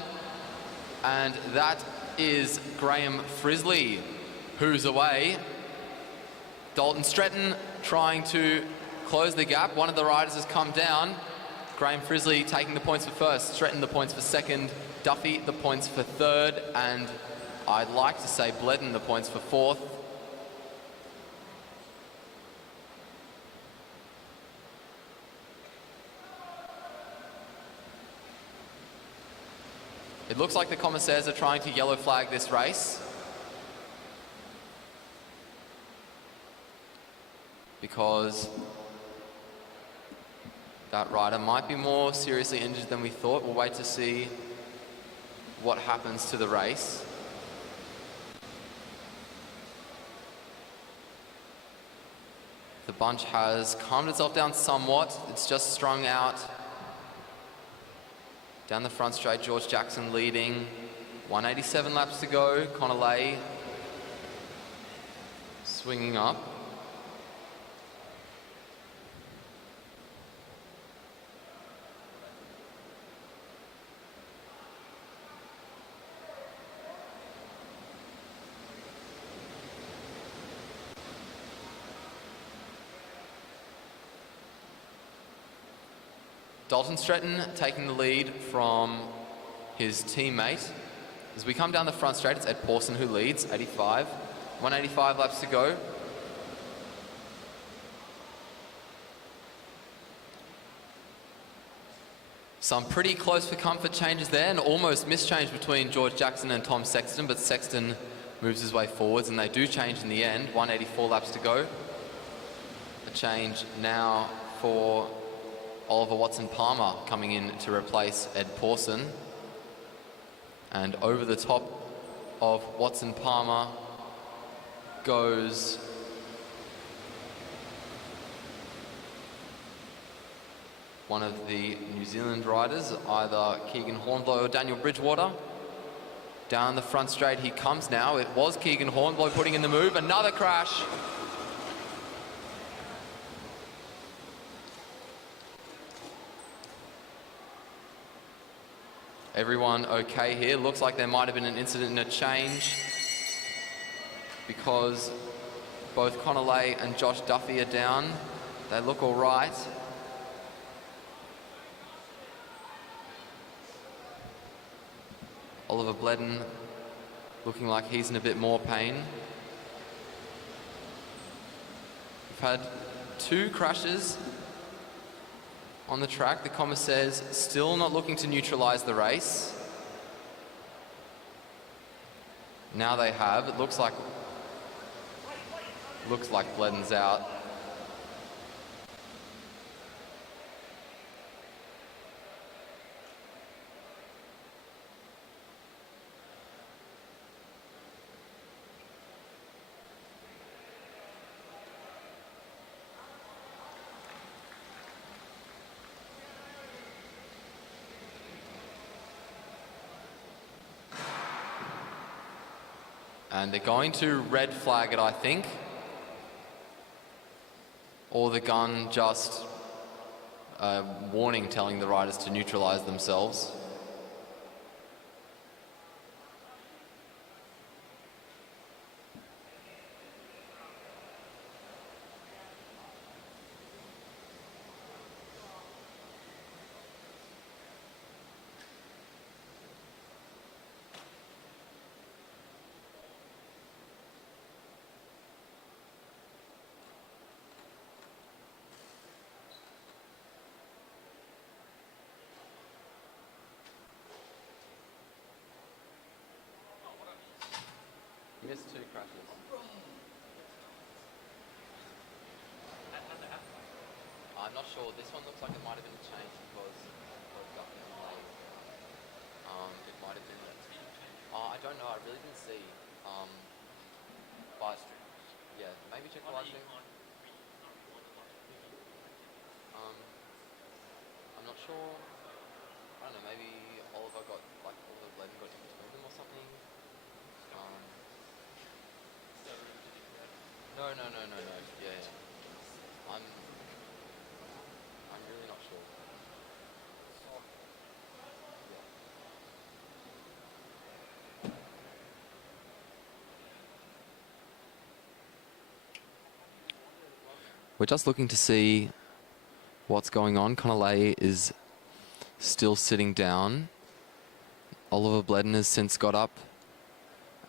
And that is Graham Frisley, who's away. Dalton Stretton trying to close the gap. One of the riders has come down. Graham Frisley taking the points for first. Stretton the points for second. Duffy the points for third. And I'd like to say Bledden the points for fourth. looks like the commissaires are trying to yellow flag this race, because that rider might be more seriously injured than we thought. We'll wait to see what happens to the race. The bunch has calmed itself down somewhat. It's just strung out. Down the front straight, George Jackson leading. 187 laps to go. Connolly swinging up. Dalton Stretton taking the lead from his teammate. As we come down the front straight, it's Ed Pawson who leads, 85. 185 laps to go. Some pretty close for comfort changes there, and almost mischange between George Jackson and Tom Sexton, but Sexton moves his way forwards, and they do change in the end. 184 laps to go. A change now for Oliver Watson-Palmer coming in to replace Ed Pawson. And over the top of Watson-Palmer goes one of the New Zealand riders, either Keegan Hornblow or Daniel Bridgewater. Down the front straight he comes now. It was Keegan Hornblow putting in the move. Another crash. Everyone okay here? Looks like there might have been an incident in a change, because both Connolly and Josh Duffy are down. They look all right. Oliver Bledden looking like he's in a bit more pain. We've had 2 crashes on the track. The commissaires still not looking to neutralize the race. Now they have. It looks like Bledden's out. And they're going to red flag it, I think. Or the gun just a warning telling the riders to neutralize themselves. Missed 2 crashes. I'm not sure. This one looks like it might have been a change because Duffy delayed. It might have been. I don't know. I really didn't see. But yeah, maybe check the live stream. I'm not sure. I don't know. Maybe Oliver got Oliver Bledden got in between them or something. No. Yeah. I'm really not sure. We're just looking to see what's going on. Connolly is still sitting down. Oliver Bledden has since got up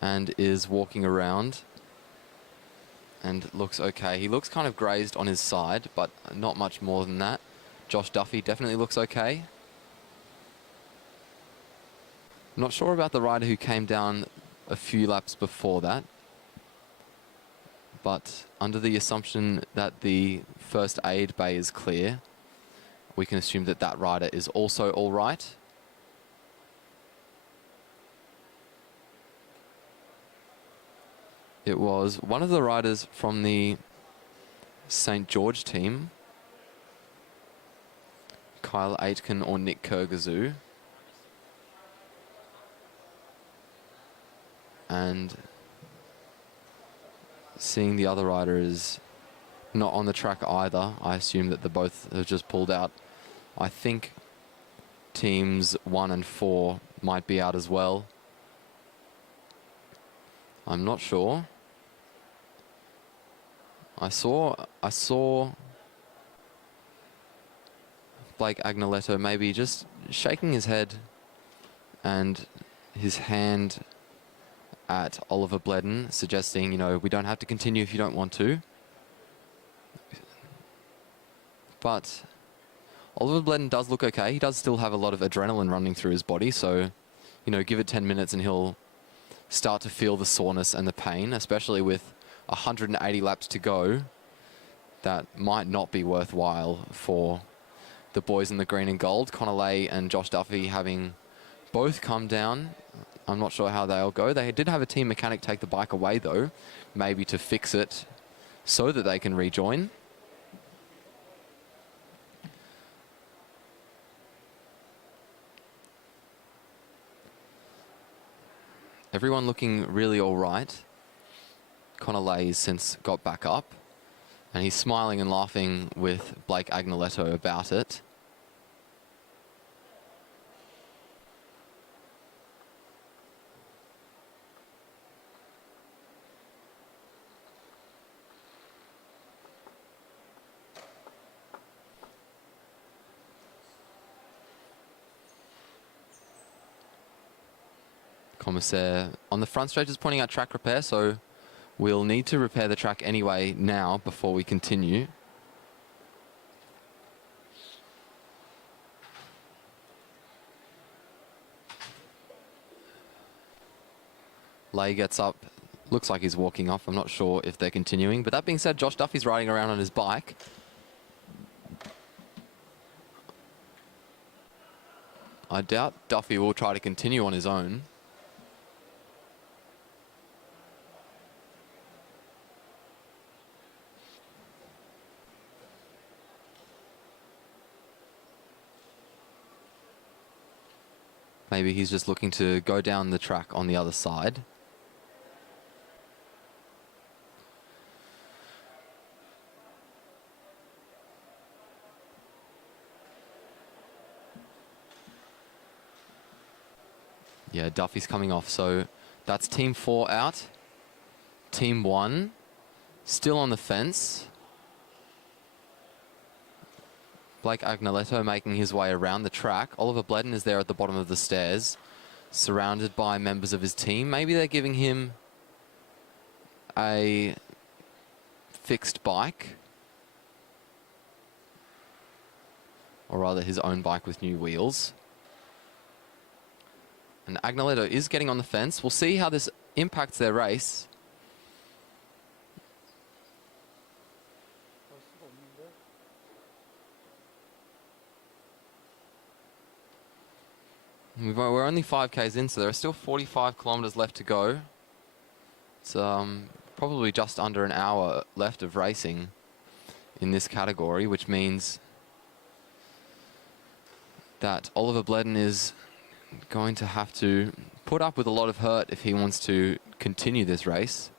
and is walking around and looks okay. He looks kind of grazed on his side, but not much more than that. Josh Duffy definitely looks okay. Not sure about the rider who came down a few laps before that, but under the assumption that the first aid bay is clear, we can assume that that rider is also all right. It was one of the riders from the St. George team, Kyle Aitken or Nick Kurgazoo. And seeing the other rider is not on the track either, I assume that the both have just pulled out. I think teams 1 and 4 might be out as well. I'm not sure. I saw Blake Agnoletto maybe just shaking his head and his hand at Oliver Bledden, suggesting, you know, we don't have to continue if you don't want to. But Oliver Bledden does look okay. He does still have a lot of adrenaline running through his body, so, you know, give it 10 minutes and he'll start to feel the soreness and the pain, especially with 180 laps to go. That might not be worthwhile for the boys in the green and gold. Connor Lay and Josh Duffy having both come down. I'm not sure how they'll go. They did have a team mechanic take the bike away, though, maybe to fix it so that they can rejoin. Everyone looking really all right. Connor Lay's since got back up, and he's smiling and laughing with Blake Agnoletto about it. Commissaire on the front stretch is pointing out track repair, so we'll need to repair the track anyway now before we continue. Lay gets up, looks like he's walking off. I'm not sure if they're continuing, but that being said, Josh Duffy's riding around on his bike. I doubt Duffy will try to continue on his own. Maybe he's just looking to go down the track on the other side. Yeah, Duffy's coming off, so that's team 4 out. Team 1 still on the fence. Blake Agnoletto making his way around the track. Oliver Bledden is there at the bottom of the stairs, surrounded by members of his team. Maybe they're giving him a fixed bike, or rather his own bike with new wheels. And Agnoletto is getting on the fence. We'll see how this impacts their race. We're only 5Ks in, so there are still 45 kilometers left to go. It's probably just under an hour left of racing in this category, which means that Oliver Bledden is going to have to put up with a lot of hurt if he wants to continue this race.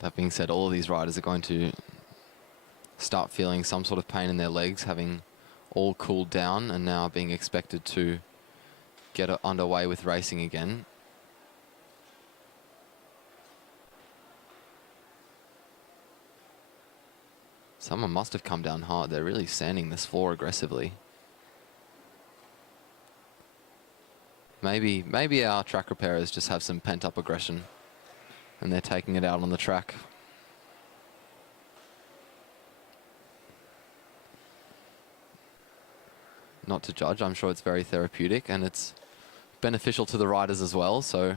That being said, all of these riders are going to start feeling some sort of pain in their legs, having all cooled down and now being expected to get underway with racing again. Someone must have come down hard. They're really sanding this floor aggressively. Maybe our track repairers just have some pent-up aggression and they're taking it out on the track. not to judge. I'm sure it's very therapeutic and it's beneficial to the riders as well. So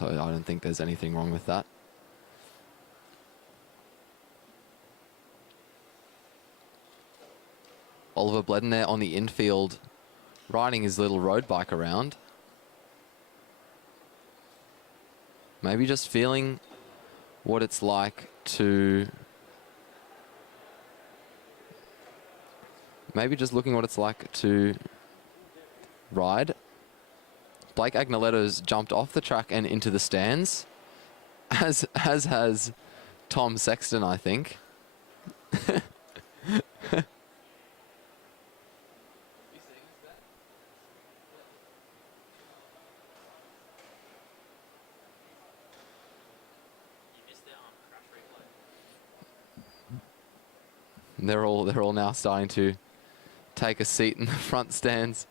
I don't think there's anything wrong with that. Oliver Bledden there on the infield, riding his little road bike around. Maybe just feeling what it's like to... Maybe just looking what it's like to ride. Blake Agnoletto's jumped off the track and into the stands, as has Tom Sexton, I think. They're all now starting to take a seat in the front stands.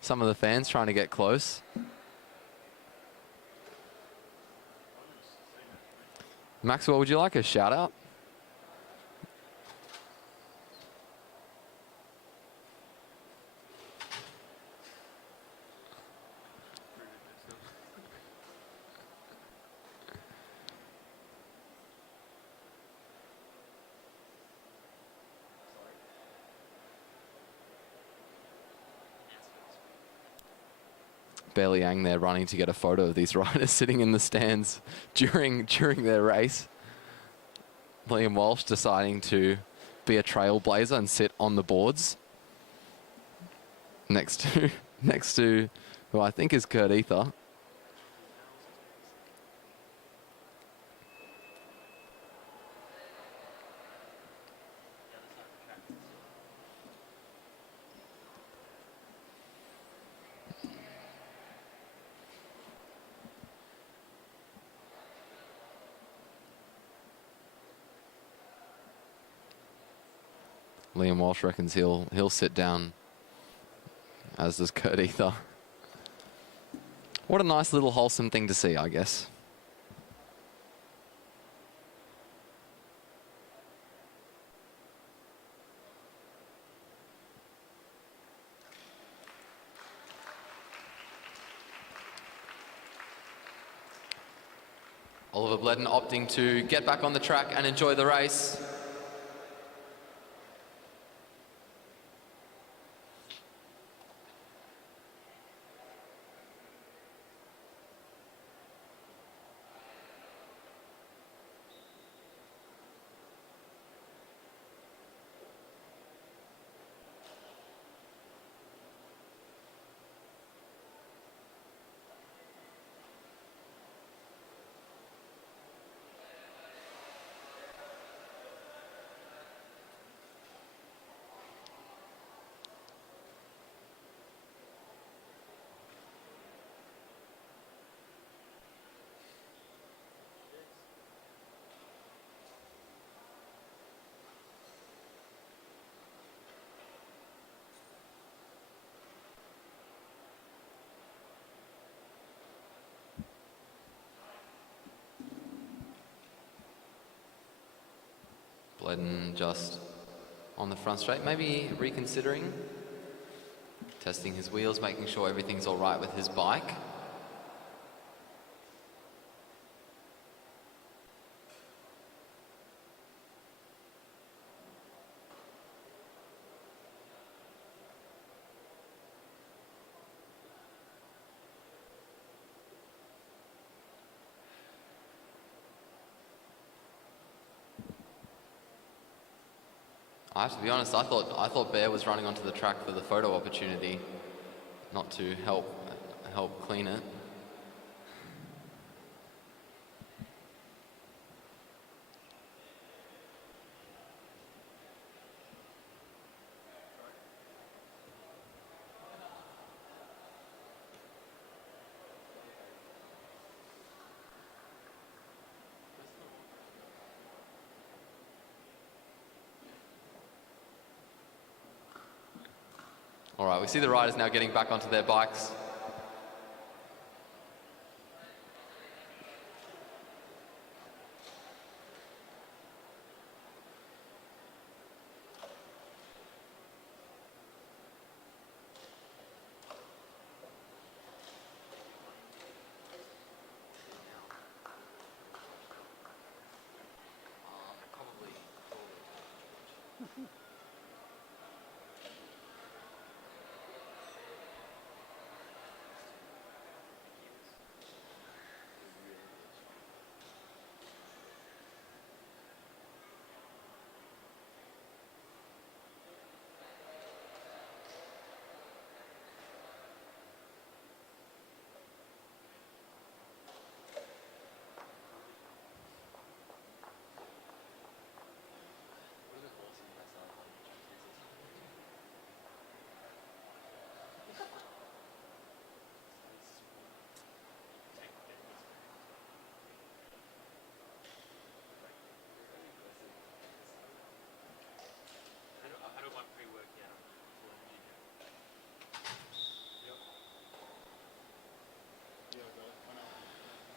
Some of the fans trying to get close. Maxwell, would you like a shout out? Bailey Yang there running to get a photo of these riders sitting in the stands during their race. Liam Walsh deciding to be a trailblazer and sit on the boards next to who I think is Kurt Ether. Liam Walsh reckons he'll sit down, as does Kurt Ether. What a nice little wholesome thing to see, I guess. Oliver Bledden opting to get back on the track and enjoy the race. Bledden just on the front straight, maybe reconsidering, testing his wheels, making sure everything's all right with his bike. I have to be honest, I thought Bear was running onto the track for the photo opportunity, not to help clean it. All right, we see the riders now getting back onto their bikes.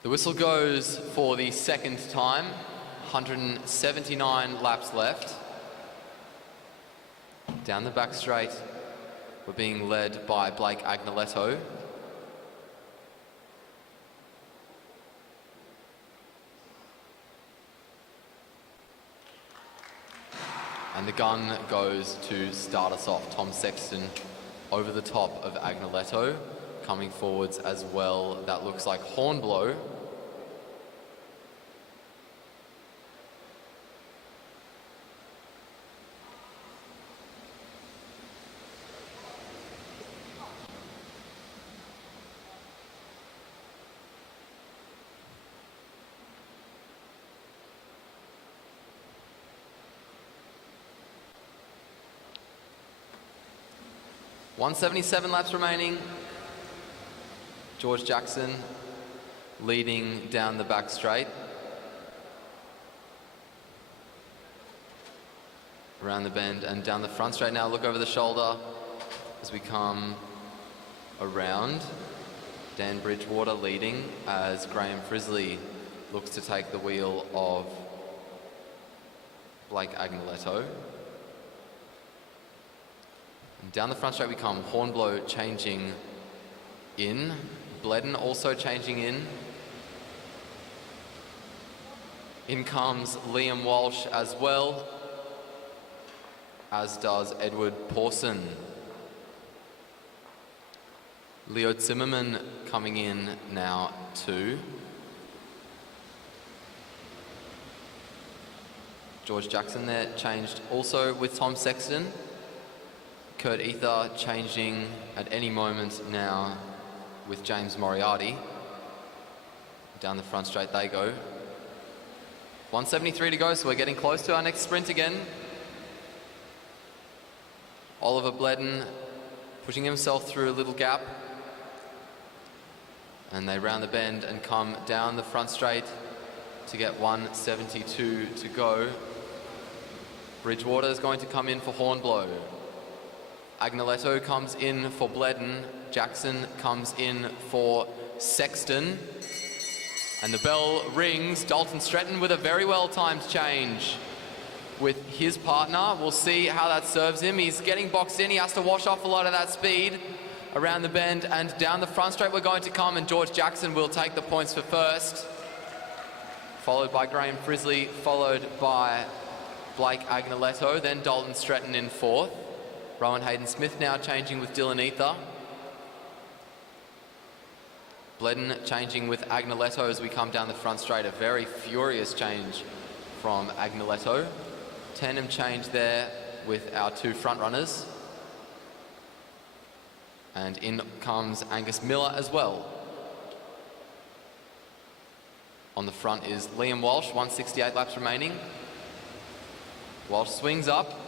The whistle goes for the second time. 179 laps left. Down the back straight, we're being led by Blake Agnoletto. And the gun goes to start us off. Tom Sexton over the top of Agnoletto. Coming forwards as well, that looks like Hornblow. .177 laps remaining. George Jackson leading down the back straight. Around the bend and down the front straight now. Look over the shoulder as we come around. Dan Bridgewater leading as Graham Frisley looks to take the wheel of Blake Agnoletto. And down the front straight we come. Hornblow changing in. Bledden also changing in. In comes Liam Walsh as well, as does Edward Pawson. Leo Zimmerman coming in now too. George Jackson there changed also with Tom Sexton. Kurt Ether changing at any moment now with James Moriarty. Down the front straight they go. 173 to go, so we're getting close to our next sprint again. Oliver Bledden pushing himself through a little gap. And they round the bend and come down the front straight to get 172 to go. Bridgewater is going to come in for Hornblow. Agnoletto comes in for Bledden. Jackson comes in for Sexton. And the bell rings. Dalton Stretton with a very well-timed change with his partner. We'll see how that serves him. He's getting boxed in. He has to wash off a lot of that speed around the bend and down the front straight we're going to come, and George Jackson will take the points for first. Followed by Graham Frisley, followed by Blake Agnoletto, then Dalton Stretton in fourth. Rowan Hayden-Smith now changing with Dylan Ether. Bledden changing with Agnoletto as we come down the front straight. A very furious change from Agnoletto. Tandem change there with our two front runners. And in comes Angus Miller as well. On the front is Liam Walsh, 168 laps remaining. Walsh swings up.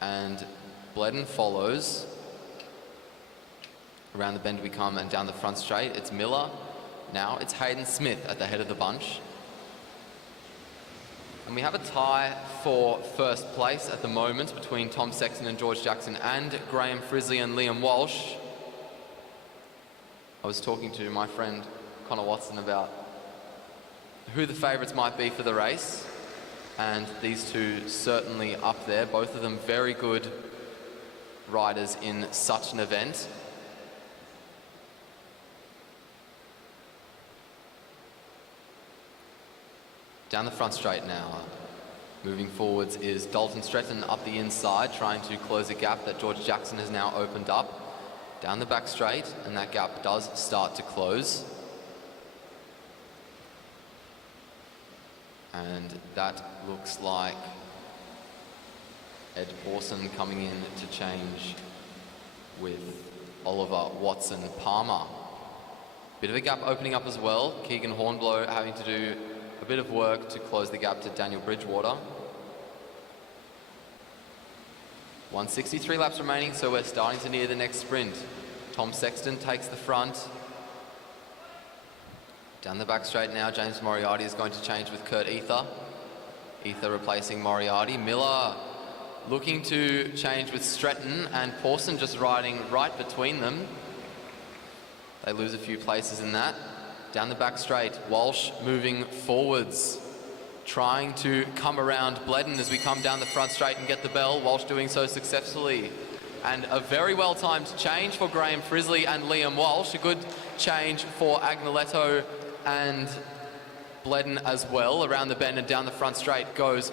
And Bledden follows. Around the bend we come and down the front straight. It's Miller. Now it's Hayden-Smith at the head of the bunch. And we have a tie for first place at the moment between Tom Sexton and George Jackson and Graham Frisley and Liam Walsh. I was talking to my friend Connor Watson about who the favourites might be for the race. And these two certainly up there. Both of them very good riders in such an event. Down the front straight now. Moving forwards is Dalton Stretton up the inside, trying to close a gap that George Jackson has now opened up. Down the back straight, and that gap does start to close. And that looks like Ed Pawson coming in to change with Oliver Watson-Palmer. Bit of a gap opening up as well. Keegan Hornblow having to do a bit of work to close the gap to Daniel Bridgewater. 163 laps remaining, so we're starting to near the next sprint. Tom Sexton takes the front. Down the back straight now, James Moriarty is going to change with Kurt Ether. Ether replacing Moriarty. Miller looking to change with Stretton, and Pawson just riding right between them. They lose a few places in that. Down the back straight, Walsh moving forwards, trying to come around Bledden as we come down the front straight and get the bell. Walsh doing so successfully. And a very well-timed change for Graham Frisley and Liam Walsh. A good change for Agnoletto and Bledden as well. Around the bend and down the front straight goes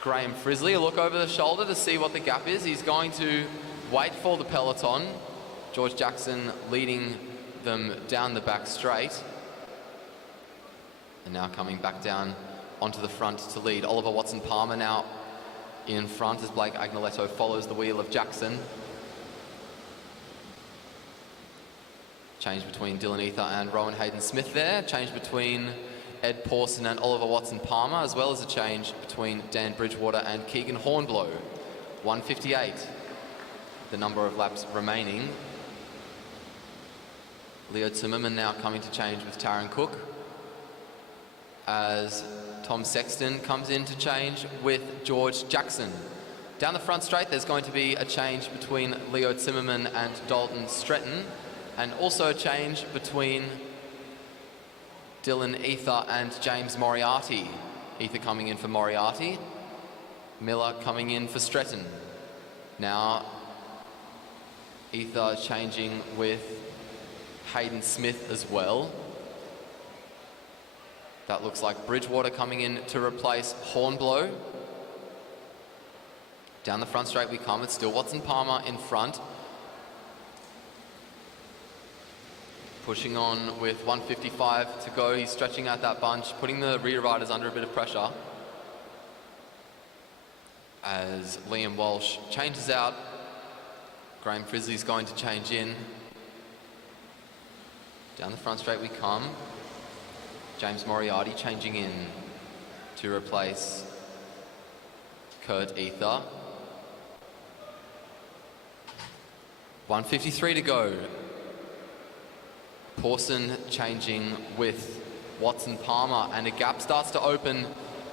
Graham Frisley. A look over the shoulder to see what the gap is. He's going to wait for the peloton. George Jackson leading them down the back straight. And now coming back down onto the front to lead. Oliver Watson-Palmer now in front as Blake Agnoletto follows the wheel of Jackson. Change between Dylan Ether and Rowan Hayden-Smith there. Change between Ed Pawson and Oliver Watson-Palmer, as well as a change between Dan Bridgewater and Keegan Hornblow. 1:58, the number of laps remaining. Leo Zimmerman now coming to change with Taron Cook, as Tom Sexton comes in to change with George Jackson. Down the front straight, there's going to be a change between Leo Zimmerman and Dalton Stretton, and also a change between Dylan Ether and James Moriarty. Ether coming in for Moriarty, Miller coming in for Stretton. Now, Ether changing with Hayden Smith as well. That looks like Bridgewater coming in to replace Hornblow. Down the front straight we come. It's still Watson-Palmer in front. Pushing on with 1:55 to go. He's stretching out that bunch, putting the rear riders under a bit of pressure. As Liam Walsh changes out, Graham Frisley's going to change in. Down the front straight we come. James Moriarty changing in to replace Kurt Ether. 1:53 to go. Pawson changing with Watson-Palmer, and a gap starts to open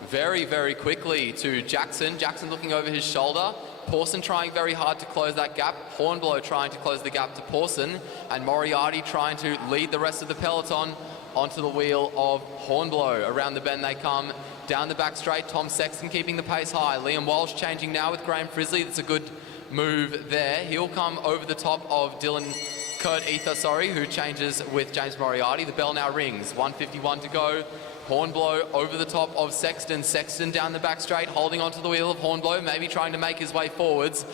very, very quickly to Jackson. Jackson looking over his shoulder. Pawson trying very hard to close that gap. Hornblow trying to close the gap to Pawson, and Moriarty trying to lead the rest of the peloton onto the wheel of Hornblow. Around the bend they come. Down the back straight, Tom Sexton keeping the pace high. Liam Walsh changing now with Graham Frisley. That's a good move there. He'll come over the top of Kurt Ether, who changes with James Moriarty. The bell now rings. 1:51 to go. Hornblow over the top of Sexton. Sexton down the back straight, holding onto the wheel of Hornblow, maybe trying to make his way forwards.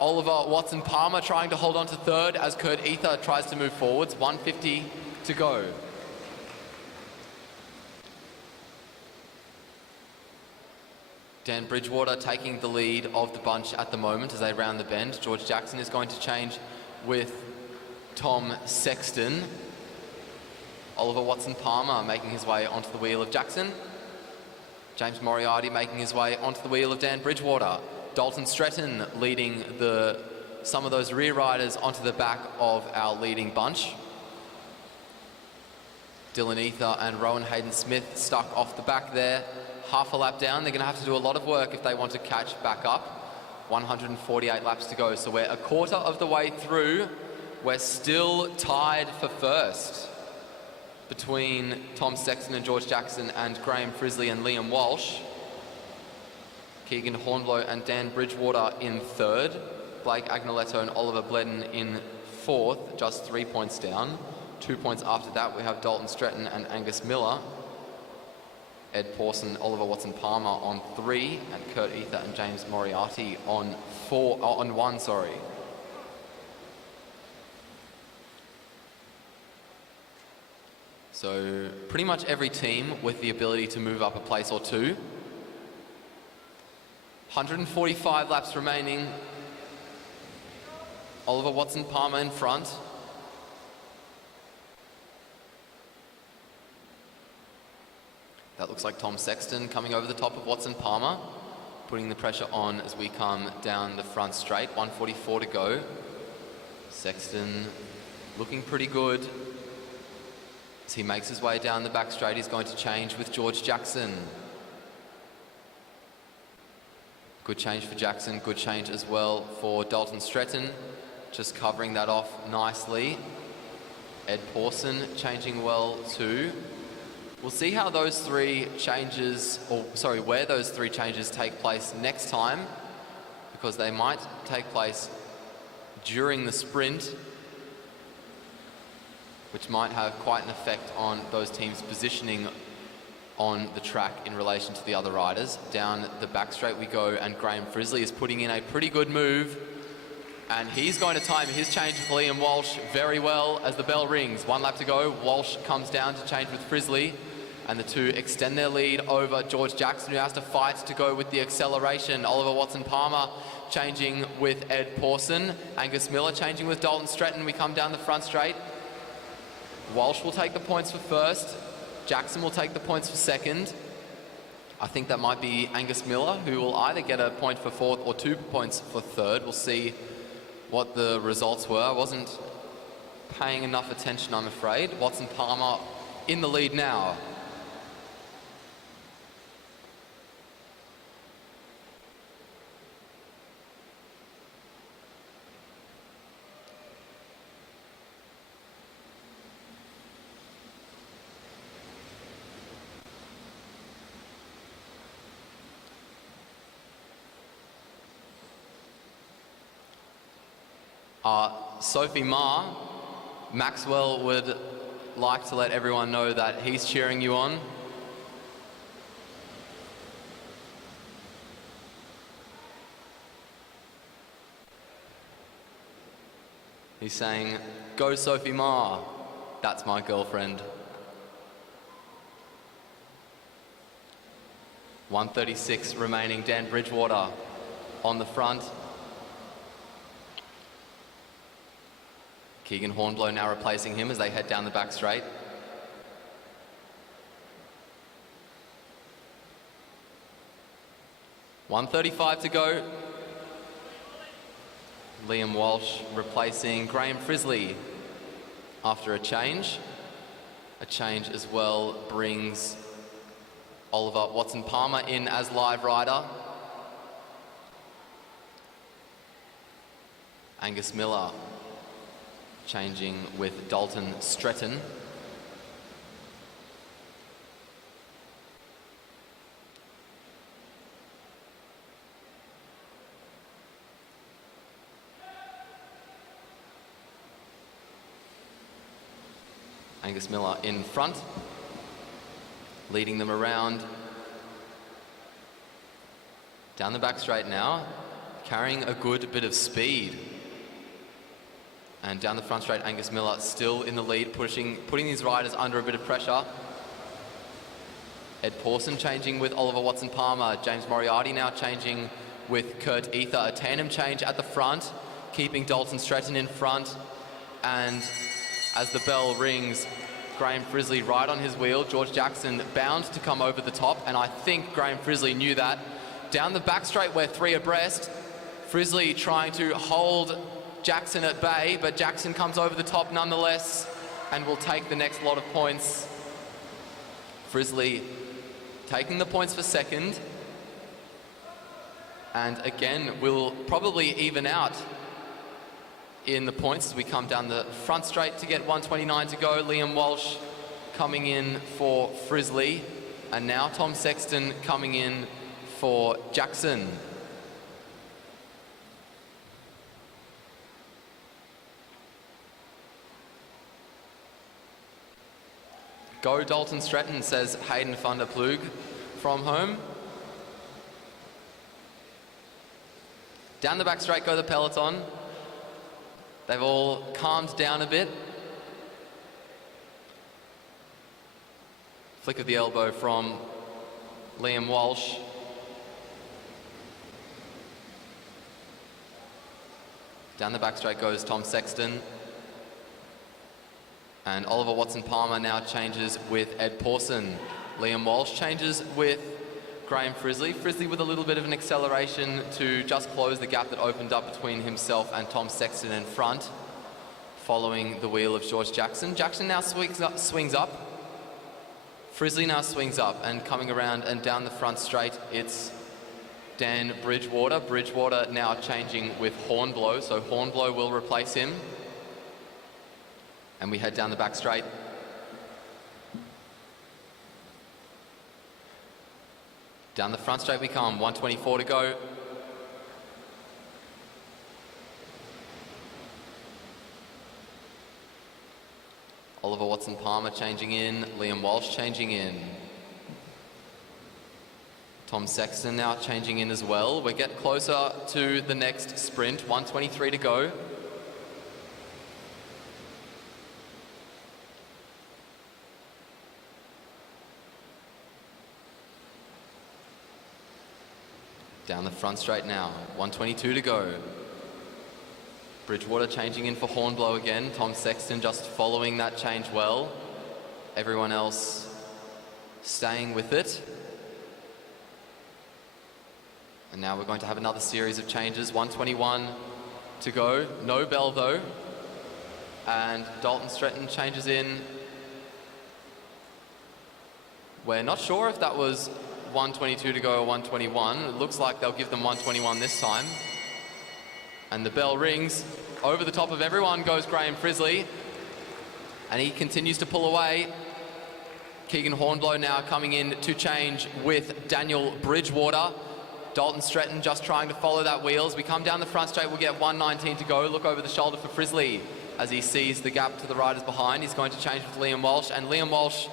Oliver Watson-Palmer trying to hold on to third as Kurt Ether tries to move forwards. 1:50 to go. Dan Bridgewater taking the lead of the bunch at the moment as they round the bend. George Jackson is going to change with Tom Sexton. Oliver Watson-Palmer making his way onto the wheel of Jackson. James Moriarty making his way onto the wheel of Dan Bridgewater. Dalton Stretton leading some of those rear riders onto the back of our leading bunch. Dylan Ether and Rowan Hayden-Smith stuck off the back there. Half a lap down. They're going to have to do a lot of work if they want to catch back up. 148 laps to go. So we're a quarter of the way through. We're still tied for first between Tom Sexton and George Jackson and Graham Frisley and Liam Walsh. Keegan Hornblow and Dan Bridgewater in third. Blake Agnoletto and Oliver Bledden in fourth, just 3 points down. 2 points after that, we have Dalton Stretton and Angus Miller. Ed Pawson, Oliver Watson-Palmer on 3, and Kurt Ether and James Moriarty on 1. So pretty much every team with the ability to move up a place or two. 145 laps remaining. Oliver Watson-Palmer in front. That looks like Tom Sexton coming over the top of Watson-Palmer, putting the pressure on as we come down the front straight. 1:44 to go. Sexton looking pretty good. As he makes his way down the back straight, he's going to change with George Jackson. Good change for Jackson, good change as well for Dalton Stretton, just covering that off nicely. Ed Pawson changing well too. We'll see how those three changes, where those three changes take place next time, because they might take place during the sprint, which might have quite an effect on those teams' positioning on the track in relation to the other riders. Down the back straight we go, and Graham Frizzley is putting in a pretty good move, and he's going to time his change with Liam Walsh very well as the bell rings. 1 lap to go. Walsh comes down to change with Frizzley, and the two extend their lead over George Jackson, who has to fight to go with the acceleration. Oliver Watson-Palmer changing with Ed Pawson. Angus Miller changing with Dalton Stretton. We come down the front straight. Walsh will take the points for first. Jackson will take the points for second. I think that might be Angus Miller, who will either get a point for fourth or 2 points for third. We'll see what the results were. I wasn't paying enough attention, I'm afraid. Watson-Palmer in the lead now. Sophie Ma, Maxwell would like to let everyone know that he's cheering you on. He's saying, "Go Sophie Ma, that's my girlfriend." 1:36 remaining. Dan Bridgewater on the front. Keegan Hornblow now replacing him as they head down the back straight. $1:35 to go. Liam Walsh replacing Graham Frizzley after a change. A change as well brings Oliver Watson-Palmer in as live rider. Angus Miller changing with Dalton Stretton. Angus Miller in front, leading them around. Down the back straight now, carrying a good bit of speed. And down the front straight, Angus Miller still in the lead, putting these riders under a bit of pressure. Ed Pawson changing with Oliver Watson-Palmer. James Moriarty now changing with Kurt Ether. A tandem change at the front, keeping Dalton Stretton in front. And as the bell rings, Graham Frizzley right on his wheel. George Jackson bound to come over the top, and I think Graham Frizzley knew that. Down the back straight, we're three abreast. Frizzley trying to hold Jackson at bay, but Jackson comes over the top nonetheless and will take the next lot of points. Frizzley taking the points for second, and again will probably even out in the points as we come down the front straight to get 1:29 to go. Liam Walsh coming in for Frizzley, and now Tom Sexton coming in for Jackson. Go Dalton Stretton, says Hayden van der Ploeg from home. Down the back straight go the peloton. They've all calmed down a bit. Flick of the elbow from Liam Walsh. Down the back straight goes Tom Sexton. And Oliver Watson-Palmer now changes with Ed Pawson. Liam Walsh changes with Graham Frizzley. Frizzley with a little bit of an acceleration to just close the gap that opened up between himself and Tom Sexton in front, following the wheel of George Jackson. Jackson now swings up. Frizzley now swings up, and coming around and down the front straight, it's Dan Bridgewater. Bridgewater now changing with Hornblow, so Hornblow will replace him. And we head down the back straight. Down the front straight we come, 124 to go. Oliver Watson-Palmer changing in, Liam Walsh changing in. Tom Sexton now changing in as well. We get closer to the next sprint, 123 to go. Down the front straight now, 122 to go. Bridgewater changing in for Hornblow again. Tom Sexton just following that change well. Everyone else staying with it. And now we're going to have another series of changes. 121 to go. No bell though. And Dalton Stretton changes in. We're not sure if that was 122 to go or 121. It looks like they'll give them 121 this time. And the bell rings. Over the top of everyone goes Graham Frisley. And he continues to pull away. Keegan Hornblow now coming in to change with Daniel Bridgewater. Dalton Stretton just trying to follow that wheels. We come down the front straight, we'll get 119 to go. Look over the shoulder for Frisley as he sees the gap to the riders behind. He's going to change with Liam Walsh, and Liam Walsh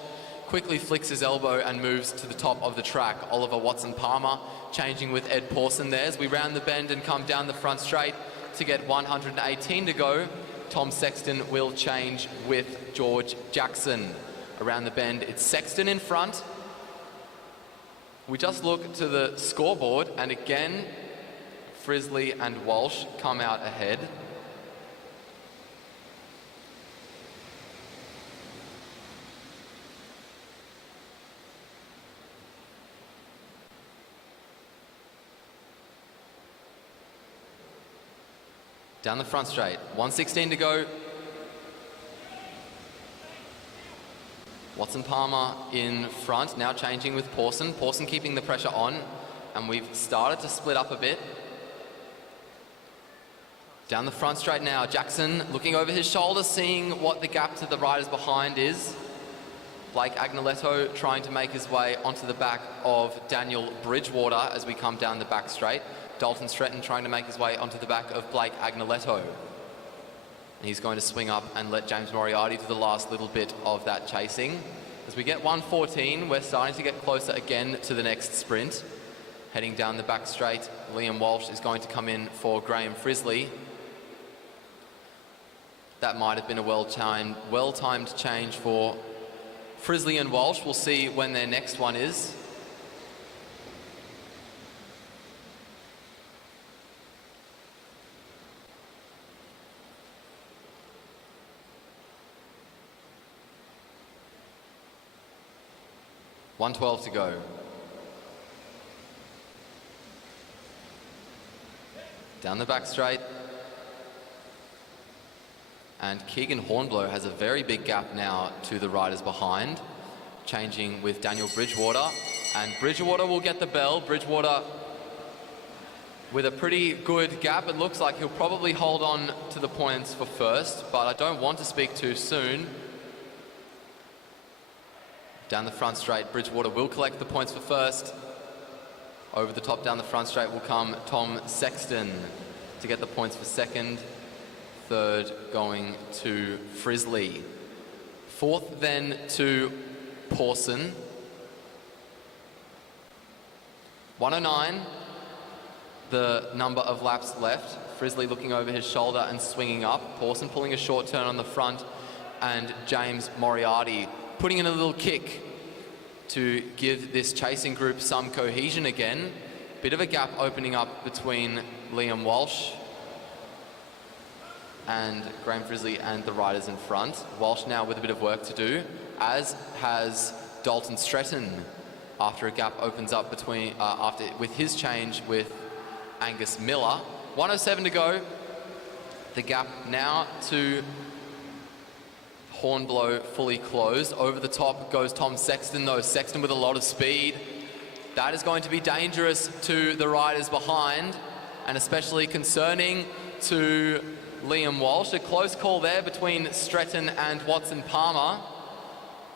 quickly flicks his elbow and moves to the top of the track. Oliver Watson-Palmer changing with Ed Pawson there as we round the bend and come down the front straight to get 118 to go. Tom Sexton will change with George Jackson. Around the bend, it's Sexton in front. We just look to the scoreboard, and again, Frisley and Walsh come out ahead. Down the front straight, 116 to go. Watson-Palmer in front, now changing with Pawson. Pawson keeping the pressure on, and we've started to split up a bit. Down the front straight now, Jackson looking over his shoulder, seeing what the gap to the riders behind is. Blake Agnoletto trying to make his way onto the back of Daniel Bridgewater as we come down the back straight. Dalton Stretton trying to make his way onto the back of Blake Agnoletto. And he's going to swing up and let James Moriarty do the last little bit of that chasing. As we get 114, we're starting to get closer again to the next sprint. Heading down the back straight, Liam Walsh is going to come in for Graham Frisley. That might have been a well-timed change for Frisley and Walsh. We'll see when their next one is. $112 to go. Down the back straight. And Keegan Hornblow has a very big gap now to the riders behind. Changing with Daniel Bridgewater. And Bridgewater will get the bell. Bridgewater with a pretty good gap. It looks like he'll probably hold on to the points for first, but I don't want to speak too soon. Down the front straight, Bridgewater will collect the points for first. Over the top down the front straight will come Tom Sexton to get the points for second. Third going to Frisley. Fourth then to Pawson. 109, the number of laps left. Frisley looking over his shoulder and swinging up. Pawson pulling a short turn on the front, and James Moriarty putting in a little kick to give this chasing group some cohesion again. Bit of a gap opening up between Liam Walsh and Graham Frisley and the riders in front. Walsh now with a bit of work to do, as has Dalton Stretton after a gap opens up between with his change with Angus Miller. 107 to go. The gap now to Hornblow fully closed. Over the top goes Tom Sexton though. Sexton with a lot of speed. That is going to be dangerous to the riders behind, and especially concerning to Liam Walsh. A close call there between Stretton and Watson Palmer.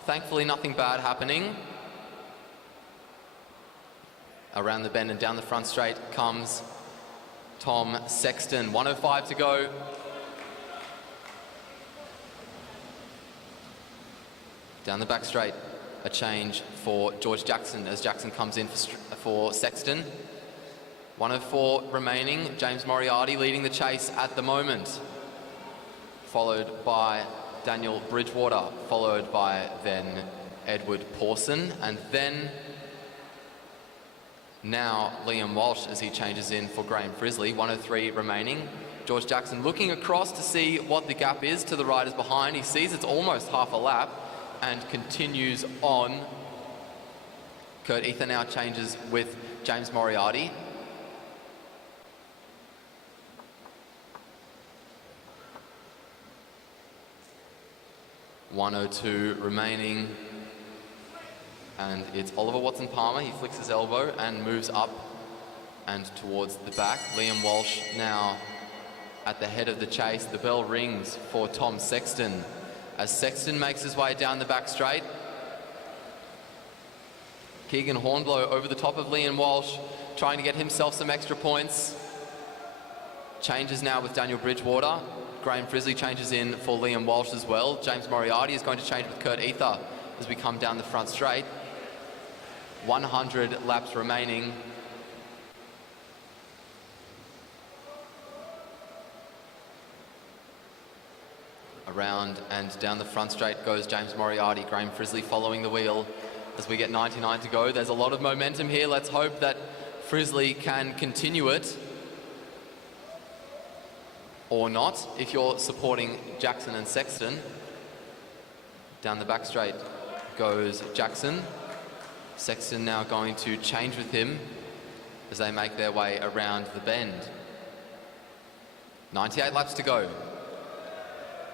Thankfully, nothing bad happening. Around the bend and down the front straight comes Tom Sexton. 1:05 to go. Down the back straight, a change for George Jackson as Jackson comes in for Sexton. 1:04 remaining. James Moriarty leading the chase at the moment. Followed by Daniel Bridgewater, followed by then Edward Pawson, and then now Liam Walsh as he changes in for Graham Frizzley. 1:03 remaining. George Jackson looking across to see what the gap is to the riders behind. He sees it's almost half a lap and continues on. Kurt Ether now changes with James Moriarty. .102 remaining. And it's Oliver Watson-Palmer. He flicks his elbow and moves up and towards the back. Liam Walsh now at the head of the chase. The bell rings for Tom Sexton as Sexton makes his way down the back straight. Keegan Hornblow over the top of Liam Walsh, trying to get himself some extra points. Changes now with Daniel Bridgewater. Graham Frizzley changes in for Liam Walsh as well. James Moriarty is going to change with Kurt Ether as we come down the front straight. 100 laps remaining. Around and down the front straight goes James Moriarty. Graham Frizzley following the wheel as we get 99 to go. There's a lot of momentum here. Let's hope that Frizzley can continue it. Or not, if you're supporting Jackson and Sexton. Down the back straight goes Jackson. Sexton now going to change with him as they make their way around the bend. 98 laps to go.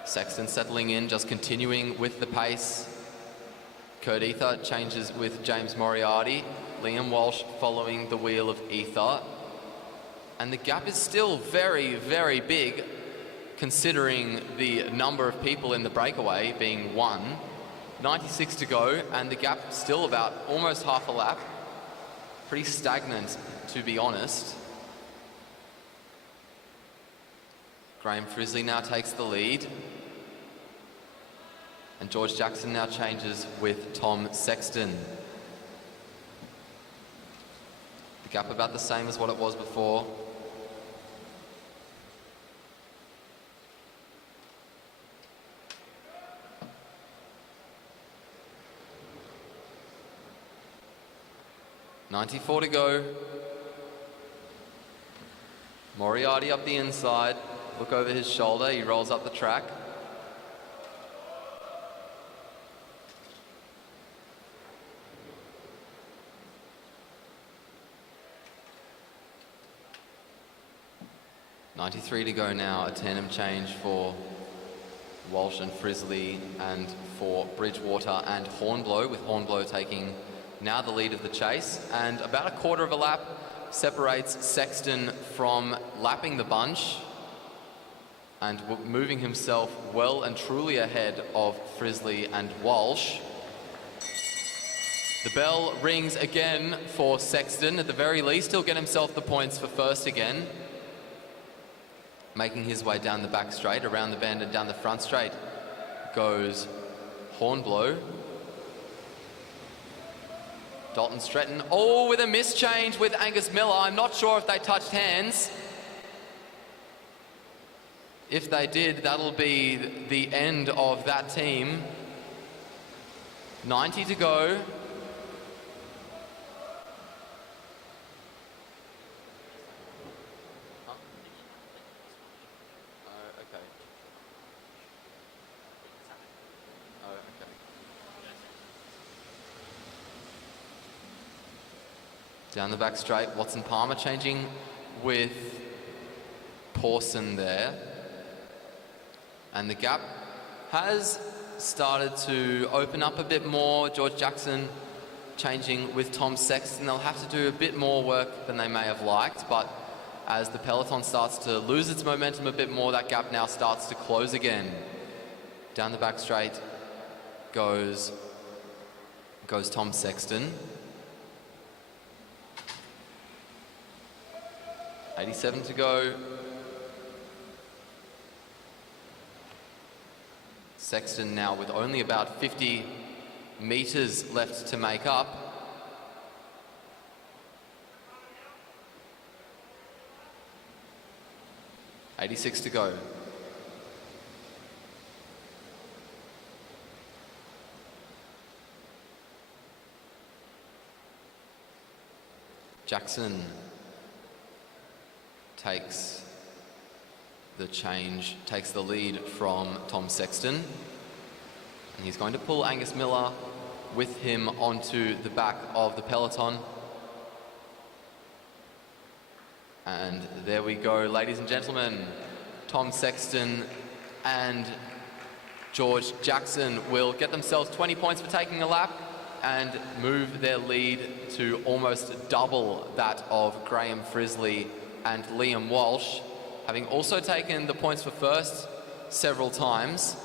Sexton settling in, just continuing with the pace. Kurt Ether changes with James Moriarty. Liam Walsh following the wheel of Ether. And the gap is still very, very big, considering the number of people in the breakaway being one. 96 to go, and the gap still about almost half a lap. Pretty stagnant, to be honest. Graham Frizzley now takes the lead. And George Jackson now changes with Tom Sexton. The gap about the same as what it was before. .94 to go. Moriarty up the inside. Look over his shoulder. He rolls up the track. .93 to go now. A tandem change for Walsh and Frizzley and for Bridgewater and Hornblow, with Hornblow taking now the lead of the chase. And about a quarter of a lap separates Sexton from lapping the bunch and moving himself well and truly ahead of Frizzley and Walsh. The bell rings again for Sexton. At the very least, he'll get himself the points for first again. Making his way down the back straight, around the bend and down the front straight goes Hornblow. Dalton Stretton, oh, with a mischange with Angus Miller. I'm not sure if they touched hands. If they did, that'll be the end of that team. 90 to go. Down the back straight, Watson Palmer changing with Pawson there. And the gap has started to open up a bit more. George Jackson changing with Tom Sexton. They'll have to do a bit more work than they may have liked, but As the peloton starts to lose its momentum a bit more, that gap now starts to close again. Down the back straight goes Tom Sexton. 87 to go. Sexton now with only about 50 meters left to make up. $86 to go. Jackson takes the lead from Tom Sexton. And he's going to pull Angus Miller with him onto the back of the peloton. And there we go, ladies and gentlemen. Tom Sexton and George Jackson will get themselves 20 points for taking a lap and move their lead to almost double that of Graham Frisley and Liam Walsh, having also taken the points for first several times.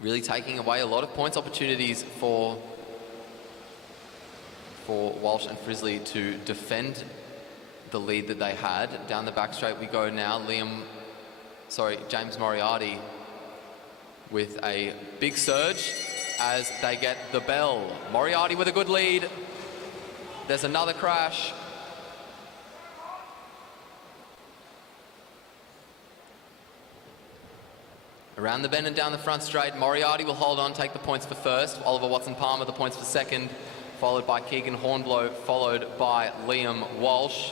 Really taking away a lot of points opportunities for Walsh and Frisley to defend the lead that they had. Down the back straight we go now. James Moriarty with a big surge as they get the bell. Moriarty with a good lead. There's another crash. Around the bend and down the front straight, Moriarty will hold on, take the points for first. Oliver Watson-Palmer the points for second, followed by Keegan Hornblow, followed by Liam Walsh.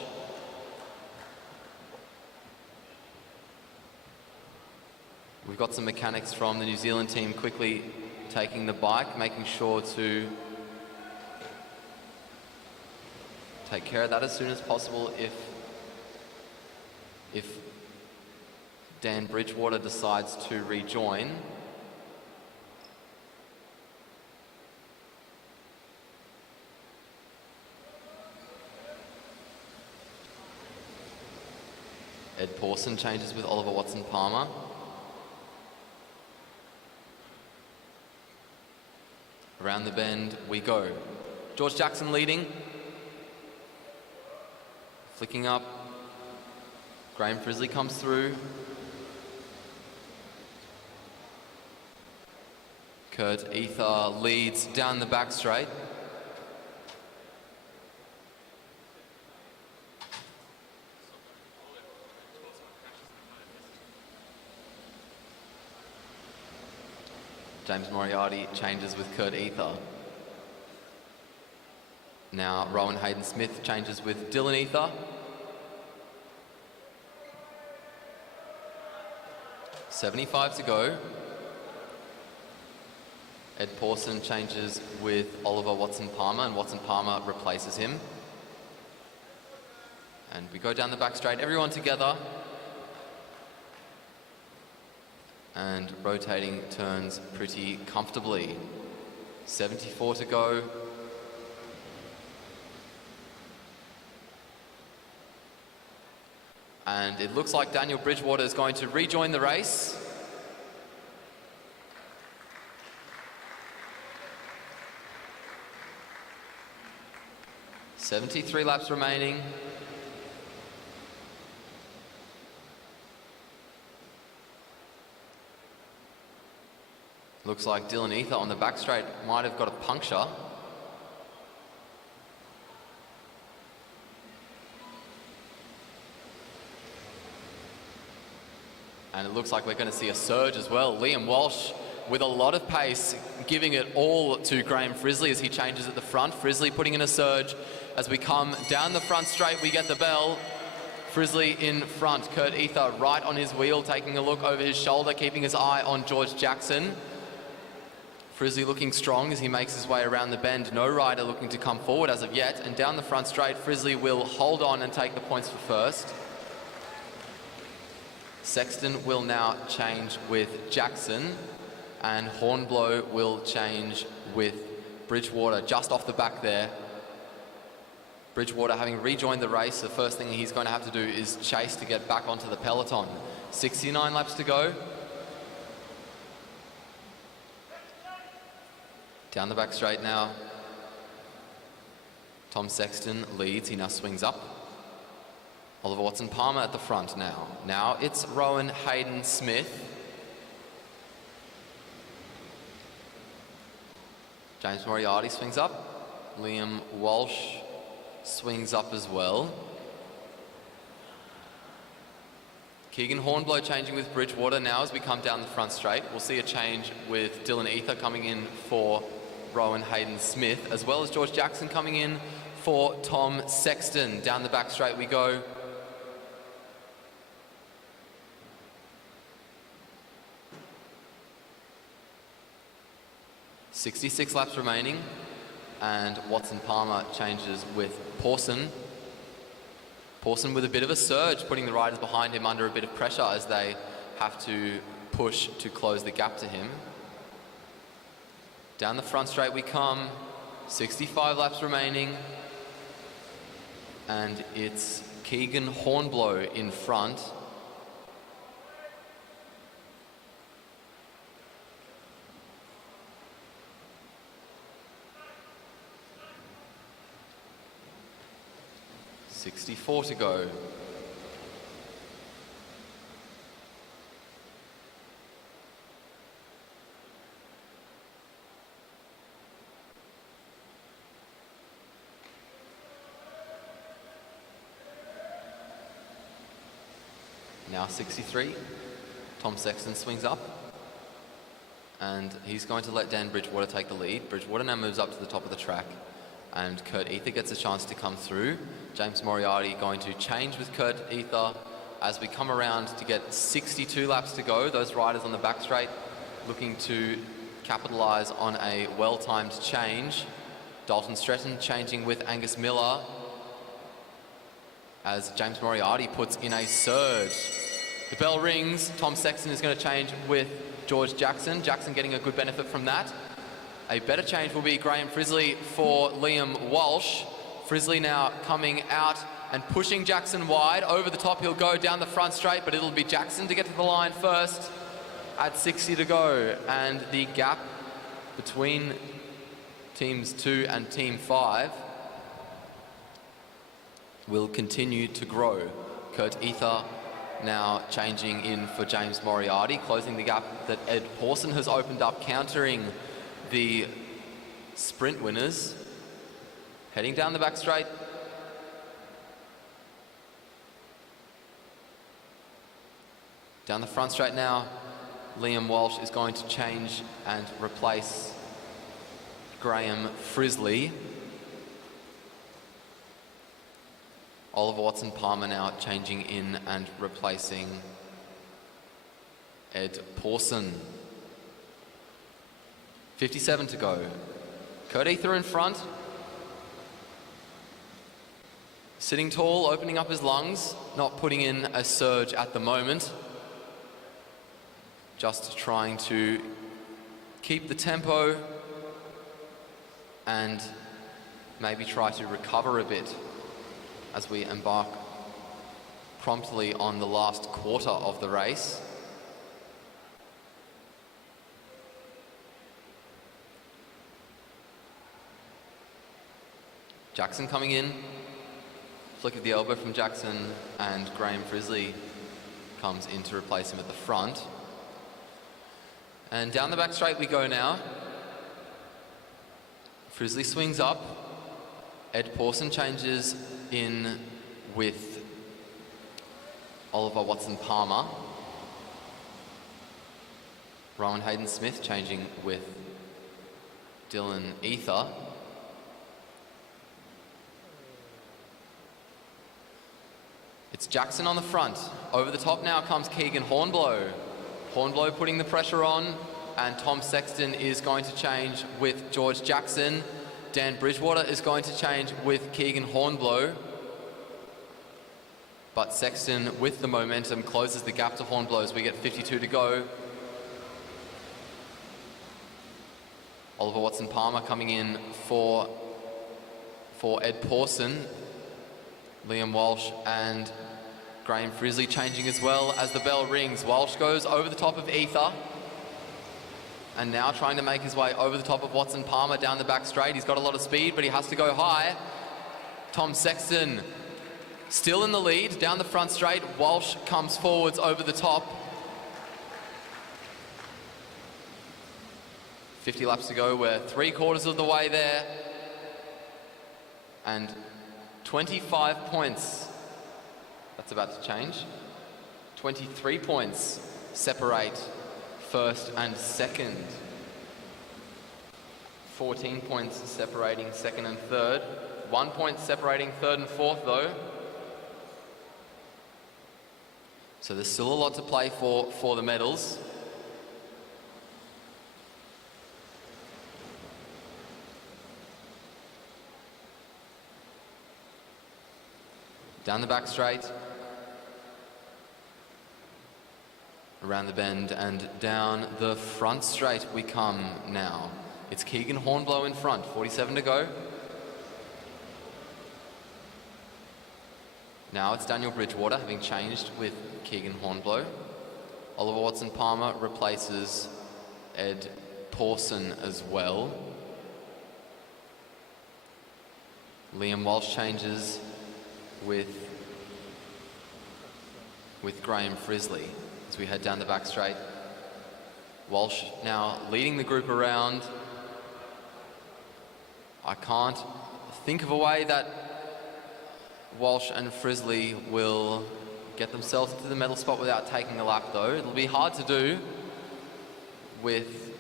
We've got some mechanics from the New Zealand team quickly taking the bike, making sure to take care of that as soon as possible if Dan Bridgewater decides to rejoin. Ed Pawson changes with Oliver Watson-Palmer. Around the bend we go. George Jackson leading. Flicking up. Graham Frisley comes through. Kurt Ether leads down the back straight. James Moriarty changes with Kurt Ether. Now Rowan Hayden-Smith changes with Dylan Ether. $75 to go. Ed Pawson changes with Oliver Watson-Palmer, and Watson-Palmer replaces him. And we go down the back straight, everyone together. And rotating turns pretty comfortably. 74 to go. And it looks like Daniel Bridgewater is going to rejoin the race. $73 laps remaining. Looks like Dylan Ether on the back straight might have got a puncture. And it looks like we're going to see a surge as well. Liam Walsh with a lot of pace, giving it all to Graham Frisley as he changes at the front. Frisley putting in a surge. As we come down the front straight, we get the bell. Frisley in front. Kurt Ether right on his wheel, taking a look over his shoulder, keeping his eye on George Jackson. Frisley looking strong as he makes his way around the bend. No rider looking to come forward as of yet. And down the front straight, Frisley will hold on and take the points for first. Sexton will now change with Jackson, and Hornblow will change with Bridgewater just off the back there. Bridgewater, having rejoined the race, the first thing he's going to have to do is chase to get back onto the peloton. 69 laps to go. Down the back straight now. Tom Sexton leads, he now swings up. Oliver Watson-Palmer at the front now. Now it's Rowan Hayden-Smith. James Moriarty swings up. Liam Walsh swings up as well. Keegan Hornblow changing with Bridgewater now as we come down the front straight. We'll see a change with Dylan Ether coming in for Rowan Hayden-Smith, as well as George Jackson coming in for Tom Sexton. Down the back straight we go. .66 laps remaining, and Watson-Palmer changes with Pawson. Pawson with a bit of a surge, putting the riders behind him under a bit of pressure as they have to push to close the gap to him. Down the front straight we come, 65 laps remaining, and it's Keegan Hornblow in front. .64 to go. Now 63. Tom Sexton swings up, and he's going to let Dan Bridgewater take the lead. Bridgewater now moves up to the top of the track, and Kurt Ether gets a chance to come through. James Moriarty going to change with Kurt Ether as we come around to get 62 laps to go. Those riders on the back straight looking to capitalise on a well-timed change. Dalton Stretton changing with Angus Miller as James Moriarty puts in a surge. The bell rings. Tom Sexton is going to change with George Jackson. Jackson getting a good benefit from that. A better change will be Graham Frisley for Liam Walsh. Frisley now coming out and pushing Jackson wide. Over the top he'll go down the front straight, but it'll be Jackson to get to the line first at 60 to go. And the gap between teams 2 and team 5 will continue to grow. Kurt Ether now changing in for James Moriarty, closing the gap that Ed Pawson has opened up, countering the sprint winners. Heading down the back straight. Down the front straight now, Liam Walsh is going to change and replace Graham Frisley. Oliver Watson-Palmer now changing in and replacing Ed Pawson. 57 to go. Kurt Ether in front. Sitting tall, opening up his lungs, not putting in a surge at the moment. Just trying to keep the tempo and maybe try to recover a bit as we embark promptly on the last quarter of the race. Jackson coming in. Flick of the elbow from Jackson, and Graham Frisley comes in to replace him at the front. And down the back straight we go now. Frisley swings up. Ed Pawson changes in with Oliver Watson-Palmer. Rowan Hayden-Smith changing with Dylan Ether. It's Jackson on the front. Over the top now comes Keegan Hornblow. Hornblow putting the pressure on, and Tom Sexton is going to change with George Jackson. Dan Bridgewater is going to change with Keegan Hornblow. But Sexton, with the momentum, closes the gap to Hornblow as we get 52 to go. Oliver Watson-Palmer coming in for Ed Pawson. Liam Walsh and Graham Frizzley changing as well as the bell rings. Walsh goes over the top of Ether. And now trying to make his way over the top of Watson Palmer down the back straight. He's got a lot of speed, but he has to go high. Tom Sexton still in the lead down the front straight. Walsh comes forwards over the top. 50 laps to go. We're 3/4 of the way there. And 25 points. That's about to change. 23 points separate first and second. 14 points separating second and third. 1 point separating third and fourth though. So there's still a lot to play for the medals. Down the back straight. Around the bend and down the front straight we come now. It's Keegan Hornblow in front, 47 to go. Now it's Daniel Bridgewater, having changed with Keegan Hornblow. Oliver Watson-Palmer replaces Ed Pawson as well. Liam Walsh changes with Graham Frizzley as we head down the back straight. Walsh now leading the group around. I can't think of a way that Walsh and Frizzley will get themselves to the medal spot without taking a lap though. It'll be hard to do with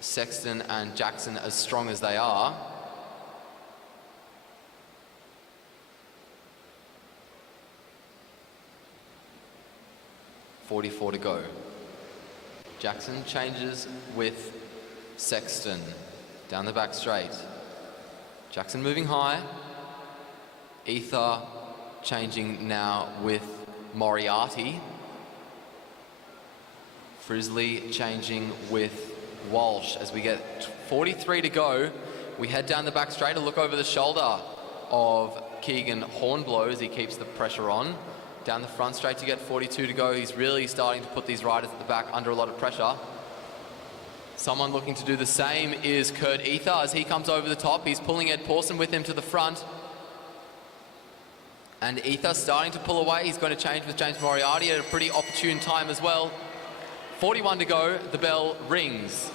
Sexton and Jackson as strong as they are. .44 to go. Jackson changes with Sexton down the back straight. Jackson moving high. Ether changing now with Moriarty. Frizzley changing with Walsh. As we get 43 to go, we head down the back straight, a look over the shoulder of Keegan Hornblow as he keeps the pressure on. Down the front straight to get 42 to go. He's really starting to put these riders at the back under a lot of pressure. Someone looking to do the same is Kurt Ether as he comes over the top. He's pulling Ed Pawson with him to the front. And Ether starting to pull away. He's going to change with James Moriarty at a pretty opportune time as well. 41 to go. The bell rings.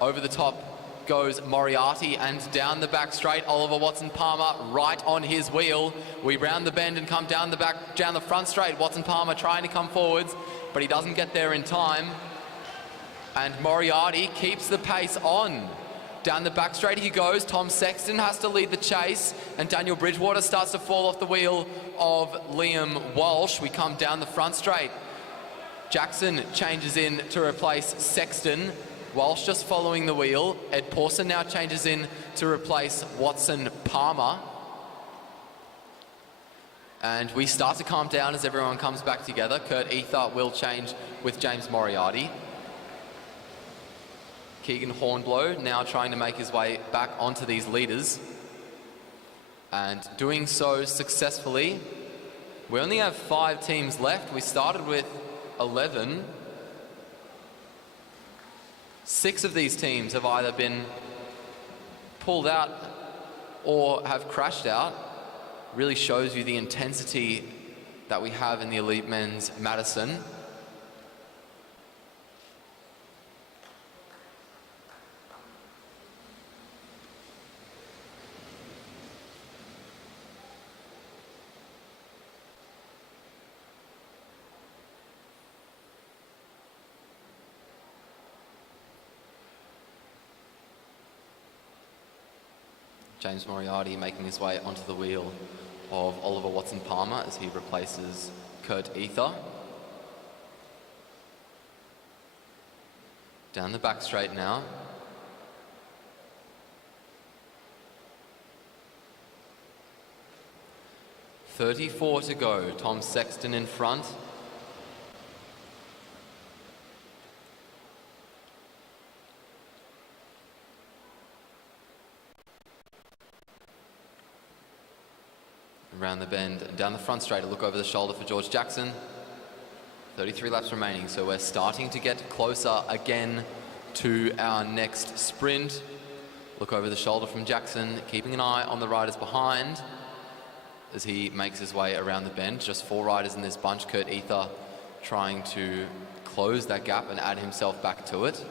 Over the top goes Moriarty, and down the back straight, Oliver Watson-Palmer right on his wheel. We round the bend and come down the front straight. Watson-Palmer trying to come forwards, but he doesn't get there in time. And Moriarty keeps the pace on. Down the back straight he goes. Tom Sexton has to lead the chase, and Daniel Bridgewater starts to fall off the wheel of Liam Walsh. We come down the front straight. Jackson changes in to replace Sexton. Walsh just following the wheel. Ed Pawson now changes in to replace Watson-Palmer. And we start to calm down as everyone comes back together. Kurt Ether will change with James Moriarty. Keegan Hornblow now trying to make his way back onto these leaders. And doing so successfully. We only have 5 teams left. We started with 11. 6 of these teams have either been pulled out or have crashed out. Really shows you the intensity that we have in the elite men's Madison. James Moriarty making his way onto the wheel of Oliver Watson-Palmer as he replaces Kurt Ether. Down the back straight now. .34 to go. Tom Sexton in front. Around the bend and down the front straight, a look over the shoulder for George Jackson. 33 laps remaining, so we're starting to get closer again to our next sprint. Look over the shoulder from Jackson, keeping an eye on the riders behind as he makes his way around the bend. Just 4 riders in this bunch. Kurt Ether trying to close that gap and add himself back to it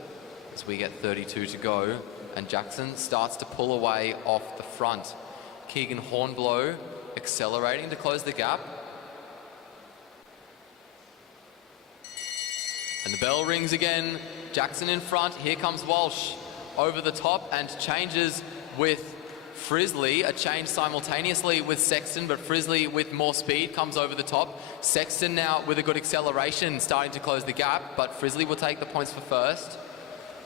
as we get 32 to go, and Jackson starts to pull away off the front. Keegan Hornblow accelerating to close the gap. And the bell rings again. Jackson in front. Here comes Walsh over the top and changes with Frizzley. A change simultaneously with Sexton, but Frizzley with more speed comes over the top. Sexton now with a good acceleration, starting to close the gap, but Frizzley will take the points for first.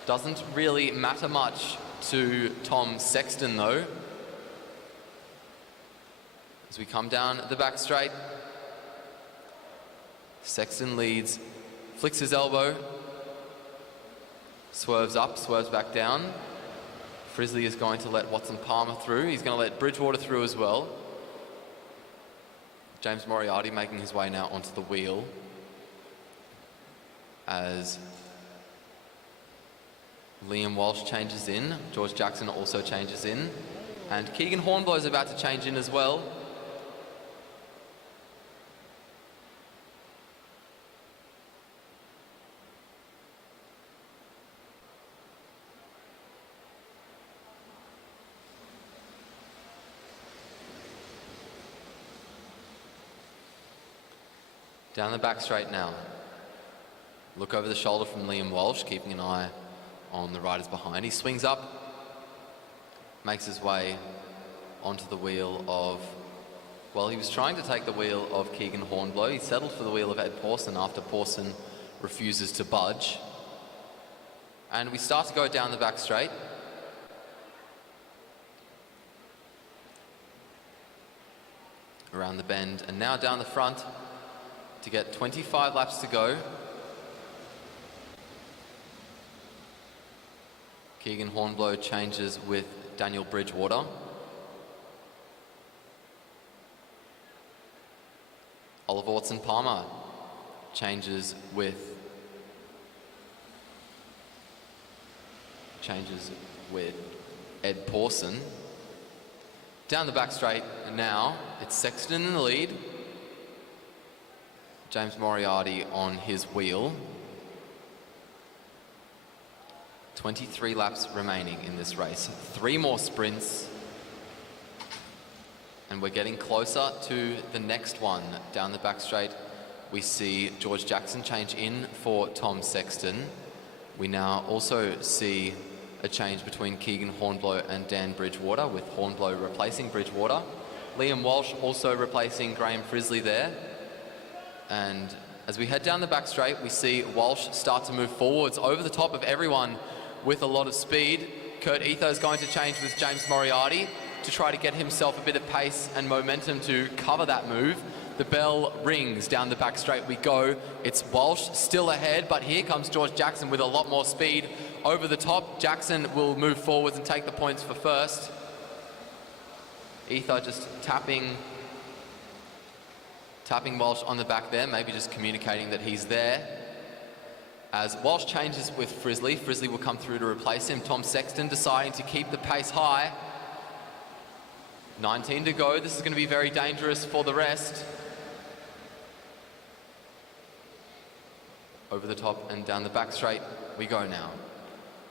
Doesn't really matter much to Tom Sexton though. As we come down the back straight, Sexton leads, flicks his elbow, swerves up, swerves back down. Frizzley is going to let Watson Palmer through. He's going to let Bridgewater through as well. James Moriarty making his way now onto the wheel as Liam Walsh changes in. George Jackson also changes in. And Keegan Hornblow is about to change in as well. Down the back straight now. Look over the shoulder from Liam Walsh, keeping an eye on the riders behind. He swings up, makes his way onto the wheel of, well, he was trying to take the wheel of Keegan Hornblow. He settled for the wheel of Ed Pawson after Pawson refuses to budge. And we start to go down the back straight. Around the bend and now down the front to get 25 laps to go. Keegan Hornblow changes with Daniel Bridgewater. Oliver Watson Palmer changes with Ed Pawson. Down the back straight and now it's Sexton in the lead. James Moriarty on his wheel. 23 laps remaining in this race. 3 more sprints. And we're getting closer to the next one. Down the back straight, we see George Jackson change in for Tom Sexton. We now also see a change between Keegan Hornblow and Dan Bridgewater, with Hornblow replacing Bridgewater. Liam Walsh also replacing Graham Frizzley there. And as we head down the back straight, we see Walsh start to move forwards over the top of everyone with a lot of speed. Kurt Ether is going to change with James Moriarty to try to get himself a bit of pace and momentum to cover that move. The bell rings. Down the back straight we go. It's Walsh still ahead, but here comes George Jackson with a lot more speed over the top. Jackson will move forwards and take the points for first. Ether just tapping Walsh on the back there, maybe just communicating that he's there. As Walsh changes with Frizzley, Frizzley will come through to replace him. Tom Sexton deciding to keep the pace high. 19 to go. This is going to be very dangerous for the rest. Over the top and down the back straight we go now.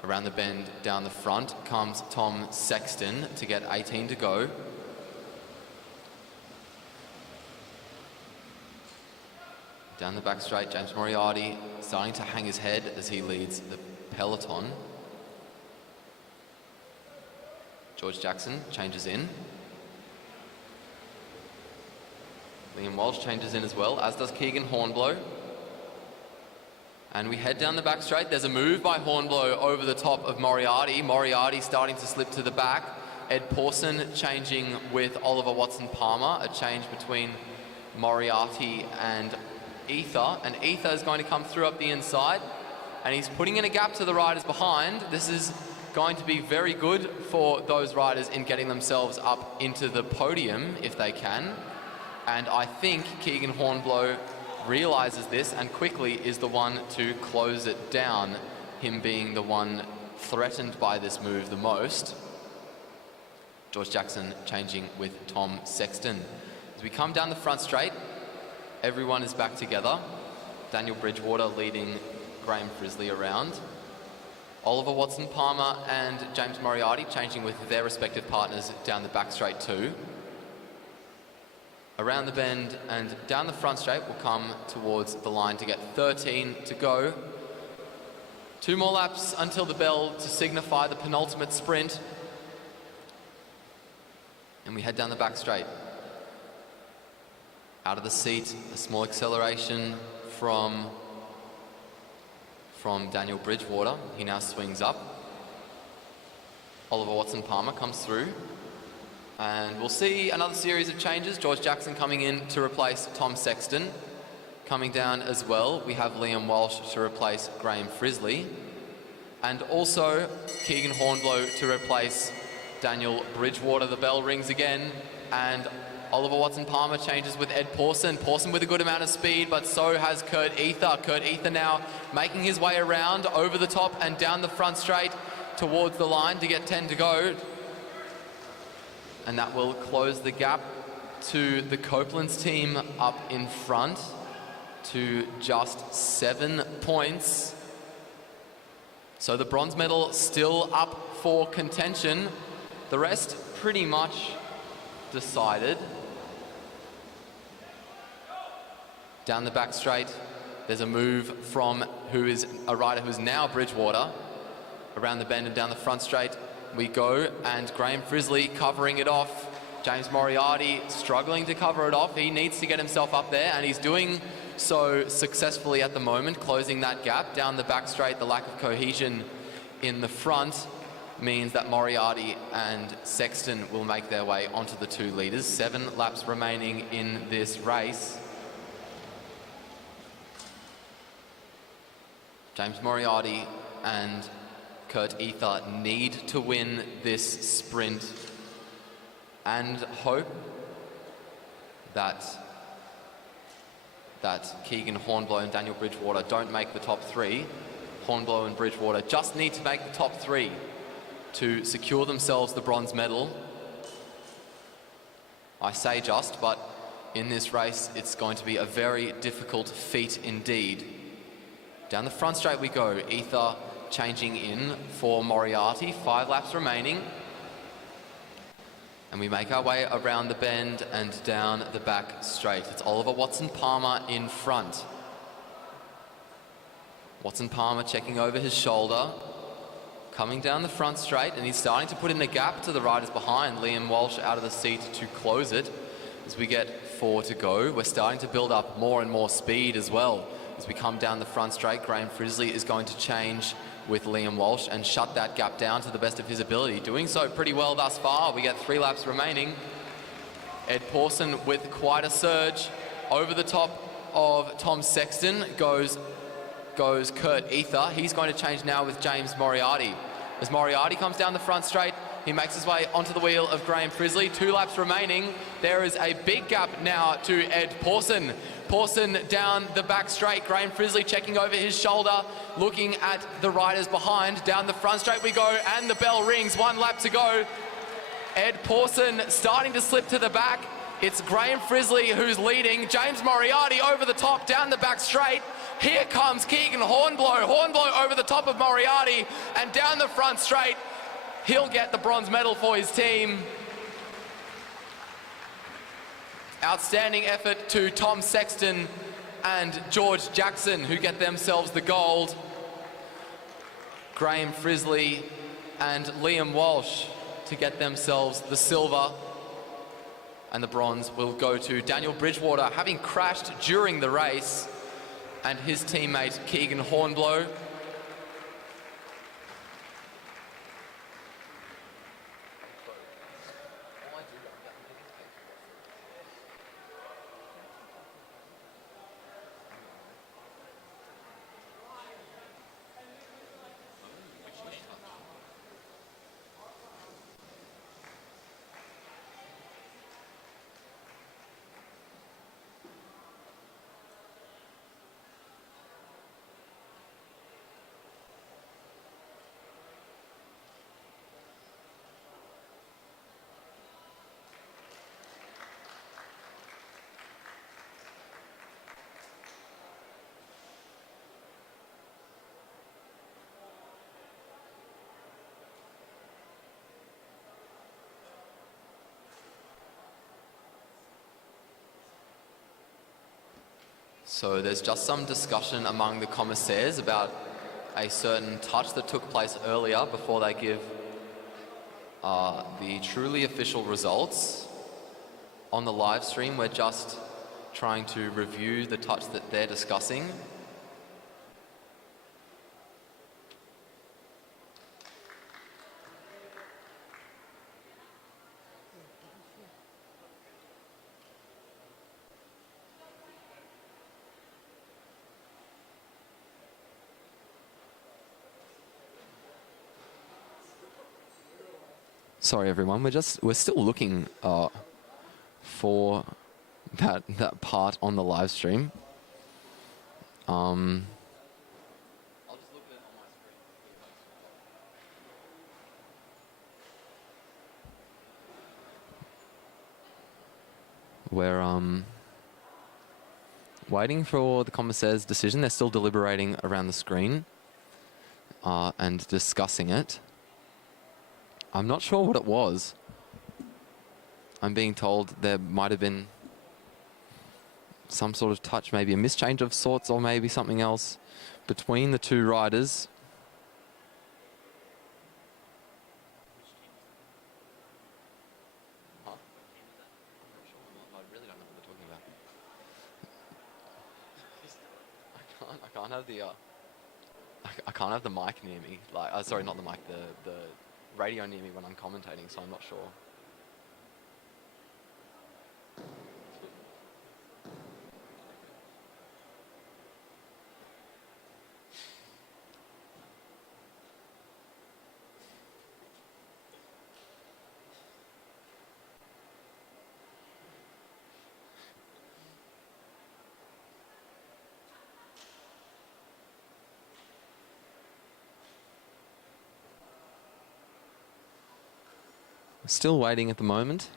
Around the bend, down the front comes Tom Sexton to get 18 to go. Down the back straight, James Moriarty starting to hang his head as he leads the peloton. George Jackson changes in. Liam Walsh changes in as well, as does Keegan Hornblow. And we head down the back straight. There's a move by Hornblow over the top of Moriarty. Moriarty starting to slip to the back. Ed Pawson changing with Oliver Watson Palmer. A change between Moriarty and Ether. And Ether is going to come through up the inside. And he's putting in a gap to the riders behind. This is going to be very good for those riders in getting themselves up into the podium if they can. And I think Keegan Hornblow realizes this and quickly is the one to close it down, him being the one threatened by this move the most. George Jackson changing with Tom Sexton. As we come down the front straight, everyone is back together. Daniel Bridgewater leading Graham Frizzley around. Oliver Watson-Palmer and James Moriarty changing with their respective partners down the back straight too. Around the bend and down the front straight will come towards the line to get 13 to go. 2 more laps until the bell to signify the penultimate sprint. And we head down the back straight. Out of the seat, a small acceleration from Daniel Bridgewater. He now swings up. Oliver Watson-Palmer comes through. And we'll see another series of changes. George Jackson coming in to replace Tom Sexton. Coming down as well, we have Liam Walsh to replace Graham Frizzley. And also Keegan Hornblow to replace Daniel Bridgewater. The bell rings again, and Oliver Watson-Palmer changes with Ed Pawson. Pawson with a good amount of speed, but so has Kurt Ether. Kurt Ether now making his way around over the top and down the front straight towards the line to get 10 to go. And that will close the gap to the Copeland's team up in front to just 7 points. So the bronze medal still up for contention. The rest pretty much decided. Down the back straight, there's a move from a rider who is now Bridgewater. Around the bend and down the front straight we go, and Graham Frizzley covering it off. James Moriarty struggling to cover it off. He needs to get himself up there, and he's doing so successfully at the moment, closing that gap. Down the back straight, the lack of cohesion in the front means that Moriarty and Sexton will make their way onto the 2 leaders. 7 laps remaining in this race. James Moriarty and Kurt Ether need to win this sprint and hope that Keegan Hornblow and Daniel Bridgewater don't make the top 3. Hornblow and Bridgewater just need to make the top 3 to secure themselves the bronze medal. I say just, but in this race it's going to be a very difficult feat indeed. Down the front straight we go. Ether changing in for Moriarty. 5 laps remaining. And we make our way around the bend and down the back straight. It's Oliver Watson-Palmer in front. Watson-Palmer checking over his shoulder. Coming down the front straight, and he's starting to put in a gap to the riders behind. Liam Walsh out of the seat to close it. As we get 4 to go, we're starting to build up more and more speed as well. As we come down the front straight, Graham Frizzley is going to change with Liam Walsh and shut that gap down to the best of his ability. Doing so pretty well thus far. We get 3 laps remaining. Ed Pawson with quite a surge. Over the top of Tom Sexton goes Kurt Ether. He's going to change now with James Moriarty. As Moriarty comes down the front straight, he makes his way onto the wheel of Graham Frizzley. 2 laps remaining. There is a big gap now to Ed Pawson. Pawson down the back straight. Graham Frizzley checking over his shoulder, looking at the riders behind. Down the front straight we go, and the bell rings. 1 lap to go. Ed Pawson starting to slip to the back. It's Graham Frizzley who's leading. James Moriarty over the top, down the back straight. Here comes Keegan Hornblow. Hornblow over the top of Moriarty and down the front straight. He'll get the bronze medal for his team. Outstanding effort to Tom Sexton and George Jackson, who get themselves the gold. Graham Frizzley and Liam Walsh to get themselves the silver. And the bronze will go to Daniel Bridgewater, having crashed during the race, and his teammate Keegan Hornblow. So there's just some discussion among the commissaires about a certain touch that took place earlier before they give the truly official results. On the live stream, we're just trying to review the touch that they're discussing. Sorry, everyone. We're still looking for that part on the live stream. I'll just look at it on my screen. We're waiting for the commissaire's decision. They're still deliberating around the screen and discussing it. I'm not sure what it was. I'm being told there might have been some sort of touch, maybe a mischange of sorts, or maybe something else between the two riders. Huh? I'm not sure. I really don't know what they're talking about. I can't have the I can't have the mic near me. Like, sorry, not the mic, the radio near me when I'm commentating, so I'm not sure. Still waiting at the moment.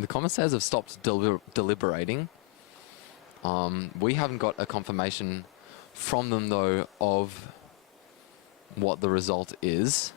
The commissaires have stopped deliberating. We haven't got a confirmation from them, though, of what the result is.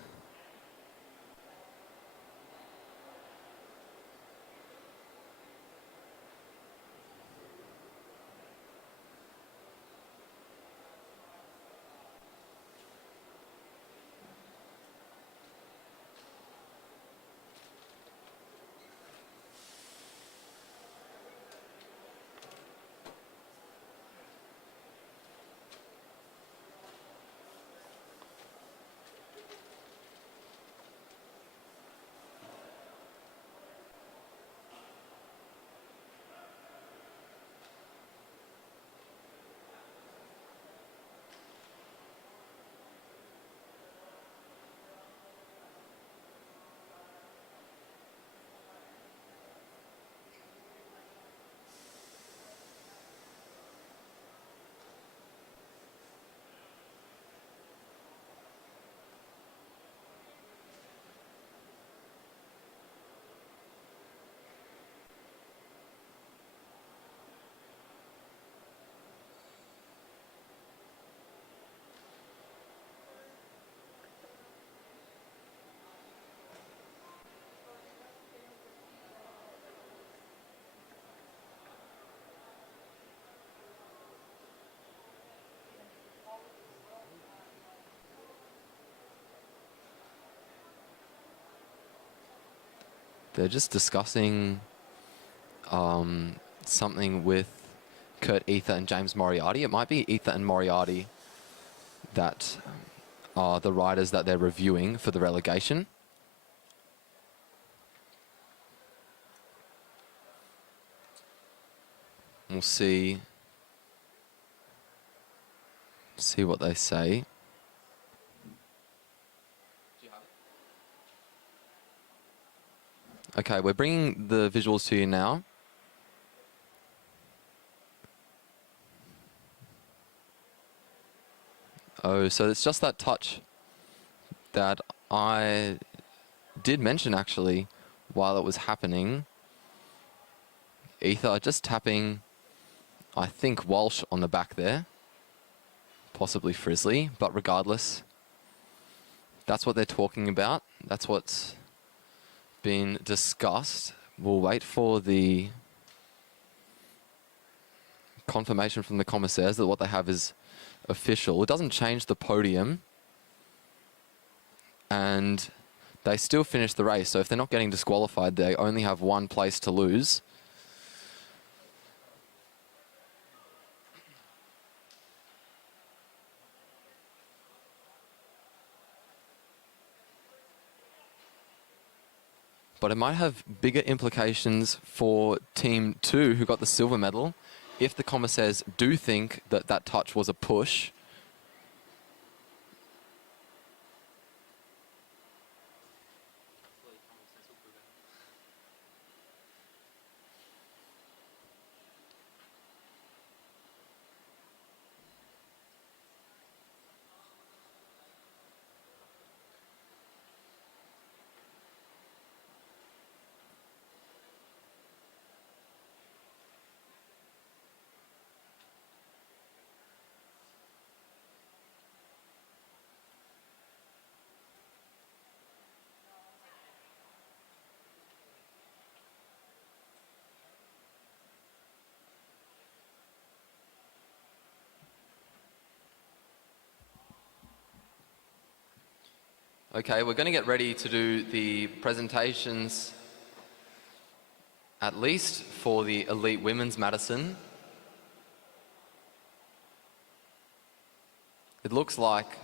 They're just discussing something with Kurt Ether and James Moriarty. It might be Ether and Moriarty that are the riders that they're reviewing for the relegation. We'll see what they say. Okay, we're bringing the visuals to you now. Oh, so it's just that touch that I did mention actually while it was happening. Ether just tapping, I think, Walsh on the back there. Possibly Frizzly, but regardless, that's what they're talking about. That's what's been discussed. We'll wait for the confirmation from the commissaires that what they have is official. It doesn't change the podium, and they still finish the race. So if they're not getting disqualified, they only have one place to lose. But it might have bigger implications for Team 2, who got the silver medal, if the commissaires do think that that touch was a push. Okay, we're going to get ready to do the presentations, at least for the Elite Women's Madison. It looks like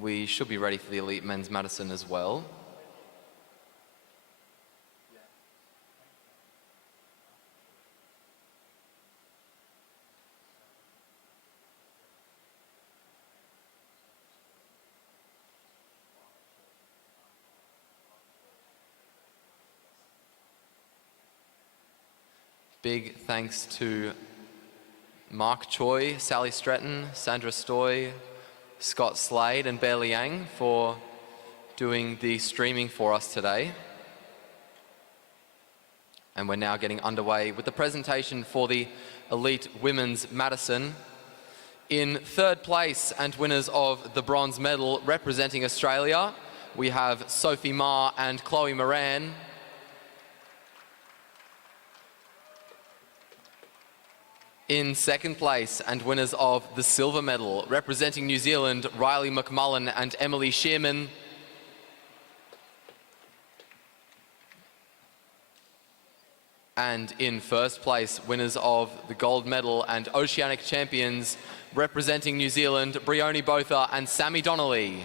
we should be ready for the Elite Men's Madison as well. Big thanks to Mark Choi, Sally Stretton, Sandra Stoy, Scott Slade and Bear Liang for doing the streaming for us today. And we're now getting underway with the presentation for the Elite Women's Madison. In third place and winners of the bronze medal representing Australia, we have Sophie Ma and Chloe Moran. In second place and winners of the silver medal representing New Zealand, Riley McMullen and Emily Shearman. And in first place, winners of the gold medal and Oceanic champions representing New Zealand, Brioni Botha and Sammy Donnelly.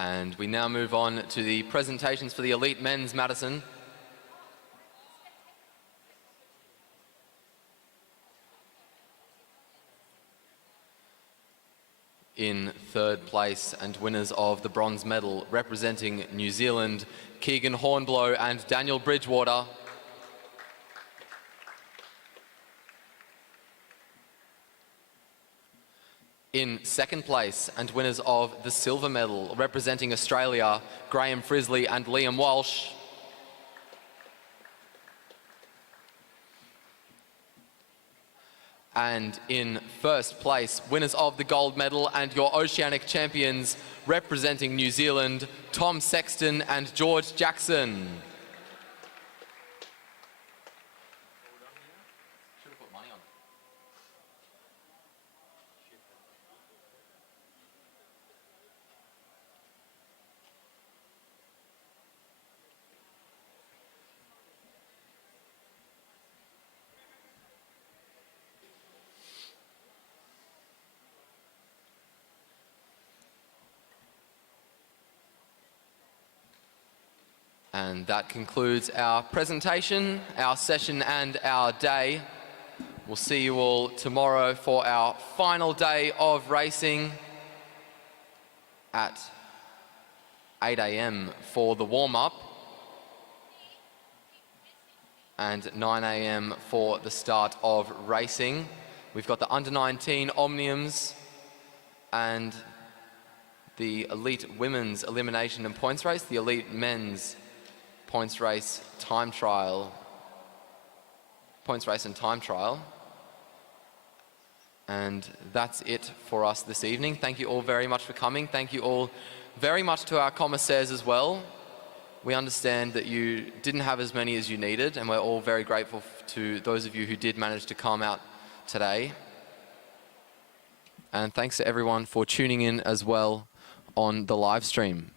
And we now move on to the presentations for the Elite Men's Madison. in third place and winners of the bronze medal representing New Zealand, Keegan Hornblow and Daniel Bridgewater. In second place and winners of the silver medal representing Australia, Graham Frisley and Liam Walsh. And in first place, winners of the gold medal and your Oceanic champions representing New Zealand, Tom Sexton and George Jackson. And that concludes our presentation, our session and our day. We'll see you all tomorrow for our final day of racing at 8 a.m. for the warm-up and 9 a.m. for the start of racing. We've got the under-19 Omniums and the elite women's elimination and points race, the elite men's points race and time trial. And that's it for us this evening. Thank you all very much for coming. Thank you all very much to our commissaires as well. We understand that you didn't have as many as you needed, and we're all very grateful to those of you who did manage to come out today. And thanks to everyone for tuning in as well on the live stream.